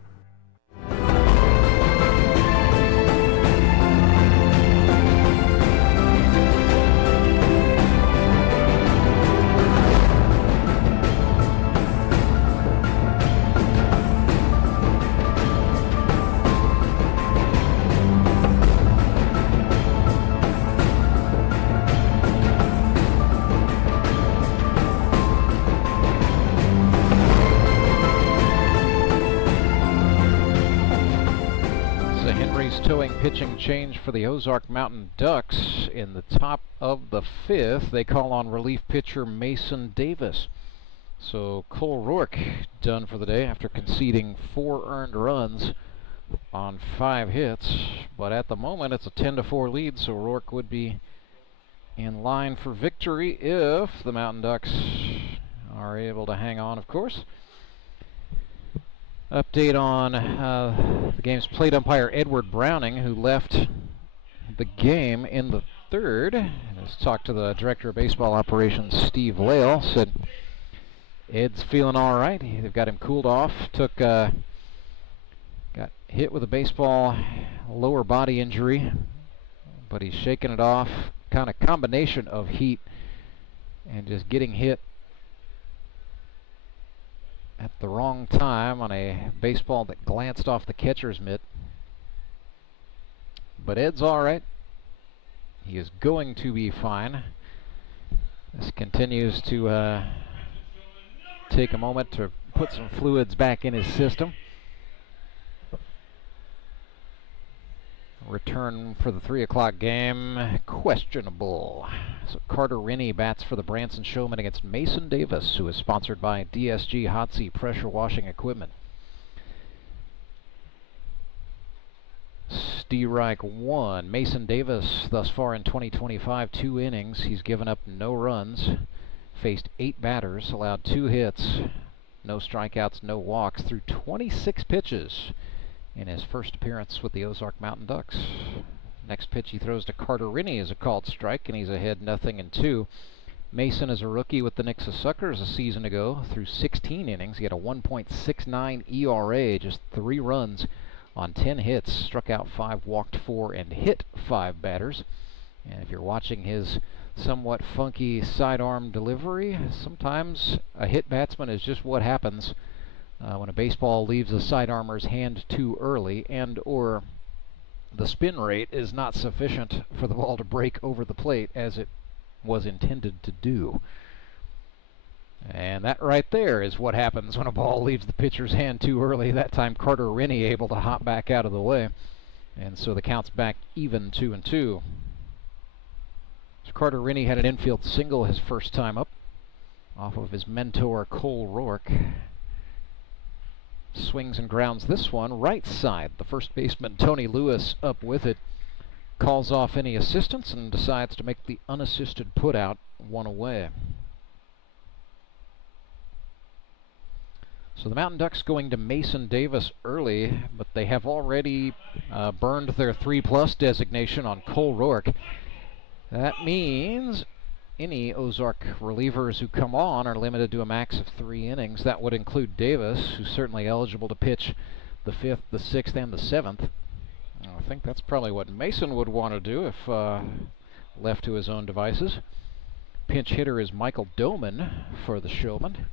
Towing pitching change for the Ozark Mountain Ducks. In the top of the 5th, they call on relief pitcher Mason Davis. So Cole Roark done for the day after conceding 4 earned runs on 5 hits. But at the moment, it's a 10-4 lead, so Roark would be in line for victory if the Mountain Ducks are able to hang on, of course. Update on the game's plate umpire Edward Browning, who left the game in the 3rd. Let's talk to the Director of Baseball Operations, Steve Lale. Said Ed's feeling all right. They've got him cooled off. Got hit with a baseball, lower body injury, but he's shaking it off. Kind of combination of heat and just getting hit at the wrong time on a baseball that glanced off the catcher's mitt. But Ed's all right. He is going to be fine. This continues to take a moment to put some fluids back in his system. Return for the 3 o'clock game, questionable. So Carter Rennie bats for the Branson Showmen against Mason Davis, who is sponsored by DSG Hot Seat Pressure Washing Equipment. Strike one. Mason Davis thus far in 2025, 2 innings. He's given up no runs, faced 8 batters, allowed 2 hits, no strikeouts, no walks through 26 pitches in his first appearance with the Ozark Mountain Ducks. Next pitch he throws to Carter Rennie is a called strike, and he's ahead 0-2. Mason is a rookie with the Nixa Suckers a season ago. Through 16 innings, he had a 1.69 ERA, just 3 runs on 10 hits, struck out 5, walked 4, and hit 5 batters. And if you're watching his somewhat funky sidearm delivery, sometimes a hit batsman is just what happens when a baseball leaves a sidearmer's hand too early, and or the spin rate is not sufficient for the ball to break over the plate as it was intended to do. And that right there is what happens when a ball leaves the pitcher's hand too early. That time Carter Rennie able to hop back out of the way, and so the count's back even 2-2. So Carter Rennie had an infield single his first time up off of his mentor Cole Roark. Swings and grounds this one right side. The first baseman Tony Lewis up with it, calls off any assistance and decides to make the unassisted put out, 1 away. So the Mountain Ducks going to Mason Davis early, but they have already burned their 3+ designation on Cole Roark. That means any Ozark relievers who come on are limited to a max of 3 innings. That would include Davis, who's certainly eligible to pitch the 5th, the 6th, and the 7th. I think that's probably what Mason would want to do if left to his own devices. Pinch hitter is Michael Doman for the Showmen.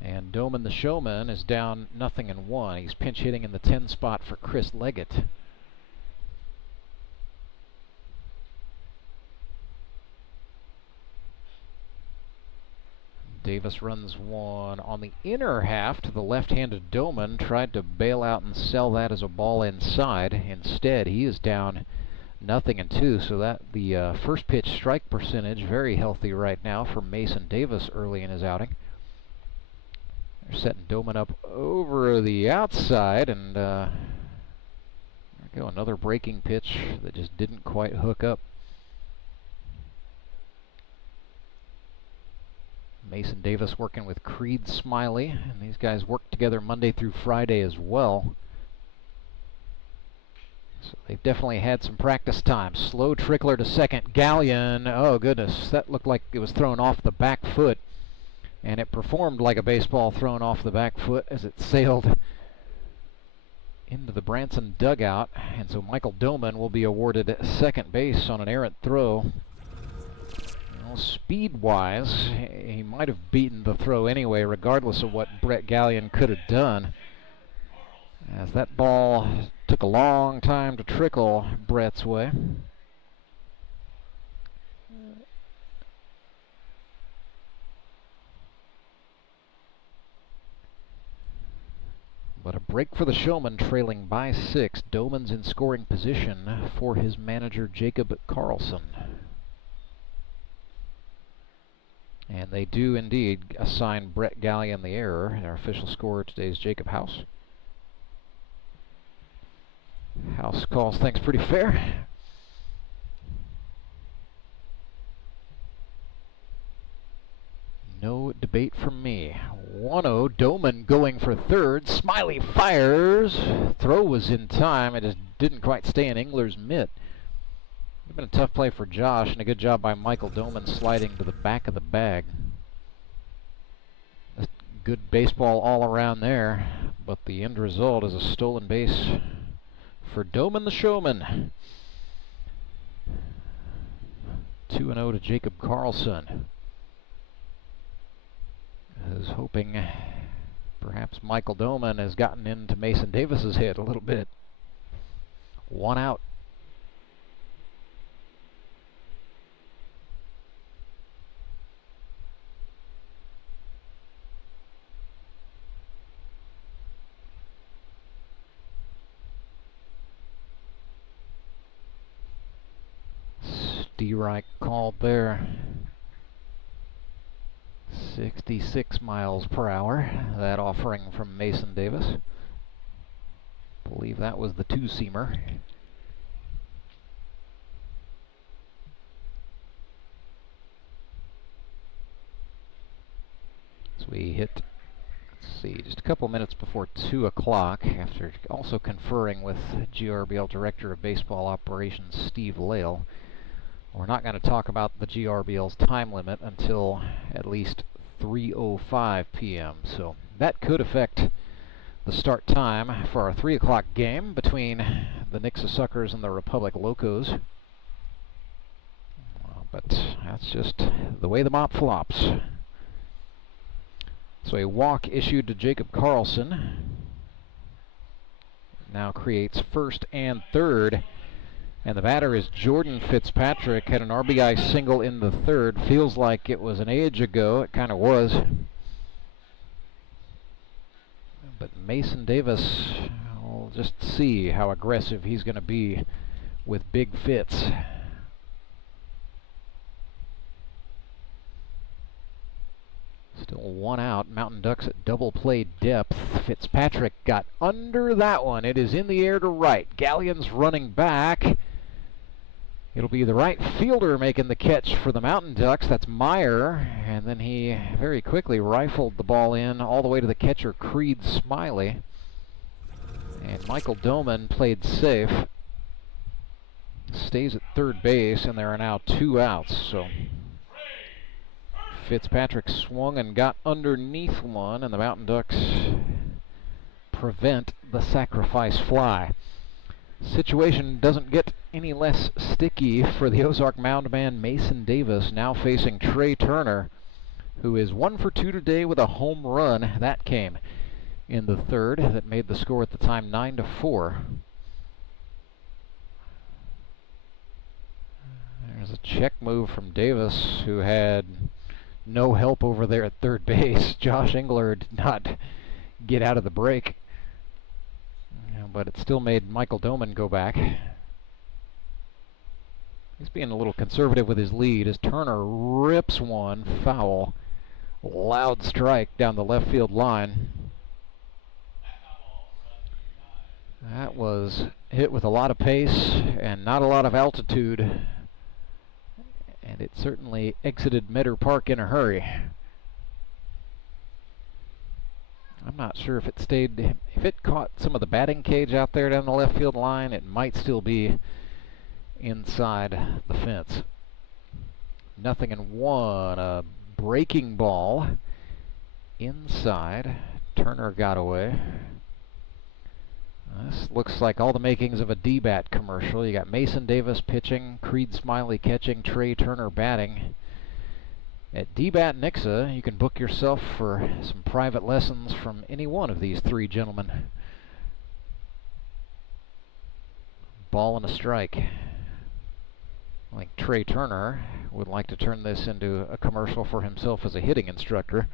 And Doman, the Showman, is down 0-1. He's pinch hitting in the 10 spot for Chris Leggett. Davis runs one on the inner half to the left-handed Doman. Tried to bail out and sell that as a ball inside. Instead, he is down 0-2. So that the first pitch strike percentage very healthy right now for Mason Davis early in his outing. They're setting Doman up over the outside, and there we go, another breaking pitch that just didn't quite hook up. Mason Davis working with Creed Smiley, and these guys work together Monday through Friday as well. So they've definitely had some practice time. Slow trickler to second. Gallion, oh goodness, that looked like it was thrown off the back foot. And it performed like a baseball thrown off the back foot as it sailed into the Branson dugout. And so Michael Doman will be awarded second base on an errant throw. Well, speed-wise, he might have beaten the throw anyway, regardless of what Brett Gallion could have done, as that ball took a long time to trickle Brett's way. But a break for the Showmen, trailing by 6. Doman's in scoring position for his manager, Jacob Carlson. And they do indeed assign Brett Gallion the error. Our official scorer today is Jacob House. House calls things pretty fair. No debate from me. 1-0, Doman going for third. Smiley fires. Throw was in time. It just didn't quite stay in Engler's mitt. It's been a tough play for Josh, and a good job by Michael Doman sliding to the back of the bag. Good baseball all around there, but the end result is a stolen base for Doman the Showman. 2-0 to Jacob Carlson. I was hoping perhaps Michael Doman has gotten into Mason Davis's head a little bit. 1 out. D-Reich called there. 66 miles per hour. That offering from Mason Davis. Believe that was the two-seamer. So we hit, let's see, just a couple minutes before 2 o'clock, after also conferring with GRBL Director of Baseball Operations Steve Lale. We're not going to talk about the GRBL's time limit until at least 3:05 p.m. So that could affect the start time for our 3 o'clock game between the Nixa Suckers and the Republic Locos. But that's just the way the mop flops. So a walk issued to Jacob Carlson now creates first and third. And the batter is Jordan Fitzpatrick. Had an RBI single in the third. Feels like it was an age ago. It kind of was. But Mason Davis, we'll just see how aggressive he's going to be with big Fitz. Still one out. Mountain Ducks at double play depth. Fitzpatrick got under that one. It is in the air to right. Galleon's running back. It'll be the right fielder making the catch for the Mountain Ducks. That's Meyer. And then he very quickly rifled the ball in all the way to the catcher, Creed Smiley. And Michael Doman played safe. Stays at third base, and there are now 2 outs. So Fitzpatrick swung and got underneath one, and the Mountain Ducks prevent the sacrifice fly. Situation doesn't get any less sticky for the Ozark mound man Mason Davis, now facing Trey Turner, who is 1 for 2 today with a home run. That came in the third. That made the score at the time 9-4. There's a check move from Davis, who had no help over there at third base. Josh Engler did not get out of the break, but it still made Michael Doman go back. He's being a little conservative with his lead as Turner rips one foul. Loud strike down the left field line. That was hit with a lot of pace and not a lot of altitude, and it certainly exited Meadow Park in a hurry. I'm not sure if it stayed, if it caught some of the batting cage out there down the left field line, it might still be inside the fence. 0-1, a breaking ball inside. Turner got away. This looks like all the makings of a D-Bat commercial. You got Mason Davis pitching, Creed Smiley catching, Trey Turner batting. At D-Bat Nixa, you can book yourself for some private lessons from any one of these 3 gentlemen. Ball and a strike. I think Trey Turner would like to turn this into a commercial for himself as a hitting instructor.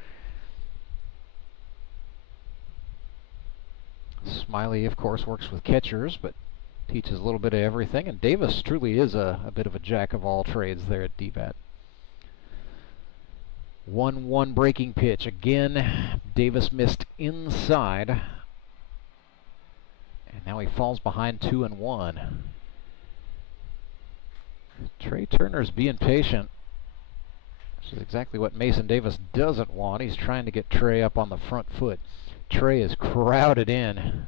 Smiley, of course, works with catchers, but teaches a little bit of everything. And Davis truly is a bit of a jack of all trades there at D-Bat. 1-1 breaking pitch. Again, Davis missed inside. And now he falls behind 2-1. Trey Turner's being patient. This is exactly what Mason Davis doesn't want. He's trying to get Trey up on the front foot. Trey is crowded in.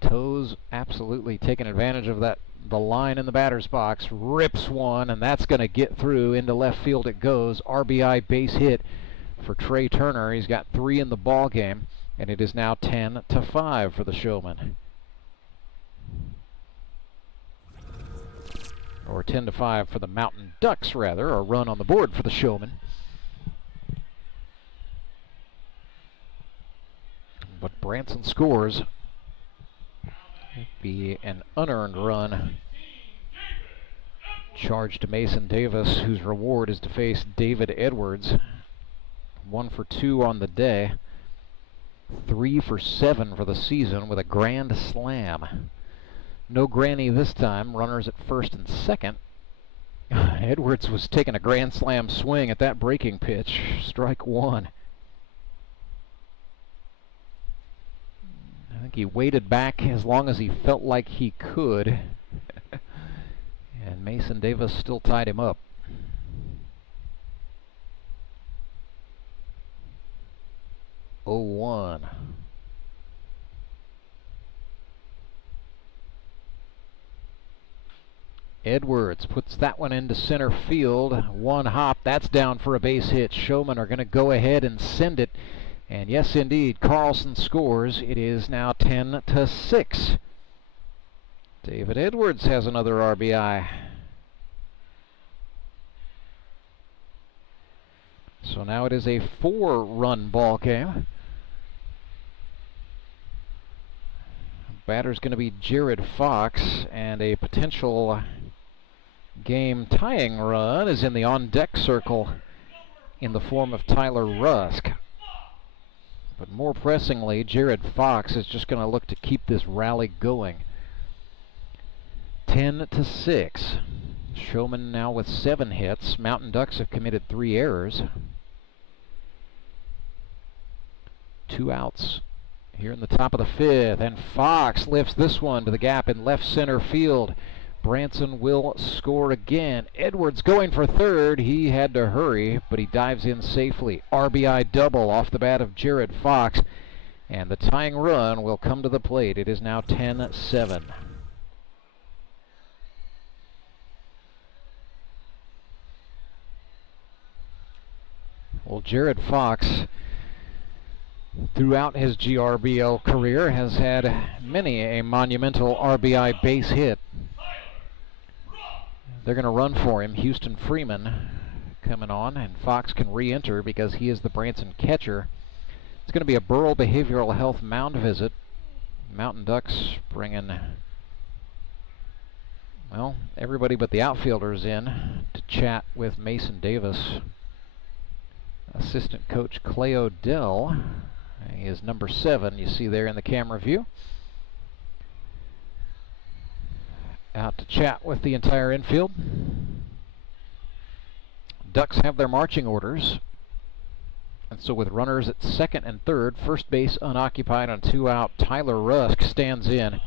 Toes absolutely taking advantage of that. The line in the batter's box, rips one, and that's going to get through. Into left field it goes. RBI base hit for Trey Turner. He's got 3 in the ball game, and it is now 10-5 for the Showmen. Or 10-5 for the Mountain Ducks, rather. A run on the board for the Showmen. But Branson scores. Be an unearned run charged to Mason Davis, whose reward is to face David Edwards. 1 for 2 on the day. 3 for 7 for the season with a grand slam. No granny this time. Runners at first and second. Edwards was taking a grand slam swing at that breaking pitch. Strike one. I think he waited back as long as he felt like he could. And Mason Davis still tied him up. Oh, 1. Edwards puts that one into center field. One hop, that's down for a base hit. Showmen are going to go ahead and send it. And yes, indeed, Carlson scores. It is now 10-6. David Edwards has another RBI. So now it is a 4-run ball game. Batter's going to be Jared Fox, and a potential game tying run is in the on-deck circle in the form of Tyler Rusk. But more pressingly, Jared Fox is just going to look to keep this rally going. 10-6. Showmen now with 7 hits. Mountain Ducks have committed 3 errors. 2 outs here in the top of the 5th, and Fox lifts this one to the gap in left center field. Branson will score again. Edwards going for third. He had to hurry, but he dives in safely. RBI double off the bat of Jared Fox, and the tying run will come to the plate. It is now 10-7. Well, Jared Fox, throughout his GRBL career, has had many a monumental RBI base hit. They're going to run for him. Houston Freeman coming on, and Fox can re-enter because he is the Branson catcher. It's going to be a Burrell Behavioral Health mound visit. Mountain Ducks bringing, well, everybody but the outfielders in to chat with Mason Davis. Assistant coach Clay Odell. He is number 7, you see there in the camera view. Out to chat with the entire infield. Ducks have their marching orders. And so with runners at second and third, first base unoccupied on 2 out, Tyler Rusk stands in.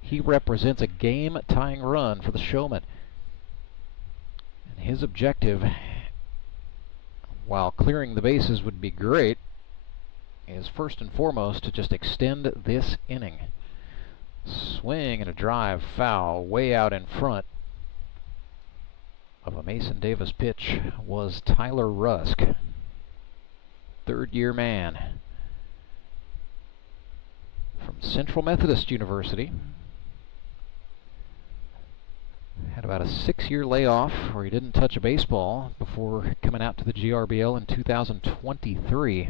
He represents a game-tying run for the Showmen. And his objective, while clearing the bases would be great, is first and foremost to just extend this inning. Swing and a drive foul way out in front of a Mason Davis pitch was Tyler Rusk, third-year man from Central Methodist University. Had about a 6-year layoff where he didn't touch a baseball before coming out to the GRBL in 2023.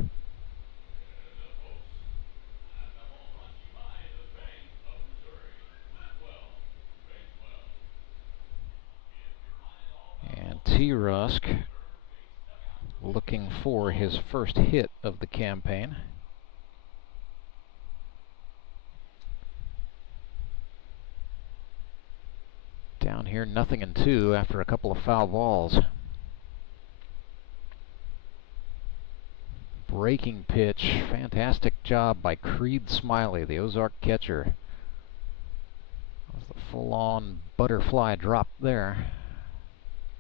And T. Rusk looking for his first hit of the campaign. Down here, 0-2 after a couple of foul balls. Breaking pitch, fantastic job by Creed Smiley, the Ozark catcher. That was the full-on butterfly drop there,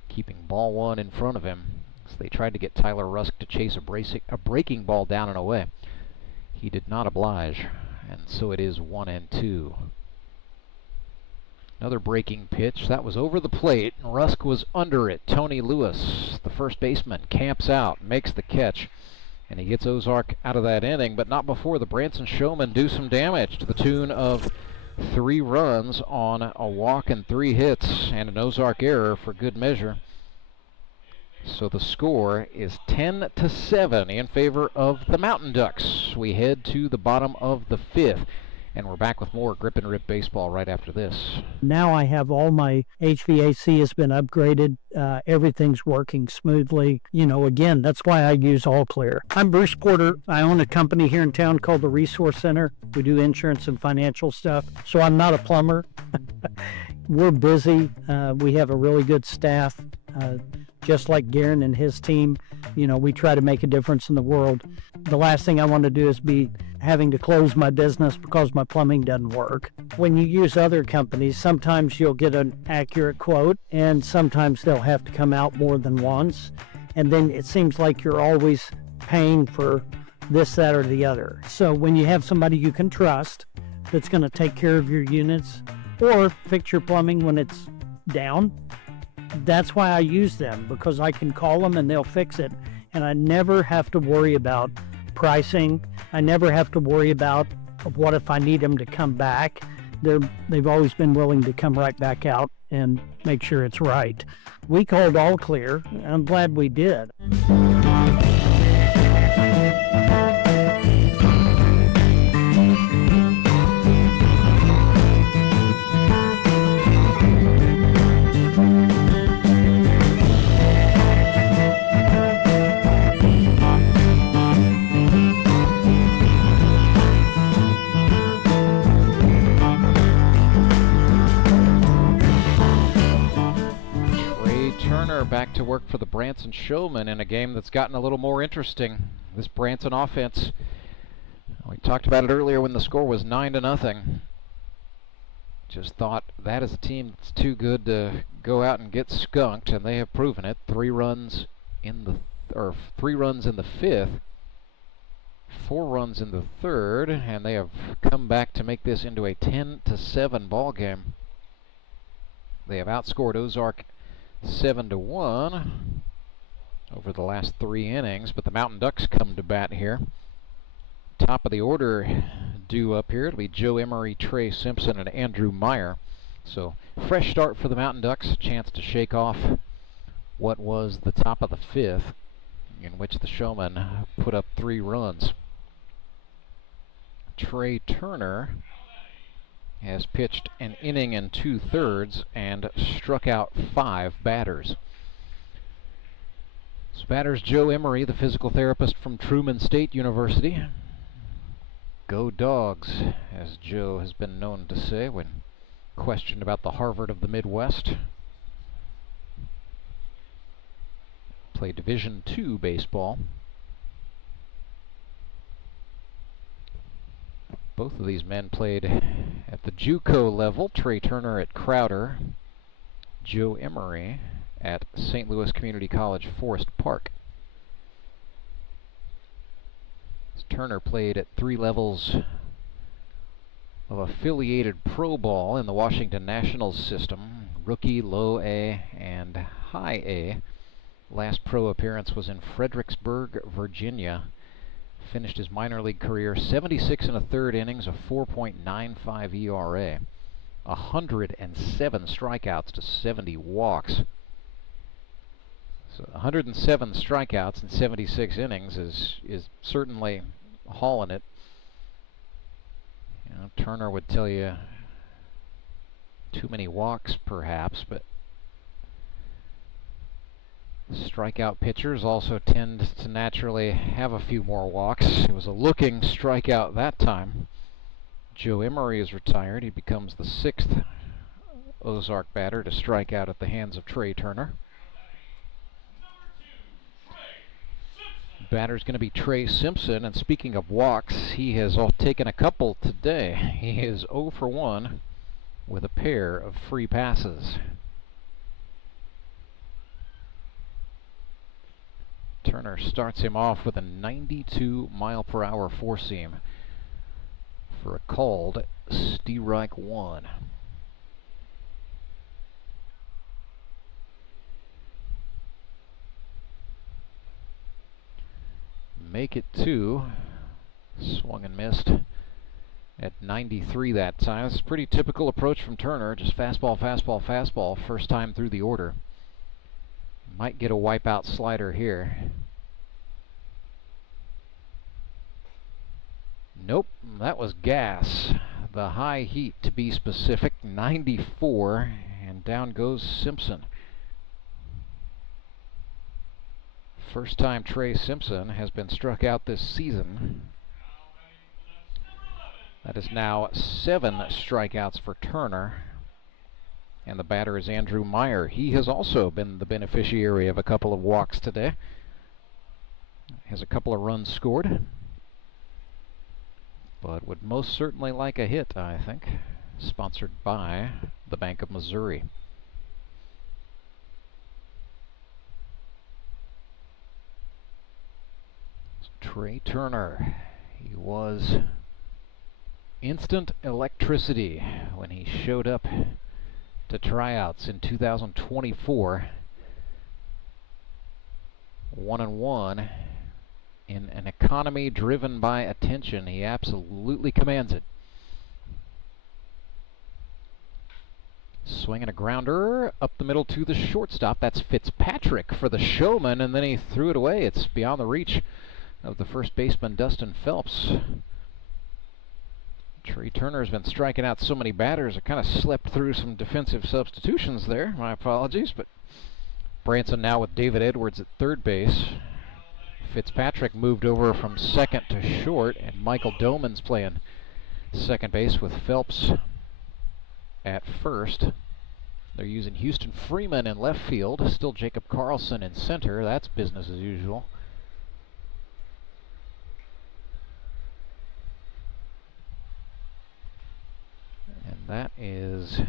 keeping ball 1 in front of him as they tried to get Tyler Rusk to chase a breaking ball down and away. He did not oblige, and so it is 1-2. Another breaking pitch. That was over the plate, and Rusk was under it. Tony Lewis, the first baseman, camps out, makes the catch, and he gets Ozark out of that inning, but not before the Branson Showmen do some damage to the tune of 3 runs on a walk and 3 hits, and an Ozark error for good measure. So the score is 10-7 in favor of the Mountain Ducks. We head to the bottom of the 5th. And we're back with more Grip and Rip Baseball right after this. Now I have all my HVAC has been upgraded. Everything's working smoothly. You know, again, that's why I use All Clear. I'm Bruce Porter. I own a company here in town called the Resource Center. We do insurance and financial stuff. So I'm not a plumber. We're busy. We have a really good staff. Just like Garen and his team, you know, we try to make a difference in the world. The last thing I want to do is be having to close my business because my plumbing doesn't work. When you use other companies, sometimes you'll get an accurate quote, and sometimes they'll have to come out more than once. And then it seems like you're always paying for this, that, or the other. So when you have somebody you can trust that's going to take care of your units or fix your plumbing when it's down, that's why I use them, because I can call them and they'll fix it. And I never have to worry about pricing. I never have to worry about what if I need them to come back. They've always been willing to come right back out and make sure it's right. We called All Clear. I'm glad we did. Back to work for the Branson Showmen in a game that's gotten a little more interesting. This Branson offense, we talked about it earlier when the score was 9-0. Just thought that is a team that's too good to go out and get skunked, and they have proven it. 3 runs in the 5th, 4 runs in the 3rd, and they have come back to make this into a 10-7 ball game. They have outscored Ozark 7-1 over the last 3 innings, but the Mountain Ducks come to bat here. Top of the order due up here. It'll be Joe Emery, Trey Simpson, and Andrew Meyer. So fresh start for the Mountain Ducks, a chance to shake off what was the top of the 5th, in which the Showmen put up 3 runs. Trey Turner has pitched an inning and 2/3 and struck out 5 batters. So batters Joe Emery, the physical therapist from Truman State University. Go Dogs, as Joe has been known to say when questioned about the Harvard of the Midwest. Played Division II baseball. Both of these men played at the JUCO level. Trey Turner at Crowder, Joe Emery at St. Louis Community College Forest Park. Turner played at 3 levels of affiliated pro ball in the Washington Nationals system, rookie, low A, and high A. Last pro appearance was in Fredericksburg, Virginia. Finished his minor league career 76 1/3 innings, a 4.95 ERA, 107 strikeouts to 70 walks. So 107 strikeouts in 76 innings is certainly hauling it. You know, Turner would tell you too many walks perhaps, but strikeout pitchers also tend to naturally have a few more walks. It was a looking strikeout that time. Joe Emery is retired. He becomes the 6th Ozark batter to strike out at the hands of Trey Turner. Batter's going to be Trey Simpson, and speaking of walks, he has taken a couple today. He is 0 for 1 with a pair of free passes. Turner starts him off with a 92-mile-per-hour four-seam for a called strike 1. Make it 2. Swung and missed at 93 that time. It's a pretty typical approach from Turner. Just fastball, fastball, fastball. First time through the order. Might get a wipeout slider here. Nope, that was gas. the high heat to be specific, 94, and down goes Simpson. First time Trey Simpson has been struck out this season. That is now 7 strikeouts for Turner. And the batter is Andrew Meyer. He has also been the beneficiary of a couple of walks today. Has a couple of runs scored, but would most certainly like a hit, I think. Sponsored by the Bank of Missouri. Trey Turner, he was instant electricity when he showed up to tryouts in 2024. 1-1 in an economy driven by attention. He absolutely commands it. Swinging a grounder up the middle to the shortstop. That's Fitzpatrick for the Showmen, and then he threw it away. It's beyond the reach of the first baseman, Dustin Phelps. Trey Turner's been striking out so many batters. I kind of slept through some defensive substitutions there. My apologies, but Branson now with David Edwards at third base. Fitzpatrick moved over from second to short, and Michael Doman's playing second base with Phelps at first. They're using Houston Freeman in left field. Still Jacob Carlson in center. That's business as usual. And that is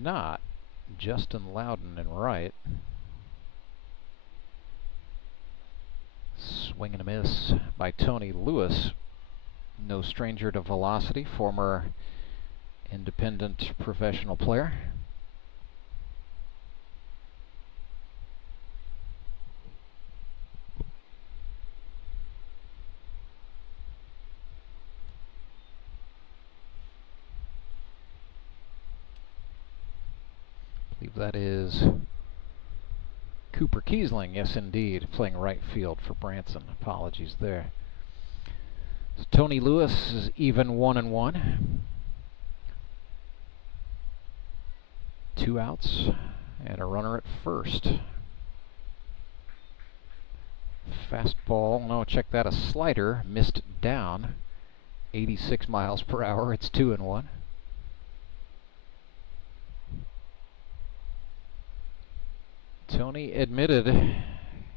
not Justin Loudon in right. Swing and a miss by Tony Lewis. No stranger to velocity, former independent professional player. I believe that is Cooper Kiesling, yes indeed, playing right field for Branson. Apologies there. So Tony Lewis is even 1-1. 2 outs and a runner at first. Fastball, no, check that, a slider, missed down. 86 miles per hour, it's 2-1. Tony admitted,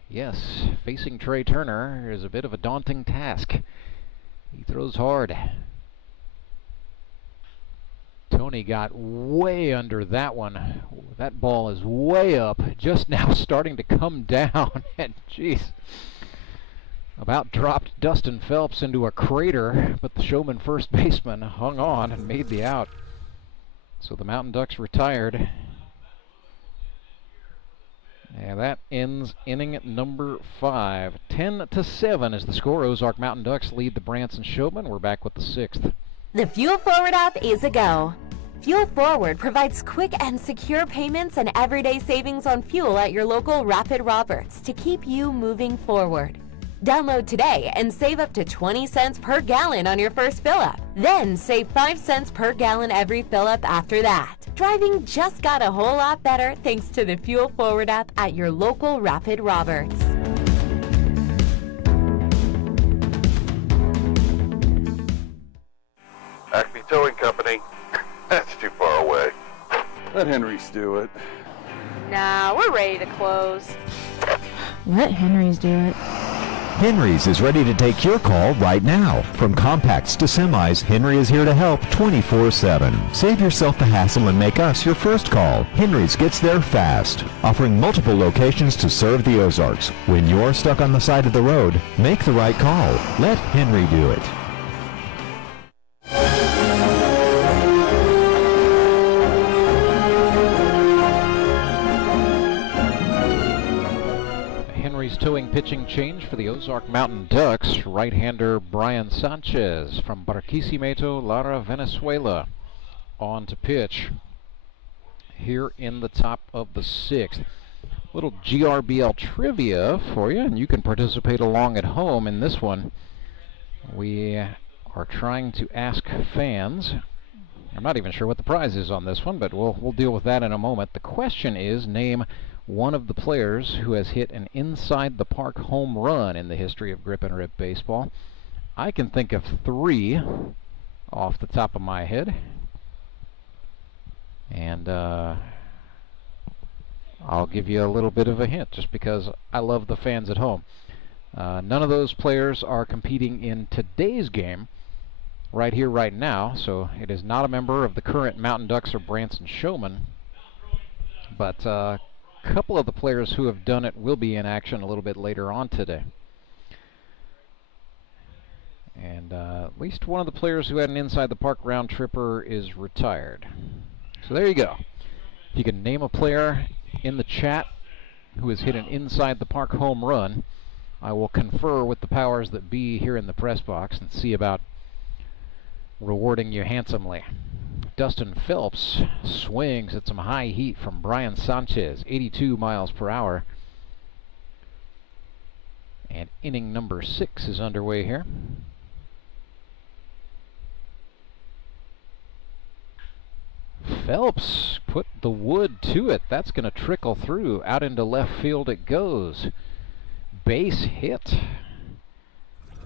yes, facing Trey Turner is a bit of a daunting task. He throws hard. Tony got way under that one. That ball is way up, just now starting to come down. And geez, about dropped Dustin Phelps into a crater, but the Showman first baseman hung on and made the out. So the Mountain Ducks retired. And that ends inning number 5. 10-7 is the score. Ozark Mountain Ducks lead the Branson Showmen. We're back with the 6th. The Fuel Forward app is a go. Fuel Forward provides quick and secure payments and everyday savings on fuel at your local Rapid Roberts to keep you moving forward. Download today and save up to 20 cents per gallon on your first fill-up. Then save 5 cents per gallon every fill-up after that. Driving just got a whole lot better thanks to the Fuel Forward app at your local Rapid Roberts. Acme Towing Company. That's too far away. Let Henry's do it. Nah, we're ready to close. Let Henry's do it. Henry's is ready to take your call right now. From compacts to semis, Henry is here to help 24/7. Save yourself the hassle and make us your first call. Henry's gets there fast, offering multiple locations to serve the Ozarks. When you're stuck on the side of the road, make the right call. Let Henry do it. Towing pitching change for the Ozark Mountain Ducks. Right-hander Brian Sanchez from Barquisimeto, Lara, Venezuela, on to pitch here in the top of the 6th. Little GRBL trivia for you, and you can participate along at home in this one. We are are trying to ask fans. I'm not even sure what the prize is on this one, but we'll deal with that in a moment. The question is, name one of the players who has hit an inside the park home run in the history of Grip and Rip baseball. I can think of 3 off the top of my head. And I'll give you a little bit of a hint just because I love the fans at home. None of those players are competing in today's game right here, right now, so it is not a member of the current Mountain Ducks or Branson Showmen. But a couple of the players who have done it will be in action a little bit later on today. And at least one of the players who had an inside the park round tripper is retired. So there you go. If you can name a player in the chat who has hit an inside the park home run, I will confer with the powers that be here in the press box and see about rewarding you handsomely. Dustin Phelps swings at some high heat from Brian Sanchez, 82 miles per hour. And inning number 6 is underway here. Phelps put the wood to it. That's going to trickle through. Out into left field it goes. Base hit.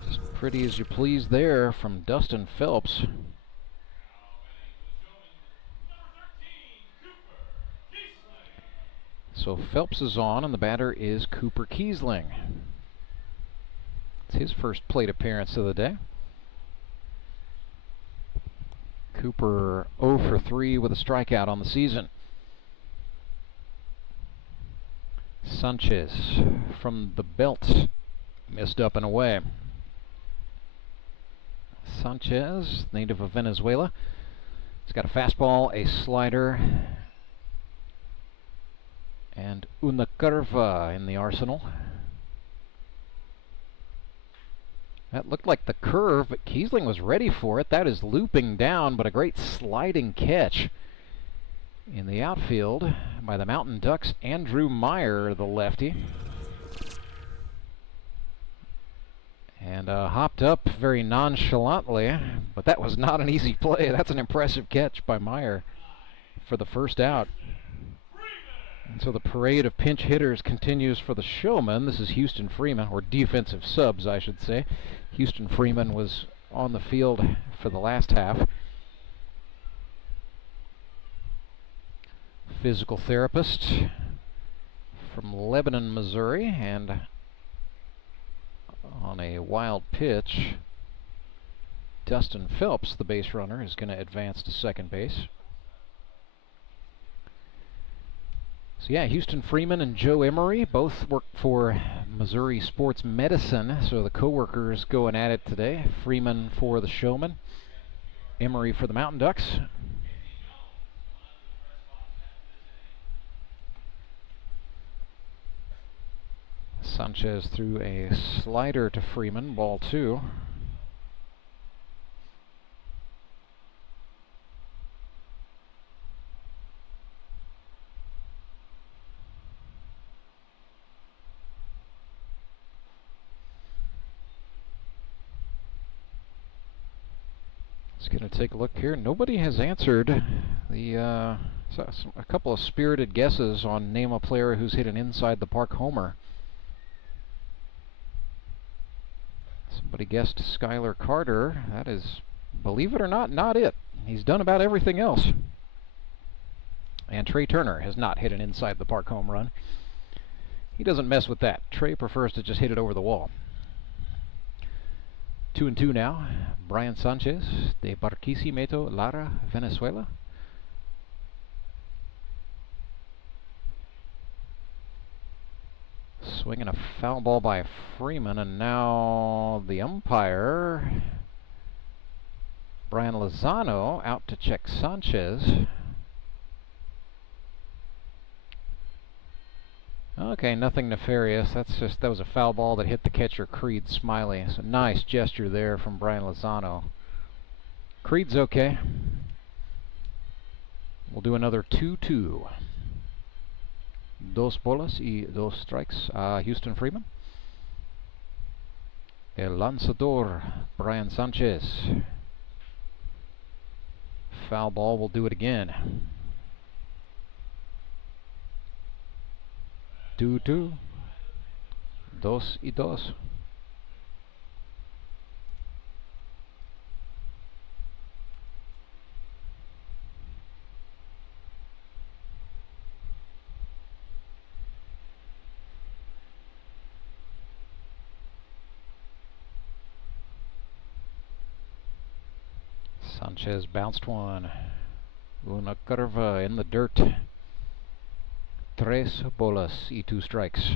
Just pretty as you please there from Dustin Phelps. So Phelps is on, and the batter is Cooper Kiesling. It's his first plate appearance of the day. Cooper 0 for 3 with a strikeout on the season. Sanchez from the belt, missed up and away. Sanchez, native of Venezuela. He's got a fastball, a slider, and una curva in the arsenal. That looked like the curve, but Kiesling was ready for it. That is looping down, but a great sliding catch in the outfield by the Mountain Ducks' Andrew Meyer, the lefty. And hopped up very nonchalantly, but that was not an easy play. That's an impressive catch by Meyer for the first out. And so the parade of pinch hitters continues for the Showmen. This is Houston Freeman, or defensive subs, I should say. Houston Freeman was on the field for the last half. Physical therapist from Lebanon, Missouri, and on a wild pitch, Dustin Phelps, the base runner, is going to advance to second base. So yeah, Houston Freeman and Joe Emery both work for Missouri Sports Medicine, so the co-workers going at it today. Freeman for the Showmen, Emery for the Mountain Ducks. Sanchez threw a slider to Freeman, ball 2. Just going to take a look here. Nobody has answered the a couple of spirited guesses on name a player who's hit an inside the park homer. Somebody guessed Skylar Carter. That is, believe it or not it. He's done about everything else. And Trey Turner has not hit an inside the park home run. He doesn't mess with that. Trey prefers to just hit it over the wall. 2-2 now. Brian Sanchez de Barquisimeto, Lara, Venezuela. Swinging a foul ball by Freeman, and now the umpire, Brian Lozano, out to check Sanchez. Okay, nothing nefarious. That was a foul ball that hit the catcher, Creed Smiley. So nice gesture there from Brian Lozano. Creed's okay. We'll do another 2-2. Dos bolas y dos strikes. Houston Freeman. El lanzador, Brian Sanchez. Foul ball will do it again. 2-2. 2-2. Sanchez bounced one. Una curva in the dirt. 3 bolas y 2 strikes.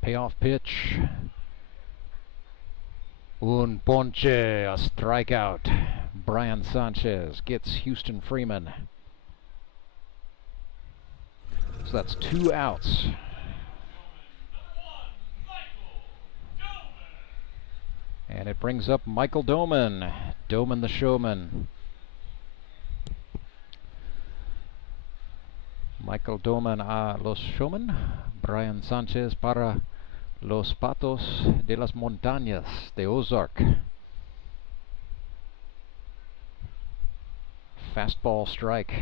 Payoff pitch. Un ponche, a strikeout. Brian Sanchez gets Houston Freeman. So that's 2 outs. And it brings up Michael Doman. Doman the Showman. Michael Doman a los Showmen. Brian Sanchez para los Patos de las Montañas de Ozark. Fastball strike.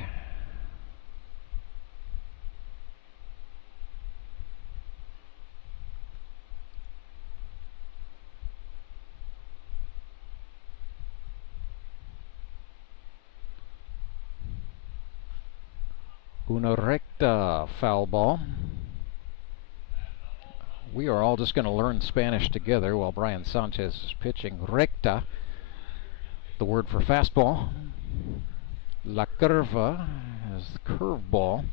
Una recta, foul ball. We are all just going to learn Spanish together while Brian Sanchez is pitching. Recta, the word for fastball. La curva is the curveball.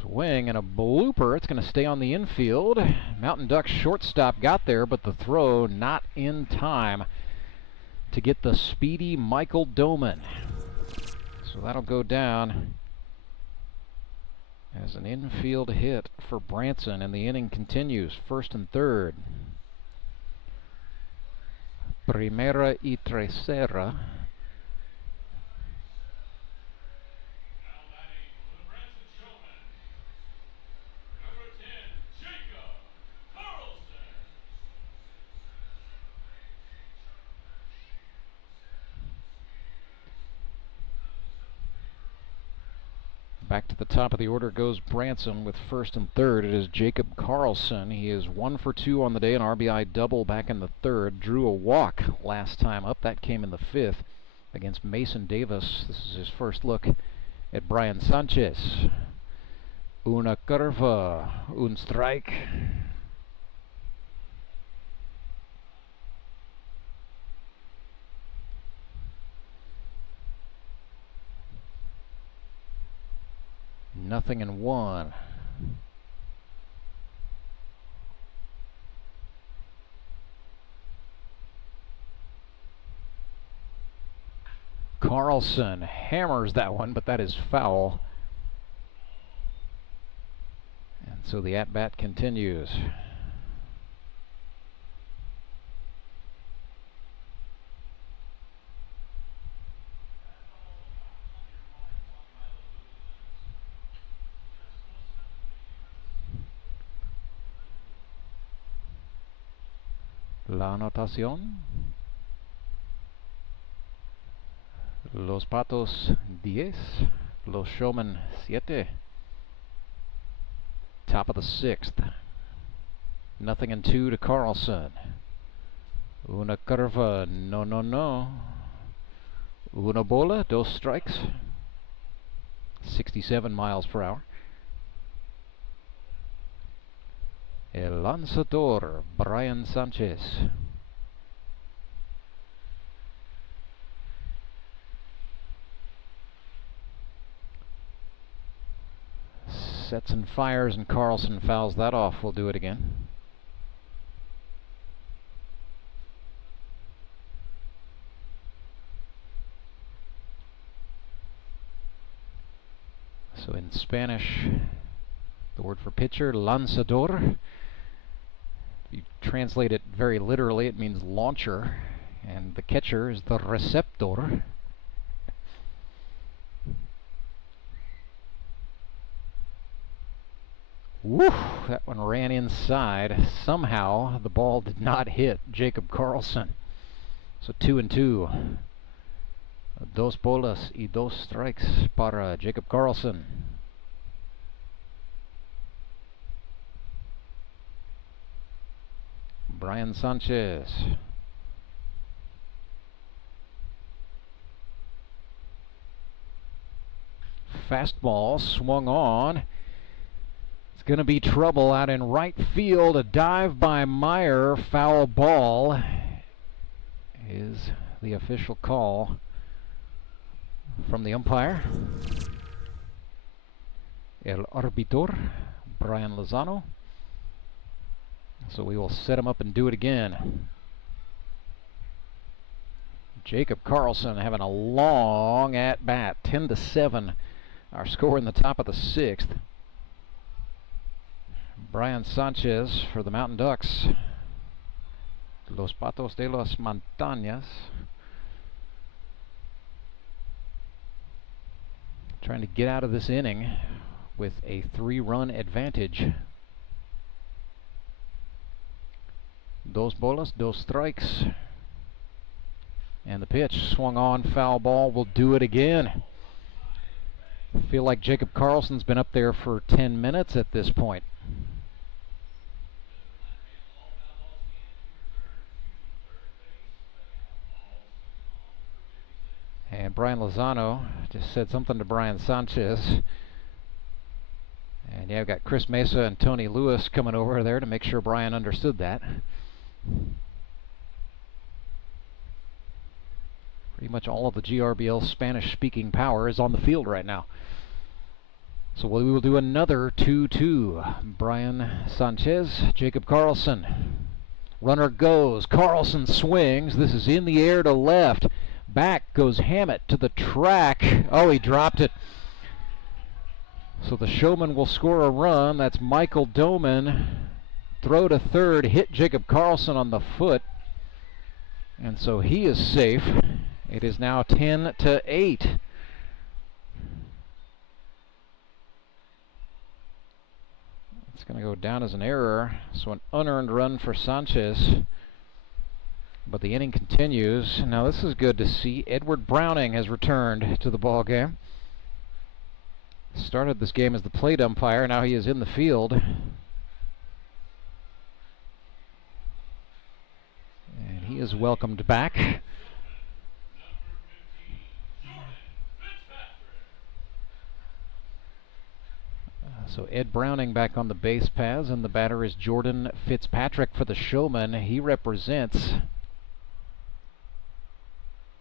Swing and a blooper. It's going to stay on the infield. Mountain Ducks shortstop got there, but the throw not in time to get the speedy Michael Doman. So that'll go down as an infield hit for Branson, and the inning continues. 1st and 3rd. Primera y tercera. Back to the top of the order goes Branson with 1st and 3rd. It is Jacob Carlson. He is 1 for 2 on the day, an RBI double back in the 3rd. Drew a walk last time up. That came in the 5th against Mason Davis. This is his first look at Brian Sanchez. Una curva, un strike. Nothing in 1. Carlson hammers that one, but that is foul. And so the at-bat continues. La anotación. Los Patos 10. Los Showmen 7. Top of the 6th. Nothing in 2 to Carlson. Una curva, no. Una bola, 2 strikes. 67 miles per hour. El lanzador, Brian Sanchez. Sets and fires, and Carlson fouls that off. We'll do it again. So in Spanish, the word for pitcher, lanzador. If you translate it very literally, it means launcher, and the catcher is the receptor. Woo! That one ran inside. Somehow the ball did not hit Jacob Carlson. So 2-2. Dos bolas y dos strikes para Jacob Carlson. Brian Sanchez. Fastball swung on. It's going to be trouble out in right field. A dive by Meyer. Foul ball is the official call from the umpire. El Arbiter, Brian Lozano. So we will set him up and do it again. Jacob Carlson having a long at-bat. 10-7, our score in the top of the 6th. Brian Sanchez for the Mountain Ducks. Los Patos de las Montañas. Trying to get out of this inning with a 3-run advantage. Dos bolas, dos strikes. And the pitch swung on, foul ball, will do it again. I feel like Jacob Carlson's been up there for 10 minutes at this point. And Brian Lozano just said something to Brian Sanchez. And yeah, I've got Chris Mesa and Tony Lewis coming over there to make sure Brian understood that. Pretty much all of the GRBL Spanish-speaking power is on the field right now. So we will do another 2-2. Brian Sanchez, Jacob Carlson. Runner goes. Carlson swings. This is in the air to left. Back goes Hammett to the track. Oh, he dropped it. So the Showmen will score a run. That's Michael Doman. Throw to third, hit Jacob Carlson on the foot. And so he is safe. It is now 10-8. It's going to go down as an error. So an unearned run for Sanchez. But the inning continues. Now this is good to see. Edward Browning has returned to the ball game. Started this game as the plate umpire. Now he is in the field. And he is welcomed back. So Ed Browning back on the base paths, and the batter is Jordan Fitzpatrick for the Showmen. He represents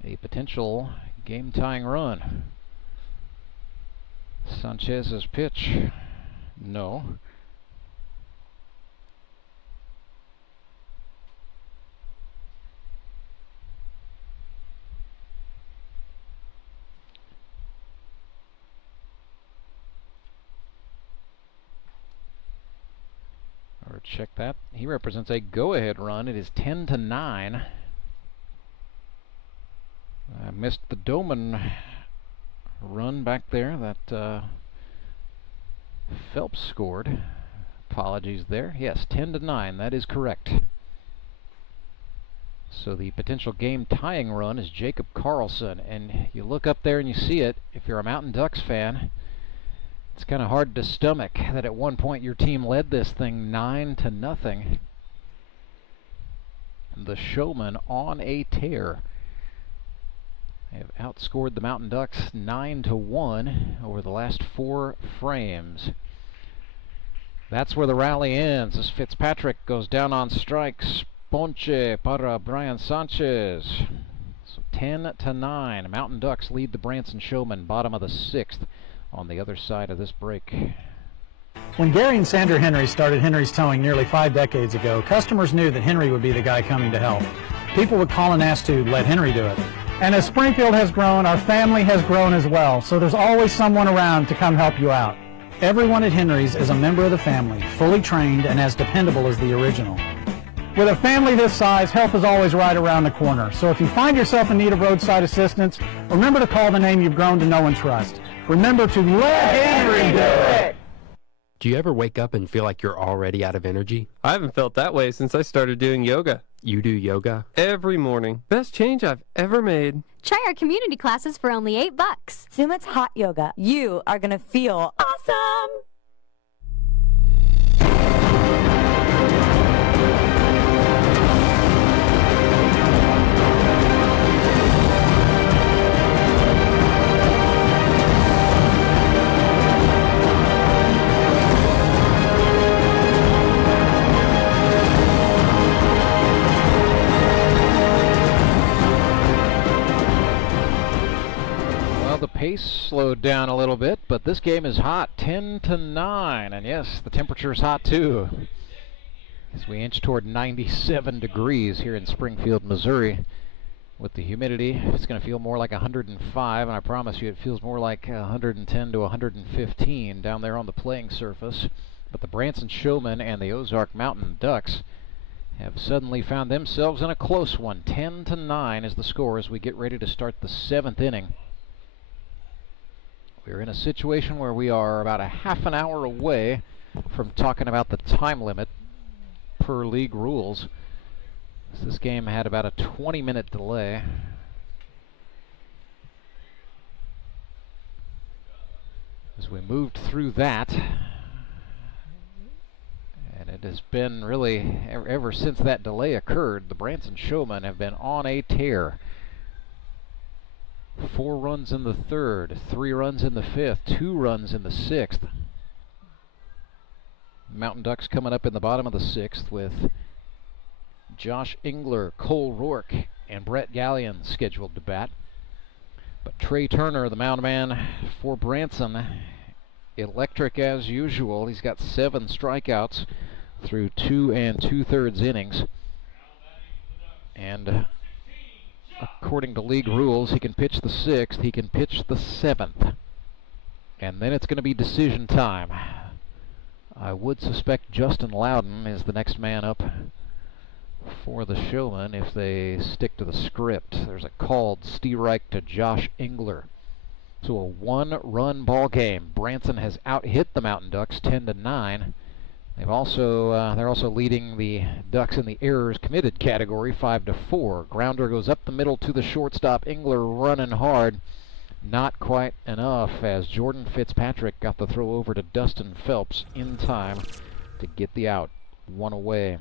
a potential game-tying run. Sanchez's pitch, no. Or check that. He represents a go-ahead run. It is 10-9. I missed the Doman run back there that Phelps scored. Apologies there. Yes, 10-9. That is correct. So the potential game-tying run is Jacob Carlson, and you look up there and you see it. If you're a Mountain Ducks fan, it's kind of hard to stomach that at one point your team led this thing 9-0. The Showmen on a tear. They have outscored the Mountain Ducks 9-1 over the last 4 frames. That's where the rally ends as Fitzpatrick goes down on strikes. Ponche para Brian Sanchez. So 10-9. Mountain Ducks lead the Branson Showmen, bottom of the 6th, on the other side of this break. When Gary and Sandra Henry started Henry's Towing nearly 5 decades ago, customers knew that Henry would be the guy coming to help. People would call and ask to let Henry do it. And as Springfield has grown, our family has grown as well, so there's always someone around to come help you out. Everyone at Henry's is a member of the family, fully trained and as dependable as the original. With a family this size, help is always right around the corner. So if you find yourself in need of roadside assistance, remember to call the name you've grown to know and trust. Remember to let Henry do it! Do you ever wake up and feel like you're already out of energy? I haven't felt that way since I started doing yoga. You do yoga? Every morning. Best change I've ever made. Try our community classes for only $8. Sumit's Hot Yoga. You are going to feel awesome! The pace slowed down a little bit, but this game is hot, 10-9, and yes, the temperature is hot too. As we inch toward 97 degrees here in Springfield, Missouri, with the humidity, it's going to feel more like 105, and I promise you it feels more like 110 to 115 down there on the playing surface. But the Branson Showmen and the Ozark Mountain Ducks have suddenly found themselves in a close one. 10-9 is the score as we get ready to start the 7th inning. We're in a situation where we are about a half an hour away from talking about the time limit per league rules. This game had about a 20-minute delay. As we moved through that, and it has been really, ever since that delay occurred, the Branson Showmen have been on a tear. 4 runs in the 3rd, 3 runs in the 5th, 2 runs in the 6th. Mountain Ducks coming up in the bottom of the 6th with Josh Engler, Cole Roark, and Brett Gallion scheduled to bat. But Trey Turner, the mound man for Branson, electric as usual. He's got 7 strikeouts through 2 2/3 innings. And according to league rules, he can pitch the 6th, he can pitch the 7th. And then it's going to be decision time. I would suspect Justin Loudon is the next man up for the Showmen if they stick to the script. There's a called Steerike to Josh Engler. So a 1-run ball game. Branson has out-hit the Mountain Ducks 10-9. They're also leading the Ducks in the errors committed category 5-4. Grounder goes up the middle to the shortstop. Engler running hard. Not quite enough as Jordan Fitzpatrick got the throw over to Dustin Phelps in time to get the out. 1 away.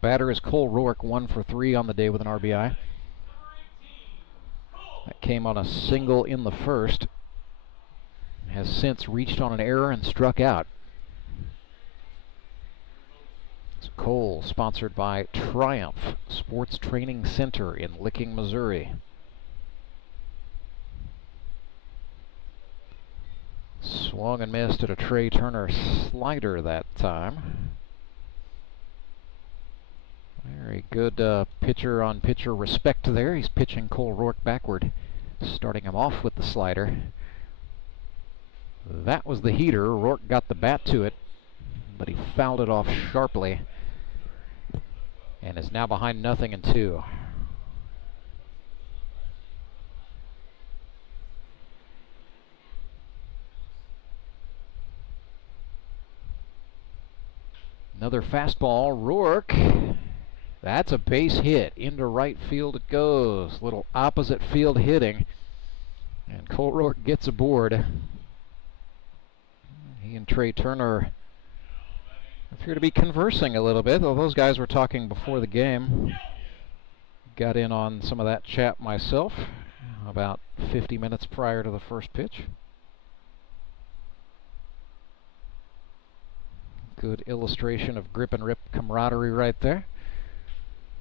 Batter is Cole Roark, 1 for 3 on the day with an RBI. That came on a single in the 1st. Has since reached on an error and struck out. Cole, sponsored by Triumph Sports Training Center in Licking, Missouri. Swung and missed at a Trey Turner slider that time. Very good pitcher-on-pitcher respect there. He's pitching Cole Roark backward, starting him off with the slider. That was the heater. Roark got the bat to it, but he fouled it off sharply and is now behind 0-2. Another fastball. Roark. That's a base hit. Into right field it goes. Little opposite field hitting. And Cole Roark gets aboard. He and Trey Turner appear to be conversing a little bit, though those guys were talking before the game. Got in on some of that chat myself about 50 minutes prior to the first pitch. Good illustration of grip and rip camaraderie right there.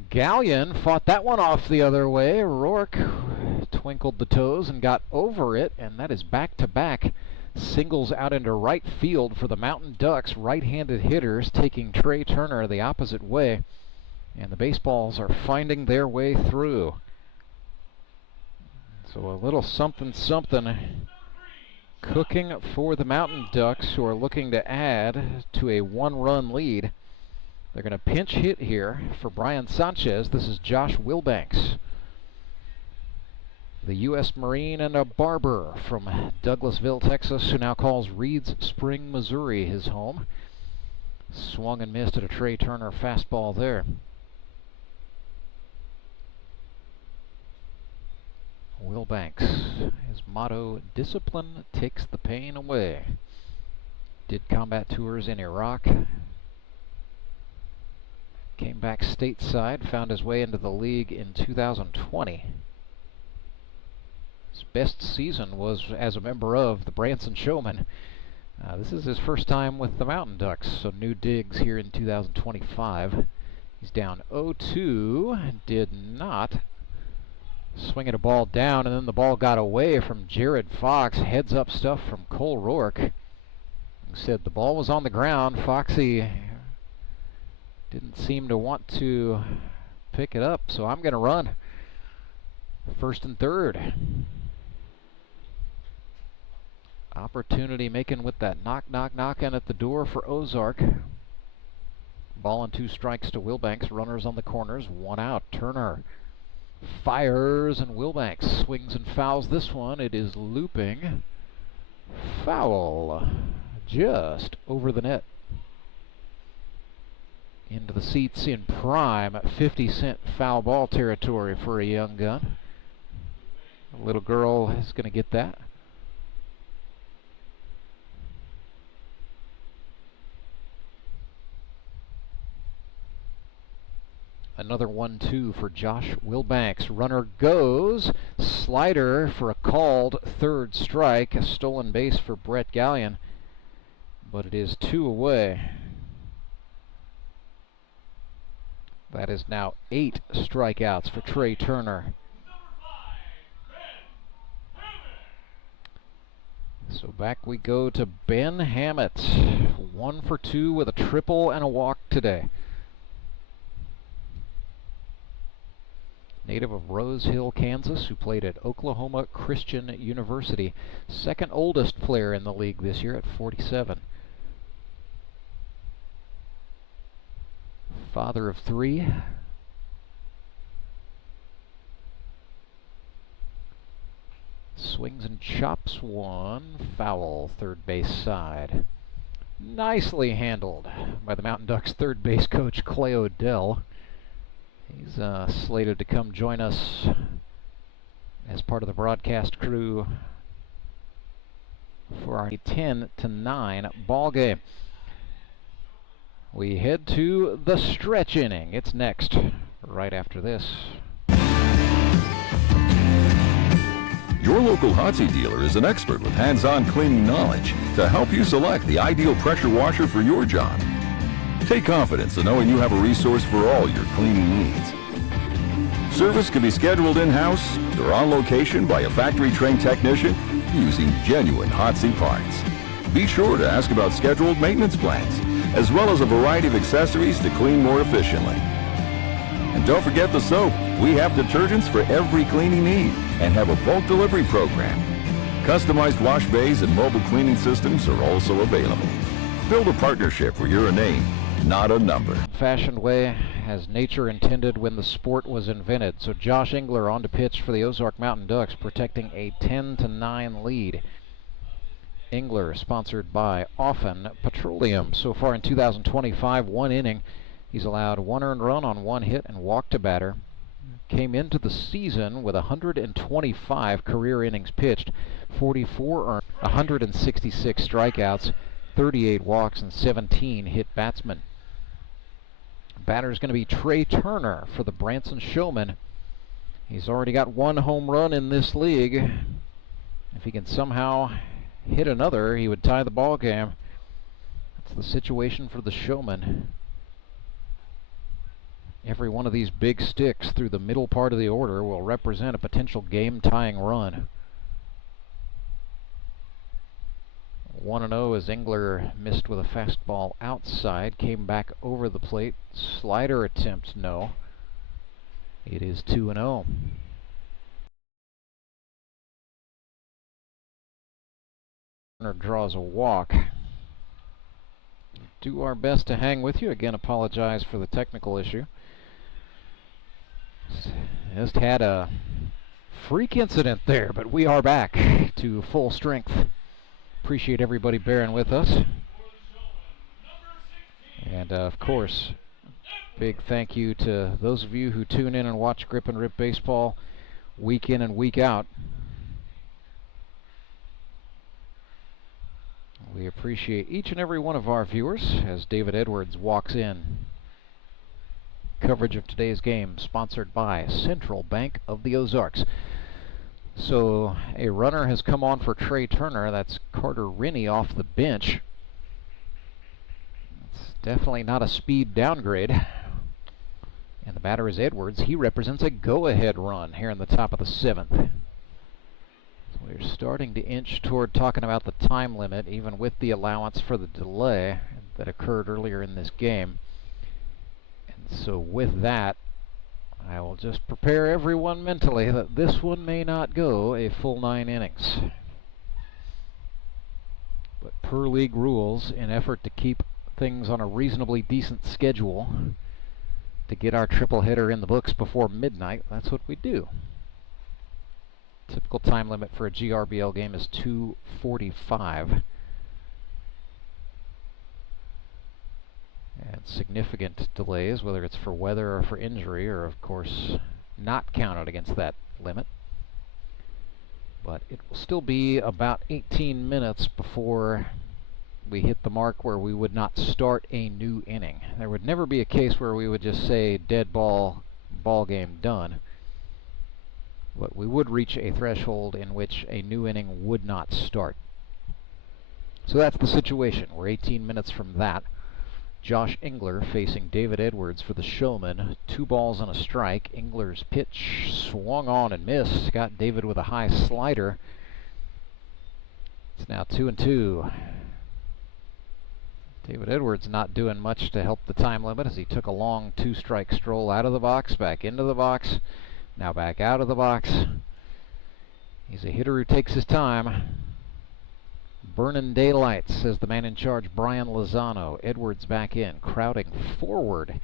Gallion fought that one off the other way. Roark twinkled the toes and got over it, and that is back-to-back singles out into right field for the Mountain Ducks. Right-handed hitters taking Trey Turner the opposite way, and the baseballs are finding their way through. So a little something cooking for the Mountain Ducks, who are looking to add to a one-run lead. They're going to pinch hit here for Brian Sanchez. This is Josh Wilbanks, the U.S. Marine and a barber from Douglasville, Texas, who now calls Reeds Spring, Missouri his home. Swung and missed at a Trey Turner fastball there. Wilbanks, his motto, discipline takes the pain away. Did combat tours in Iraq. Came back stateside, found his way into the league in 2020. His best season was as a member of the Branson Showmen. This is his first time with the Mountain Ducks, so new digs here in 2025. He's down 0-2, did not swing at a ball down, and then the ball got away from Jared Fox. Heads up stuff from Cole Roark. He said the ball was on the ground. Foxy didn't seem to want to pick it up, so I'm going to run. First and third. Opportunity making with that knocking at the door for Ozark. Ball and 2 strikes to Wilbanks. Runners on the corners. 1 out. Turner fires, and Wilbanks swings and fouls this one. It is looping. Foul. Just over the net. Into the seats in prime 50-cent foul ball territory for a young gun. The little girl is going to get that. Another 1-2 for Josh Wilbanks. Runner goes. Slider for a called third strike. A stolen base for Brett Gallion. But it is 2 away. That is now 8 strikeouts for Trey Turner. So back we go to Ben Hammett. 1 for 2 with a triple and a walk today. Native of Rose Hill, Kansas, who played at Oklahoma Christian University. Second oldest player in the league this year at 47. Father of 3. Swings and chops 1. Foul, third base side. Nicely handled by the Mountain Ducks third base coach Clay Odell. He's slated to come join us as part of the broadcast crew for our 10-9 ball game. We head to the stretch inning. It's next, right after this. Your local hot seat dealer is an expert with hands-on cleaning knowledge to help you select the ideal pressure washer for your job. Take confidence in knowing you have a resource for all your cleaning needs. Service can be scheduled in-house or on location by a factory-trained technician using genuine hot seat parts. Be sure to ask about scheduled maintenance plans, as well as a variety of accessories to clean more efficiently. And don't forget the soap. We have detergents for every cleaning need and have a bulk delivery program. Customized wash bays and mobile cleaning systems are also available. Build a partnership where you're a name, not a number. Fashioned way as nature intended when the sport was invented. So Josh Engler on to pitch for the Ozark Mountain Ducks, protecting a 10-9 lead. Engler sponsored by Offen Petroleum. So far in 2025, 1 inning. He's allowed 1 earned run on 1 hit and walked a batter. Came into the season with 125 career innings pitched, 44 earned, 166 strikeouts, 38 walks, and 17 hit batsmen. Batter is going to be Trey Turner for the Branson Showmen. He's already got 1 home run in this league. If he can somehow hit another, he would tie the ball game. That's the situation for the Showmen. Every one of these big sticks through the middle part of the order will represent a potential game-tying run. 1-0 as Engler missed with a fastball outside, came back over the plate. Slider attempt, no. It is 2-0. Runner draws a walk. Do our best to hang with you. Again, apologize for the technical issue. Just had a freak incident there, but we are back to full strength. Appreciate everybody bearing with us. And of course, big thank you to those of you who tune in and watch Grip and Rip Baseball week in and week out. We appreciate each and every one of our viewers as David Edwards walks in. Coverage of today's game sponsored by Central Bank of the Ozarks. So a runner has come on for Trey Turner. That's Carter Rennie off the bench. It's definitely not a speed downgrade. And the batter is Edwards. He represents a go-ahead run here in the top of the 7th. We're starting to inch toward talking about the time limit, even with the allowance for the delay that occurred earlier in this game. And so with that, I will just prepare everyone mentally that this one may not go a full 9 innings. But per league rules, in effort to keep things on a reasonably decent schedule, to get our triple header in the books before midnight, that's what we do. Typical time limit for a GRBL game is 2:45. And significant delays, whether it's for weather or for injury, are of course not counted against that limit. But it will still be about 18 minutes before we hit the mark where we would not start a new inning. There would never be a case where we would just say dead ball game done. But we would reach a threshold in which a new inning would not start. So that's the situation. We're 18 minutes from that. Josh Engler facing David Edwards for the Showmen. 2 balls and a strike. Engler's pitch swung on and missed. Got David with a high slider. It's now 2-2. David Edwards not doing much to help the time limit as he took a long 2-strike stroll out of the box, back into the box. Now back out of the box. He's a hitter who takes his time. Burning daylight, says the man in charge, Brian Lozano. Edwards back in, crowding forward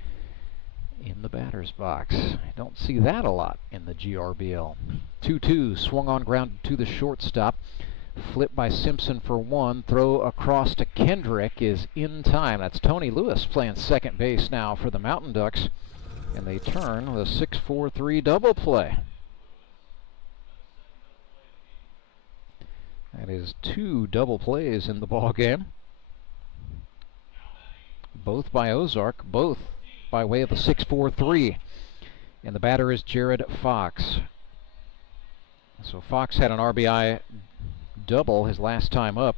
in the batter's box. I don't see that a lot in the GRBL. 2-2, swung on ground to the shortstop. Flip by Simpson for 1. Throw across to Kendrick is in time. That's Tony Lewis playing second base now for the Mountain Ducks. And they turn with a 6-4-3 double play. That is 2 double plays in the ball game. Both by Ozark, both by way of the 6-4-3. And the batter is Jared Fox. So Fox had an RBI double his last time up.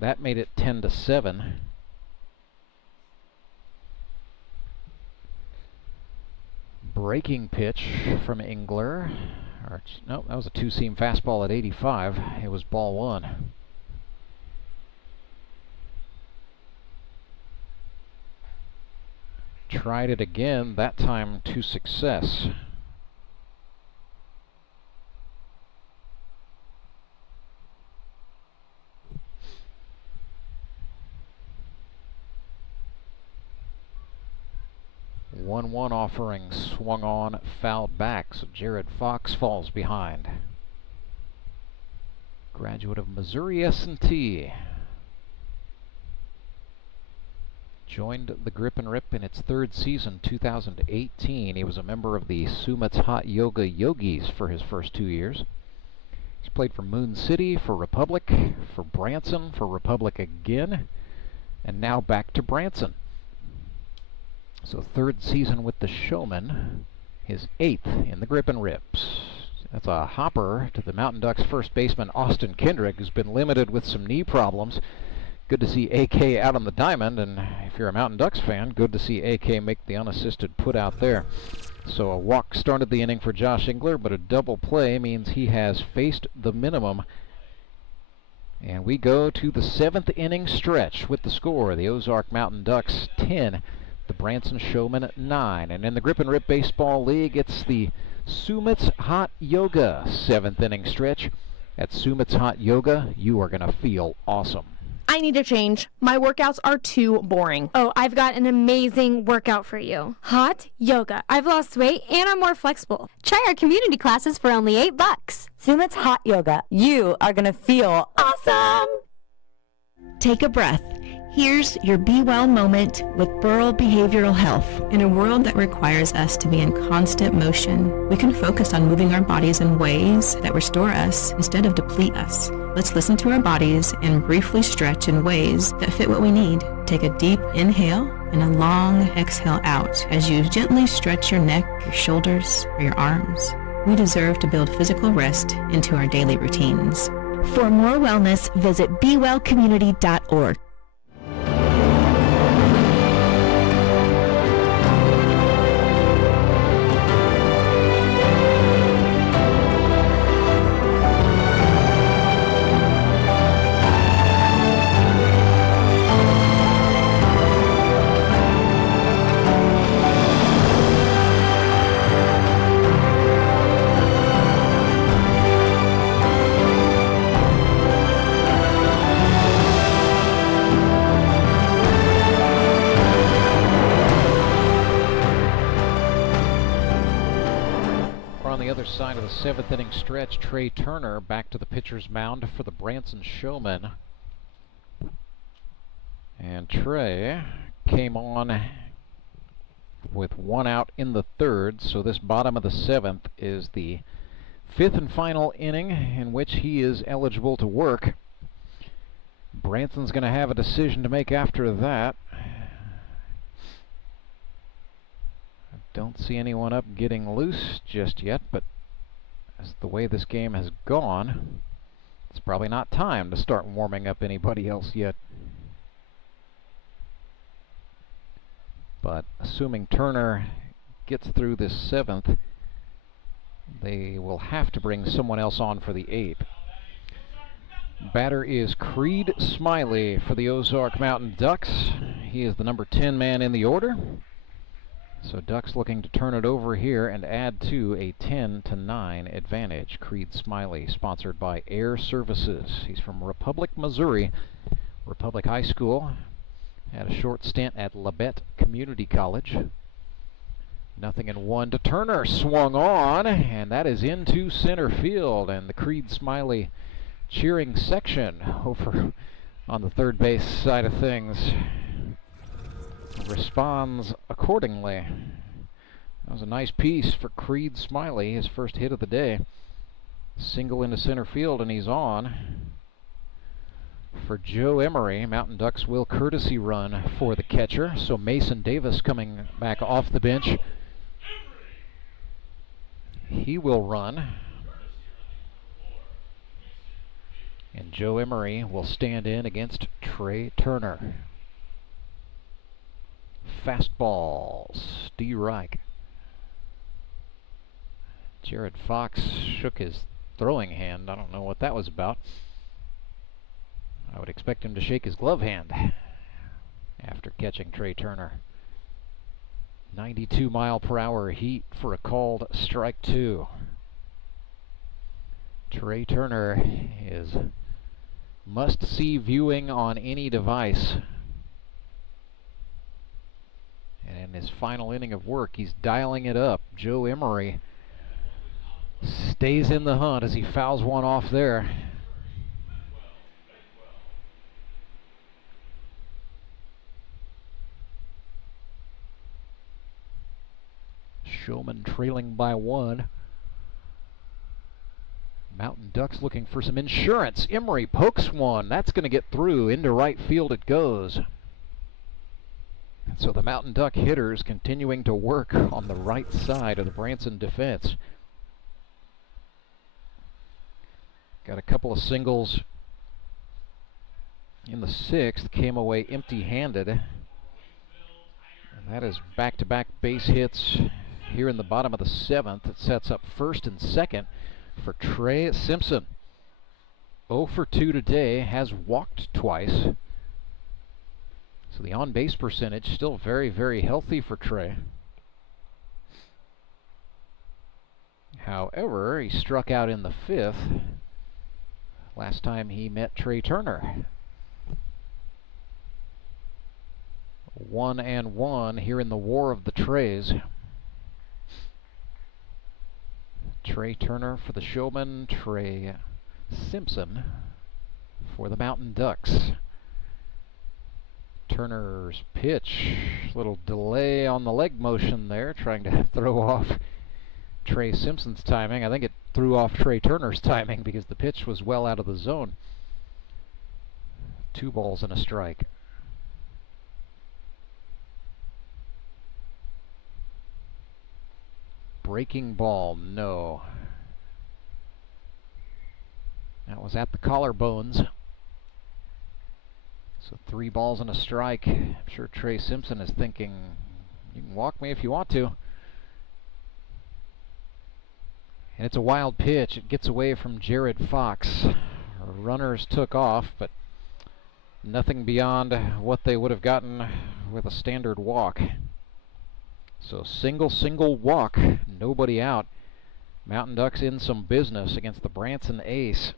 That made it 10-7. Breaking pitch from Engler. No, that was a 2-seam fastball at 85. It was ball 1. Tried it again, that time to success. One offering swung on, fouled back, so Jared Fox falls behind. Graduate of Missouri S&T. Joined the Grip and Rip in its 3rd season, 2018. He was a member of the Sumit's Hot Yoga Yogis for his first 2 years. He's played for Moon City, for Republic, for Branson, for Republic again, and now back to Branson. So 3rd season with the Showmen, his 8th in the Grip and Rips. That's a hopper to the Mountain Ducks first baseman Austin Kendrick, who's been limited with some knee problems. Good to see AK out on the diamond, and if you're a Mountain Ducks fan, good to see AK make the unassisted put out there. So a walk started the inning for Josh Engler, but a double play means he has faced the minimum. And we go to the 7th inning stretch with the score. The Ozark Mountain Ducks 10. The Branson Showmen 9. And in the Grip and Rip Baseball League, it's the Sumit's Hot Yoga 7th inning stretch. At Sumit's Hot Yoga, you are going to feel awesome. I need a change. My workouts are too boring. Oh, I've got an amazing workout for you. Hot yoga. I've lost weight and I'm more flexible. Try our community classes for only $8. Sumit's Hot Yoga. You are going to feel awesome. Take a breath. Here's your Be Well moment with Burl Behavioral Health. In a world that requires us to be in constant motion, we can focus on moving our bodies in ways that restore us instead of deplete us. Let's listen to our bodies and briefly stretch in ways that fit what we need. Take a deep inhale and a long exhale out as you gently stretch your neck, your shoulders, or your arms. We deserve to build physical rest into our daily routines. For more wellness, visit BeWellCommunity.org. Side of the seventh inning stretch, Trey Turner back to the pitcher's mound for the Branson Showmen. And Trey came on with one out in the third, so this bottom of the seventh is the fifth and final inning in which he is eligible to work. Branson's going to have a decision to make after that. I don't see anyone up getting loose just yet, but as the way this game has gone, it's probably not time to start warming up anybody else yet. But assuming Turner gets through this seventh, they will have to bring someone else on for the eighth. Batter is Creed Smiley for the Ozark Mountain Ducks. He is the number 10 man in the order. So Ducks looking to turn it over here and add to a 10-9 advantage. Creed Smiley, sponsored by Air Services. He's from Republic, Missouri. Republic High School. Had a short stint at Labette Community College. 0-1 to Turner. Swung on, and that is into center field. And the Creed Smiley cheering section over on the third base side of things responds accordingly. That was a nice piece for Creed Smiley, his first hit of the day. Single into center field, and he's on. For Joe Emery, Mountain Ducks will courtesy run for the catcher, so Mason Davis coming back off the bench. He will run. And Joe Emery will stand in against Trey Turner. Fastball, Reich. Jared Fox shook his throwing hand. I don't know what that was about. I would expect him to shake his glove hand after catching Trey Turner. 92-mile-per-hour heat for a called strike two. Trey Turner is must-see viewing on any device. And in his final inning of work, he's dialing it up. Joe Emery stays in the hunt as he fouls one off there. Showmen trailing by one. Mountain Ducks looking for some insurance. Emery pokes one. That's going to get through. Into right field it goes. So the Mountain Duck hitters continuing to work on the right side of the Branson defense. Got a couple of singles in the sixth. Came away empty-handed. And that is back-to-back base hits here in the bottom of the seventh. It sets up first and second for Trey Simpson. 0 for 2 today. Has walked twice. So the on-base percentage still very, very healthy for Trey. However, he struck out in the fifth. last time he met Trey Turner. 1-1 here in the War of the Trays. Trey Turner for the Showmen, Trey Simpson for the Mountain Ducks. Turner's pitch, little delay on the leg motion there, trying to throw off Trey Simpson's timing. I think it threw off Trey Turner's timing because the pitch was well out of the zone. 2 balls and a strike. Breaking ball, no. That was at the collarbones. So 3 balls and a strike. I'm sure Trey Simpson is thinking, you can walk me if you want to. And it's a wild pitch. It gets away from Jared Fox. Runners took off, but nothing beyond what they would have gotten with a standard walk. So single walk, nobody out. Mountain Ducks in some business against the Branson ace.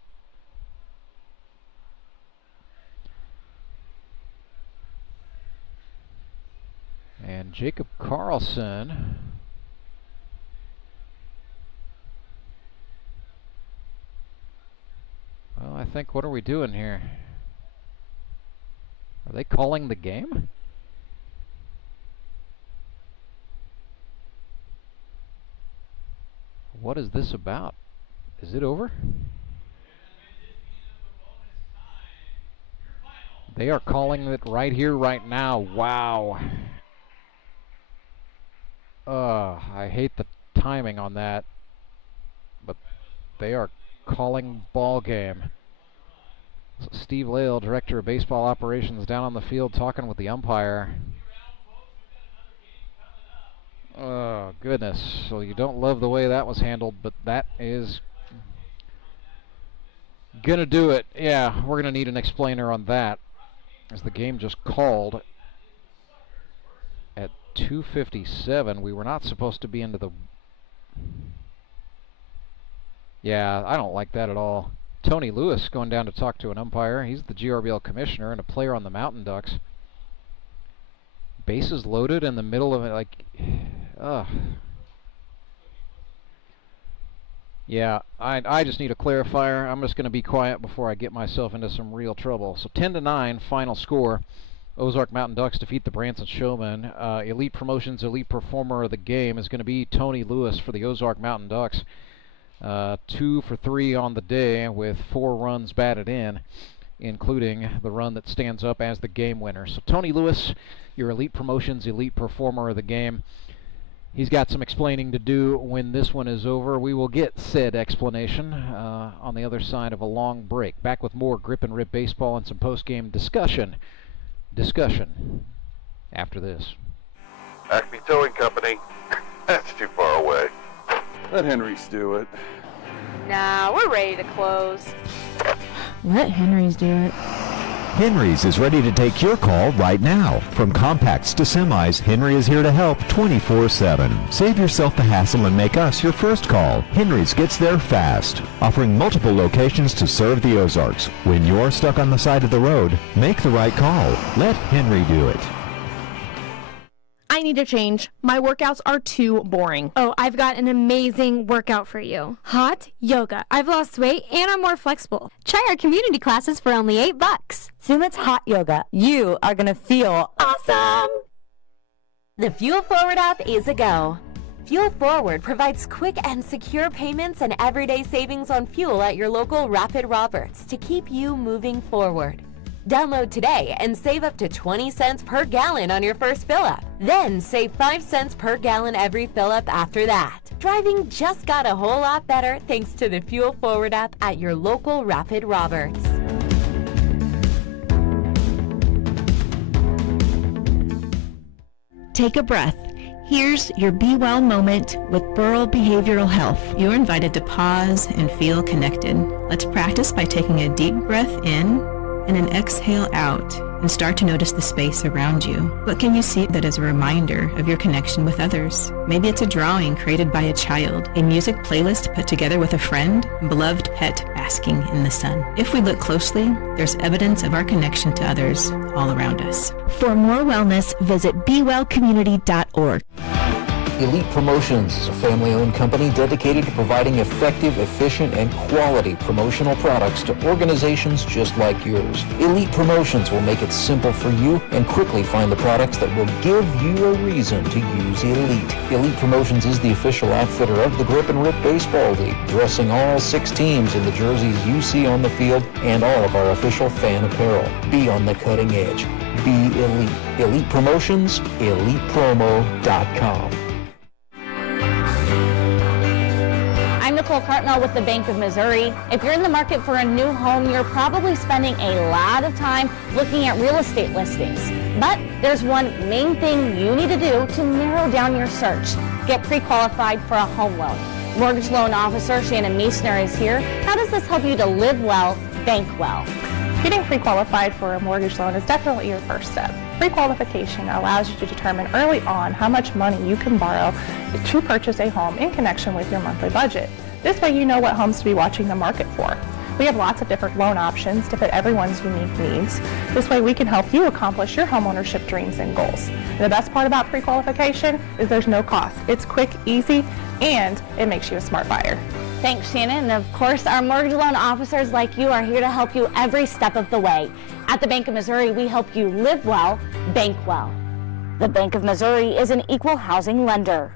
And Jacob Carlson well, I think, what are we doing here? Are they calling the game? What is this about? Is it over? They are calling it right here, right now. Wow. I hate the timing on that, but they are calling ball game. So Steve Lale, Director of Baseball Operations, down on the field talking with the umpire. Oh, goodness. So you don't love the way that was handled, but that is gonna do it. Yeah, we're gonna need an explainer on that, as the game just called at 2:57. We were not supposed to be into the... Yeah, I don't like that at all. Tony Lewis going down to talk to an umpire. He's the GRBL commissioner and a player on the Mountain Ducks. Bases loaded in the middle of it, like... Yeah, I just need a clarifier. I'm just going to be quiet before I get myself into some real trouble. So 10-9, final score. Ozark Mountain Ducks defeat the Branson Showmen. Elite Promotions Elite Performer of the game is going to be Tony Lewis for the Ozark Mountain Ducks. 2 for 3 on the day with 4 runs batted in, including the run that stands up as the game winner. So Tony Lewis, your Elite Promotions Elite Performer of the game. He's got some explaining to do when this one is over. We will get said explanation on the other side of a long break. Back with more Grip and Rip baseball and some post-game discussion after this. Acme Towing Company. That's too far away. Let Henry's do it. Nah, we're ready to close. Let Henry's do it. Henry's is ready to take your call right now. From compacts to semis, Henry is here to help 24/7. Save yourself the hassle and make us your first call. Henry's gets there fast, offering multiple locations to serve the Ozarks. When you're stuck on the side of the road, make the right call. Let Henry do it. I need a change. My workouts are too boring. Oh, I've got an amazing workout for you. Hot yoga. I've lost weight and I'm more flexible. Try our community classes for only $8. Sumit's Hot Yoga. You are going to feel awesome. The Fuel Forward app is a go. Fuel Forward provides quick and secure payments and everyday savings on fuel at your local Rapid Roberts to keep you moving forward. Download today and save up to 20 cents per gallon on your first fill-up. Then save 5 cents per gallon every fill-up after that. Driving just got a whole lot better thanks to the Fuel Forward app at your local Rapid Roberts. Take a breath. Here's your Be Well moment with Burl Behavioral Health. You're invited to pause and feel connected. Let's practice by taking a deep breath in and an exhale out. and start to notice the space around you. What can you see that is a reminder of your connection with others? Maybe it's a drawing created by a child, a music playlist put together with a friend, a beloved pet basking in the sun. If we look closely, there's evidence of our connection to others all around us. For more wellness, visit bewellcommunity.org. Elite Promotions is a family-owned company dedicated to providing effective, efficient, and quality promotional products to organizations just like yours. Elite Promotions will make it simple for you and quickly find the products that will give you a reason to use Elite. Elite Promotions is the official outfitter of the Grip and Rip Baseball League, dressing all 6 teams in the jerseys you see on the field and all of our official fan apparel. Be on the cutting edge. Be Elite. Elite Promotions, ElitePromo.com. I'm Nicole Cartmel with the Bank of Missouri. If you're in the market for a new home, you're probably spending a lot of time looking at real estate listings. But there's one main thing you need to do to narrow down your search. Get pre-qualified for a home loan. Mortgage loan officer Shannon Meissner is here. How does this help you to live well, bank well? Getting pre-qualified for a mortgage loan is definitely your first step. Pre-qualification allows you to determine early on how much money you can borrow to purchase a home in connection with your monthly budget. This way you know what homes to be watching the market for. We have lots of different loan options to fit everyone's unique needs. This way we can help you accomplish your homeownership dreams and goals. And the best part about pre-qualification is there's no cost. It's quick, easy, and it makes you a smart buyer. Thanks, Shannon. And of course, our mortgage loan officers like you are here to help you every step of the way. At the Bank of Missouri, we help you live well, bank well. The Bank of Missouri is an equal housing lender.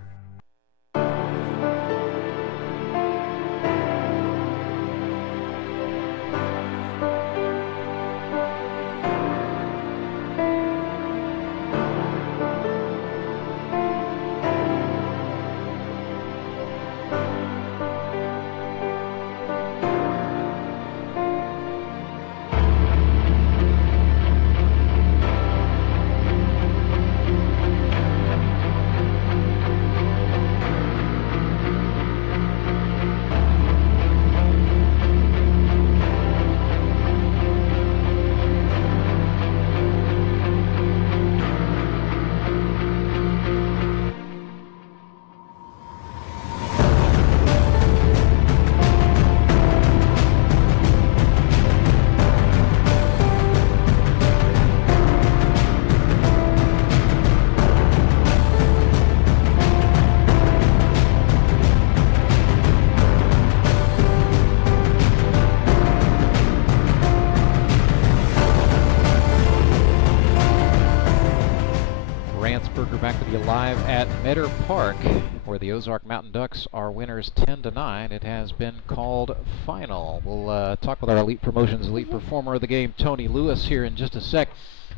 Back with you live at Meadow Park, where the Ozark Mountain Ducks are winners 10-9. It has been called final. We'll talk with our Elite Promotions Elite Performer of the game, Tony Lewis, here in just a sec.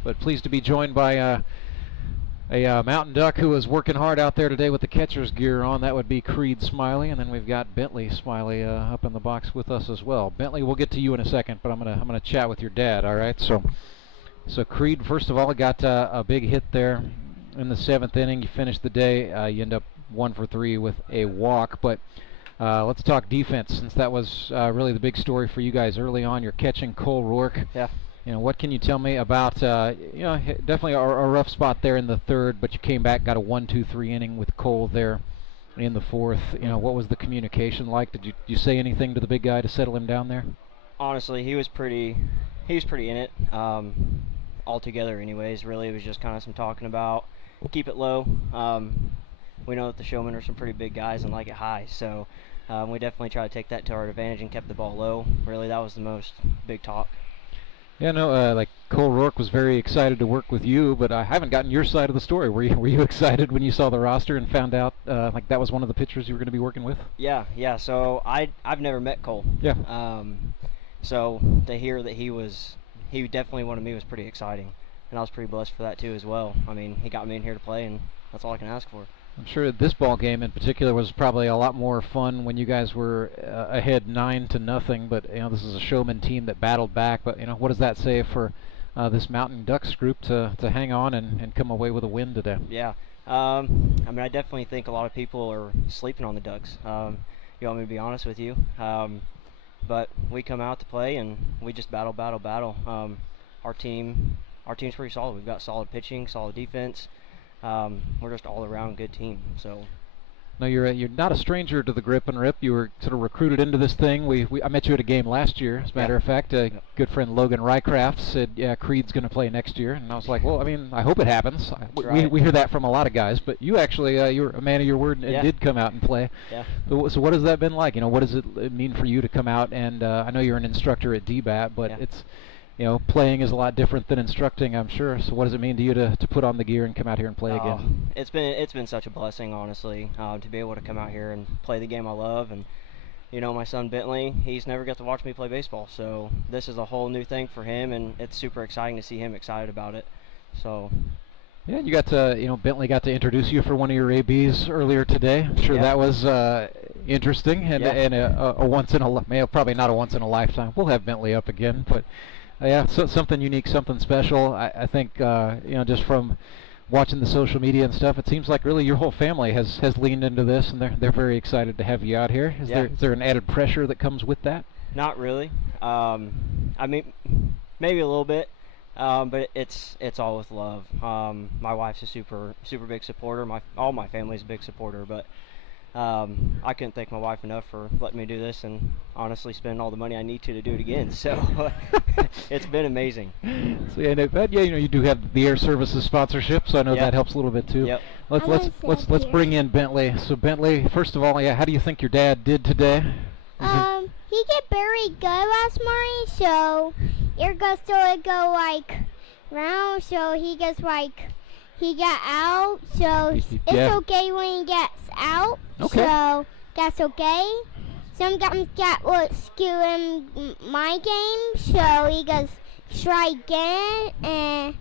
But pleased to be joined by a Mountain Duck who is working hard out there today with the catcher's gear on. That would be Creed Smiley, and then we've got Bentley Smiley up in the box with us as well. Bentley, we'll get to you in a second, but I'm gonna chat with your dad. All right. So Creed, first of all, got a big hit there in the 7th inning. You finish the day, you end up 1 for 3 with a walk. But let's talk defense, since that was really the big story for you guys early on. You're catching Cole Roark. Yeah. You know, what can you tell me about, definitely a rough spot there in the 3rd, but you came back, got a 1-2-3 inning with Cole there in the 4th. You know, what was the communication like? Did you say anything to the big guy to settle him down there? Honestly, he was pretty in it. Altogether anyways, really, it was just kind of some talking about keep it low. We know that the Showmen are some pretty big guys and like it high, so we definitely try to take that to our advantage and kept the ball low. Really, that was the most big talk. Yeah, no, like Cole Roark was very excited to work with you, but I haven't gotten your side of the story. Were you excited when you saw the roster and found out like that was one of the pitchers you were going to be working with? Yeah. So I've never met Cole. Yeah. So to hear that he definitely wanted me was pretty exciting. And I was pretty blessed for that too as well. I mean, he got me in here to play, and that's all I can ask for. I'm sure this ball game in particular was probably a lot more fun when you guys were ahead 9-0. But this is a Showman team that battled back. But what does that say for this Mountain Ducks group to hang on and come away with a win today? Yeah. I mean, I definitely think a lot of people are sleeping on the Ducks. You want me to be honest with you? But we come out to play, and we just battle. Our team our team's pretty solid. We've got solid pitching, solid defense. We're just all around good team. So. No, you're not a stranger to the grip and rip. You were sort of recruited into this thing. I met you at a game last year, as a matter of fact. Good friend Logan Rycraft said, yeah, Creed's going to play next year. And I was like, well, I mean, I hope it happens. We hear that from a lot of guys. But you actually, you're a man of your word and did come out and play. Yeah. So what has that been like? What does it mean for you to come out? And I know you're an instructor at DBAT, but it's, playing is a lot different than instructing, I'm sure. So what does it mean to you to put on the gear and come out here and play again? It's been such a blessing, honestly, to be able to come out here and play the game I love. And my son Bentley, he's never got to watch me play baseball, so this is a whole new thing for him, and it's super exciting to see him excited about it. So. Yeah, you got to, Bentley got to introduce you for one of your ABs earlier today. I'm sure that was interesting and a once in a probably not a once in a lifetime. We'll have Bentley up again, but. Yeah, so something unique, something special. I think, just from watching the social media and stuff, it seems like really your whole family has leaned into this, and they're very excited to have you out here. Is there an added pressure that comes with that? Not really. I mean, maybe a little bit, but it's all with love. My wife's a super big supporter. All my family's a big supporter, but. I couldn't thank my wife enough for letting me do this and honestly spend all the money I need to do it again. So it's been amazing. So you do have the Air Services sponsorship, so I know that helps a little bit too. Yep. Let's bring in Bentley. So Bentley, first of all, how do you think your dad did today? He did very good last morning, so it goes to go like round, so he gets like. He got out, so it's okay when he gets out. Okay. So that's okay. Sometimes that would skew in my game, so he goes try again, and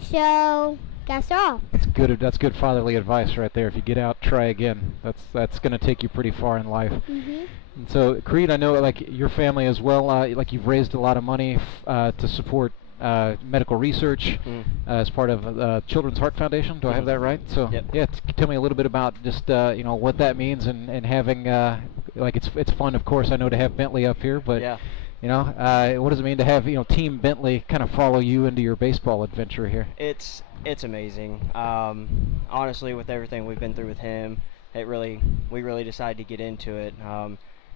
so that's all. That's good fatherly advice right there. If you get out, try again. That's going to take you pretty far in life. Mm-hmm. And so Creed, I know like your family as well. Like you've raised a lot of money to support. Medical research as part of Children's Heart Foundation. Do I have that right? So tell me a little bit about just what that means and having it's fun, of course. I know to have Bentley up here, but what does it mean to have Team Bentley kind of follow you into your baseball adventure here? It's amazing. Honestly, with everything we've been through with him, we really decided to get into it.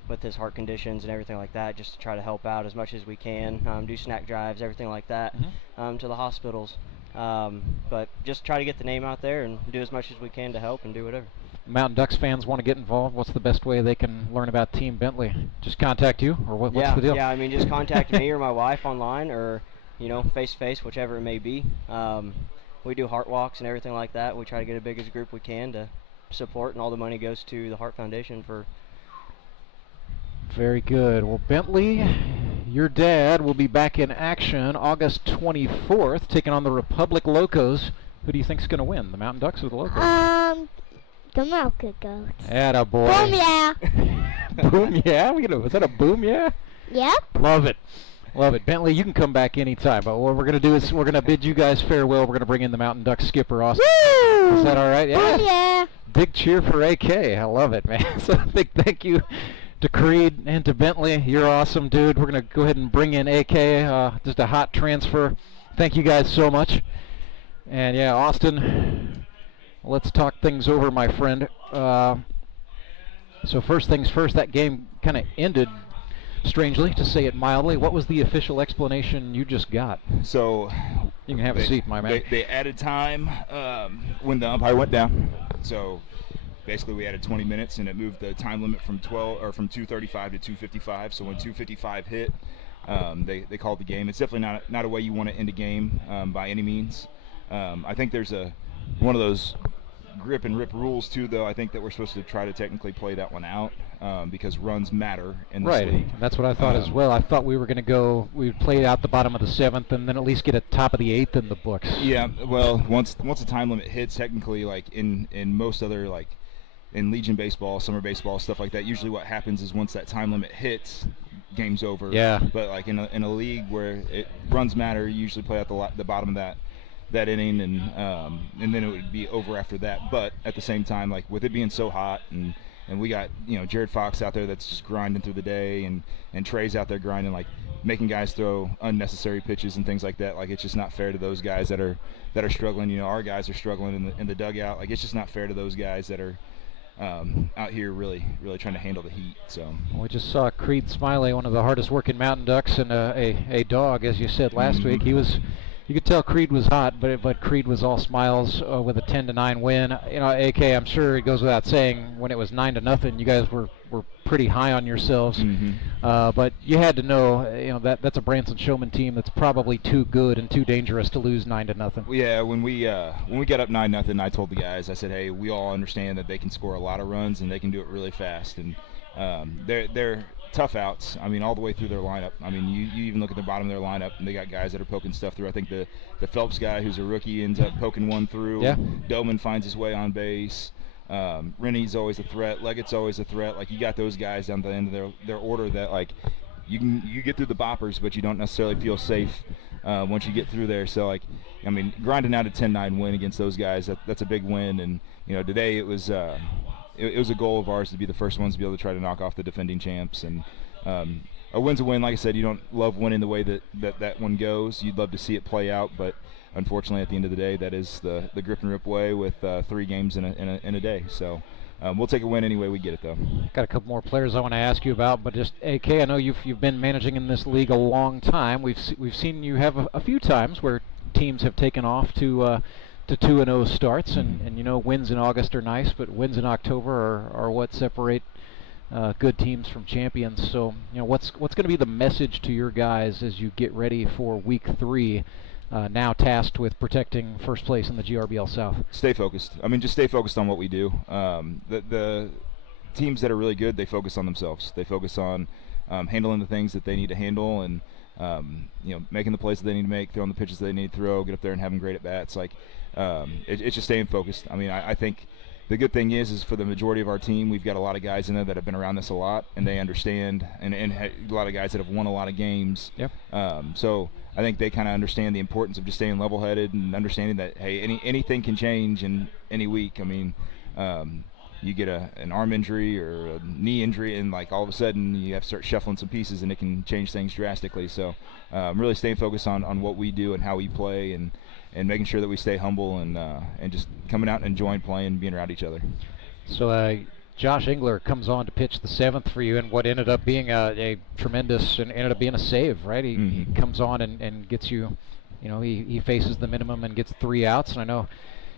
With his heart conditions and everything like that, just to try to help out as much as we can, do snack drives, everything like that, to the hospitals. But just try to get the name out there and do as much as we can to help and do whatever. Mountain Ducks fans want to get involved. What's the best way they can learn about Team Bentley? Just contact you, or what's the deal? Yeah, I mean, just contact me or my wife online, or face-to-face, whichever it may be. We do heart walks and everything like that. We try to get as big as a group we can to support, and all the money goes to the Heart Foundation for. Very good. Well, Bentley, your dad will be back in action August 24th, taking on the Republic Locos. Who do you think's going to win, the Mountain Ducks or the Locos? The Mountain Goats. Attaboy. Boom, yeah. Boom, yeah? Was that a boom, yeah? Yep. Love it. Love it. Bentley, you can come back anytime, but what we're going to do is we're going to bid you guys farewell. We're going to bring in the Mountain Ducks skipper, Austin. Woo! Is that all right? Yeah. Boom, yeah. Big cheer for AK. I love it, man. So big thank you to Creed and to Bentley. You're awesome, dude. We're going to go ahead and bring in AK, just a hot transfer. Thank you guys so much. And yeah, Austin, let's talk things over, my friend. So first things first, that game kind of ended strangely, to say it mildly. What was the official explanation you just got? So you can have a seat, my man. They added time when the umpire went down. So basically, we added 20 minutes, and it moved the time limit from 2:35 to 2:55. So when 2:55 hit, they called the game. It's definitely not a way you want to end a game by any means. I think there's one of those grip and rip rules too, though. I think that we're supposed to try to technically play that one out because runs matter in this league. That's what I thought as well. I thought we would play out the bottom of the 7th and then at least get a top of the 8th in the books. Yeah, well, once the time limit hits, technically, like in most other, like in Legion baseball, summer baseball, stuff like that, usually what happens is once that time limit hits, game's over. Yeah. But like in a league where runs matter, you usually play out the bottom of that inning, and then it would be over after that. But at the same time, like with it being so hot and and we got, you know, Jared Fox out there that's just grinding through the day, and Trey's out there grinding, like making guys throw unnecessary pitches and things like that. Like, it's just not fair to those guys that are struggling. You know, our guys are struggling in the dugout. Like, it's just not fair to those guys that are out here really trying to handle the heat. So we just saw Creed Smiley, one of the hardest working Mountain Ducks, and a dog, as you said last week. You could tell Creed was hot, but Creed was all smiles with a 10-9 win. You know, AK, I'm sure it goes without saying, when it was 9-0, you guys were pretty high on yourselves. But you had to know, you know, that's a Branson Showman team that's probably too good and too dangerous to lose 9-0. Yeah, when we got up 9-0, I told the guys, I said, hey, we all understand that they can score a lot of runs and they can do it really fast, and they're tough outs. I mean, all the way through their lineup. I mean, you even look at the bottom of their lineup, and they got guys that are poking stuff through. I think the Phelps guy, who's a rookie, ends up poking one through. Yeah. Doman finds his way on base. Rennie's always a threat. Leggett's always a threat. Like, you got those guys down the end of their order that, like, you get through the boppers, but you don't necessarily feel safe once you get through there. So, like, I mean, grinding out a 10-9 win against those guys, that's a big win. And, you know, today it was it was a goal of ours to be the first ones to be able to try to knock off the defending champs. And a win's a win. Like I said, you don't love winning the way that one goes. You'd love to see it play out, but unfortunately, at the end of the day, that is the grip and rip way with 3 games in a day. So we'll take a win any way we get it, though. Got a couple more players I want to ask you about, but just AK, I know you've been managing in this league a long time. We've seen you have a few times where teams have taken off to 2-0 starts, and you know, wins in August are nice, but wins in October are what separate good teams from champions. So, you know, what's going to be the message to your guys as you get ready for week 3, now tasked with protecting first place in the GRBL South? Stay focused. I mean, just stay focused on what we do. The teams that are really good, they focus on themselves. They focus on handling the things that they need to handle, and you know, making the plays that they need to make, throwing the pitches that they need to throw, get up there and having great at bats. Like, it's just staying focused. I mean, I think the good thing is for the majority of our team, we've got a lot of guys in there that have been around this a lot, and they understand, and a lot of guys that have won a lot of games. Yep. So I think they kind of understand the importance of just staying level-headed and understanding that, hey, anything can change in any week. I mean, you get an arm injury or a knee injury, and like all of a sudden you have to start shuffling some pieces, and it can change things drastically. So really staying focused on what we do and how we play, and making sure that we stay humble, and just coming out and enjoying playing and being around each other. So Josh Engler comes on to pitch the 7th for you, and what ended up being a tremendous, and ended up being a save, right? He comes on and gets you, you know, he faces the minimum and gets 3 outs. And I know,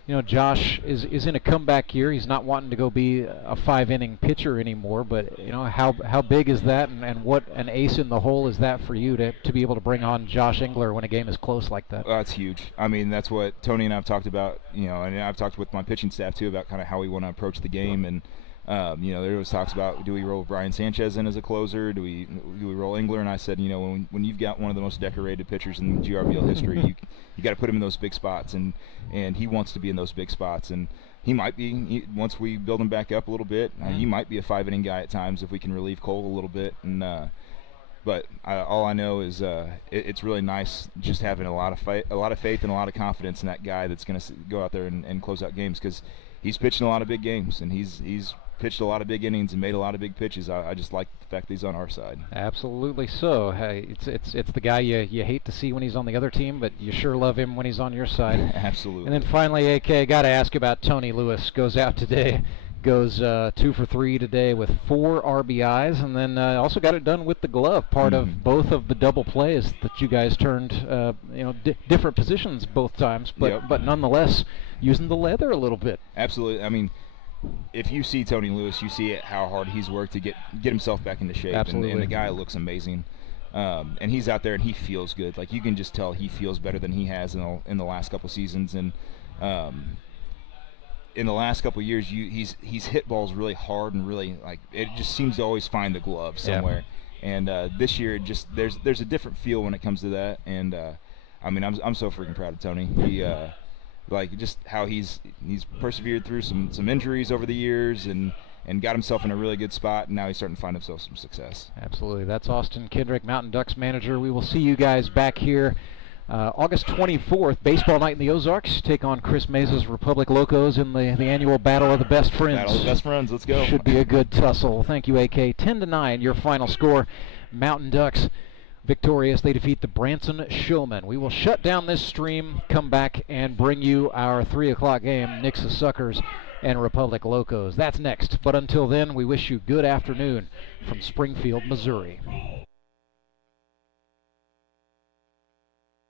you know, Josh is in a comeback year. He's not wanting to go be a 5-inning pitcher anymore, but, you know, how big is that, and what an ace in the hole is that for you to be able to bring on Josh Engler when a game is close like that? That's huge. I mean, that's what Tony and I have talked about, you know, and I've talked with my pitching staff too about kind of how we want to approach the game. And you know, there was talks about, do we roll Brian Sanchez in as a closer? Do we roll Engler? And I said, you know, when you've got one of the most decorated pitchers in GRBL history, you got to put him in those big spots, and he wants to be in those big spots, and he might be, once we build him back up a little bit, he might be a 5-inning guy at times if we can relieve Cole a little bit. And but all I know is it's really nice just having a lot of faith and a lot of confidence in that guy that's going to go out there and close out games, because he's pitching a lot of big games, and he's pitched a lot of big innings and made a lot of big pitches. I just like the fact that he's on our side. Absolutely so. Hey, it's the guy you hate to see when he's on the other team, but you sure love him when he's on your side. Absolutely. And then finally, AK, got to ask about Tony Lewis. Goes out today, goes 2 for 3 today with 4 RBIs, and then also got it done with the glove. Part of both of the double plays that you guys turned, you know, different positions both times, but nonetheless using the leather a little bit. Absolutely. I mean, if you see Tony Lewis, you see how hard he's worked to get himself back into shape. Absolutely. And the guy looks amazing. And he's out there and he feels good. Like, you can just tell he feels better than he has in the last couple seasons. And in the last couple years, he's hit balls really hard, and really, like, it just seems to always find the glove somewhere. Yeah. And this year, just there's a different feel when it comes to that. And I mean, I'm so freaking proud of Tony. He like, just how he's persevered through some injuries over the years, and got himself in a really good spot, and now he's starting to find himself some success. Absolutely. That's Austin Kendrick, Mountain Ducks manager. We will see you guys back here August 24th, baseball night in the Ozarks. Take on Chris Mesa's Republic Locos in the annual Battle of the Best Friends. Battle of the Best Friends, let's go. Should be a good tussle. Thank you, AK. 10-9, your final score. Mountain Ducks victorious. They defeat the Branson Showmen. We will shut down this stream, come back, and bring you our 3 o'clock game, Nixa Suckers and Republic Locos. That's next. But until then, we wish you good afternoon from Springfield, Missouri.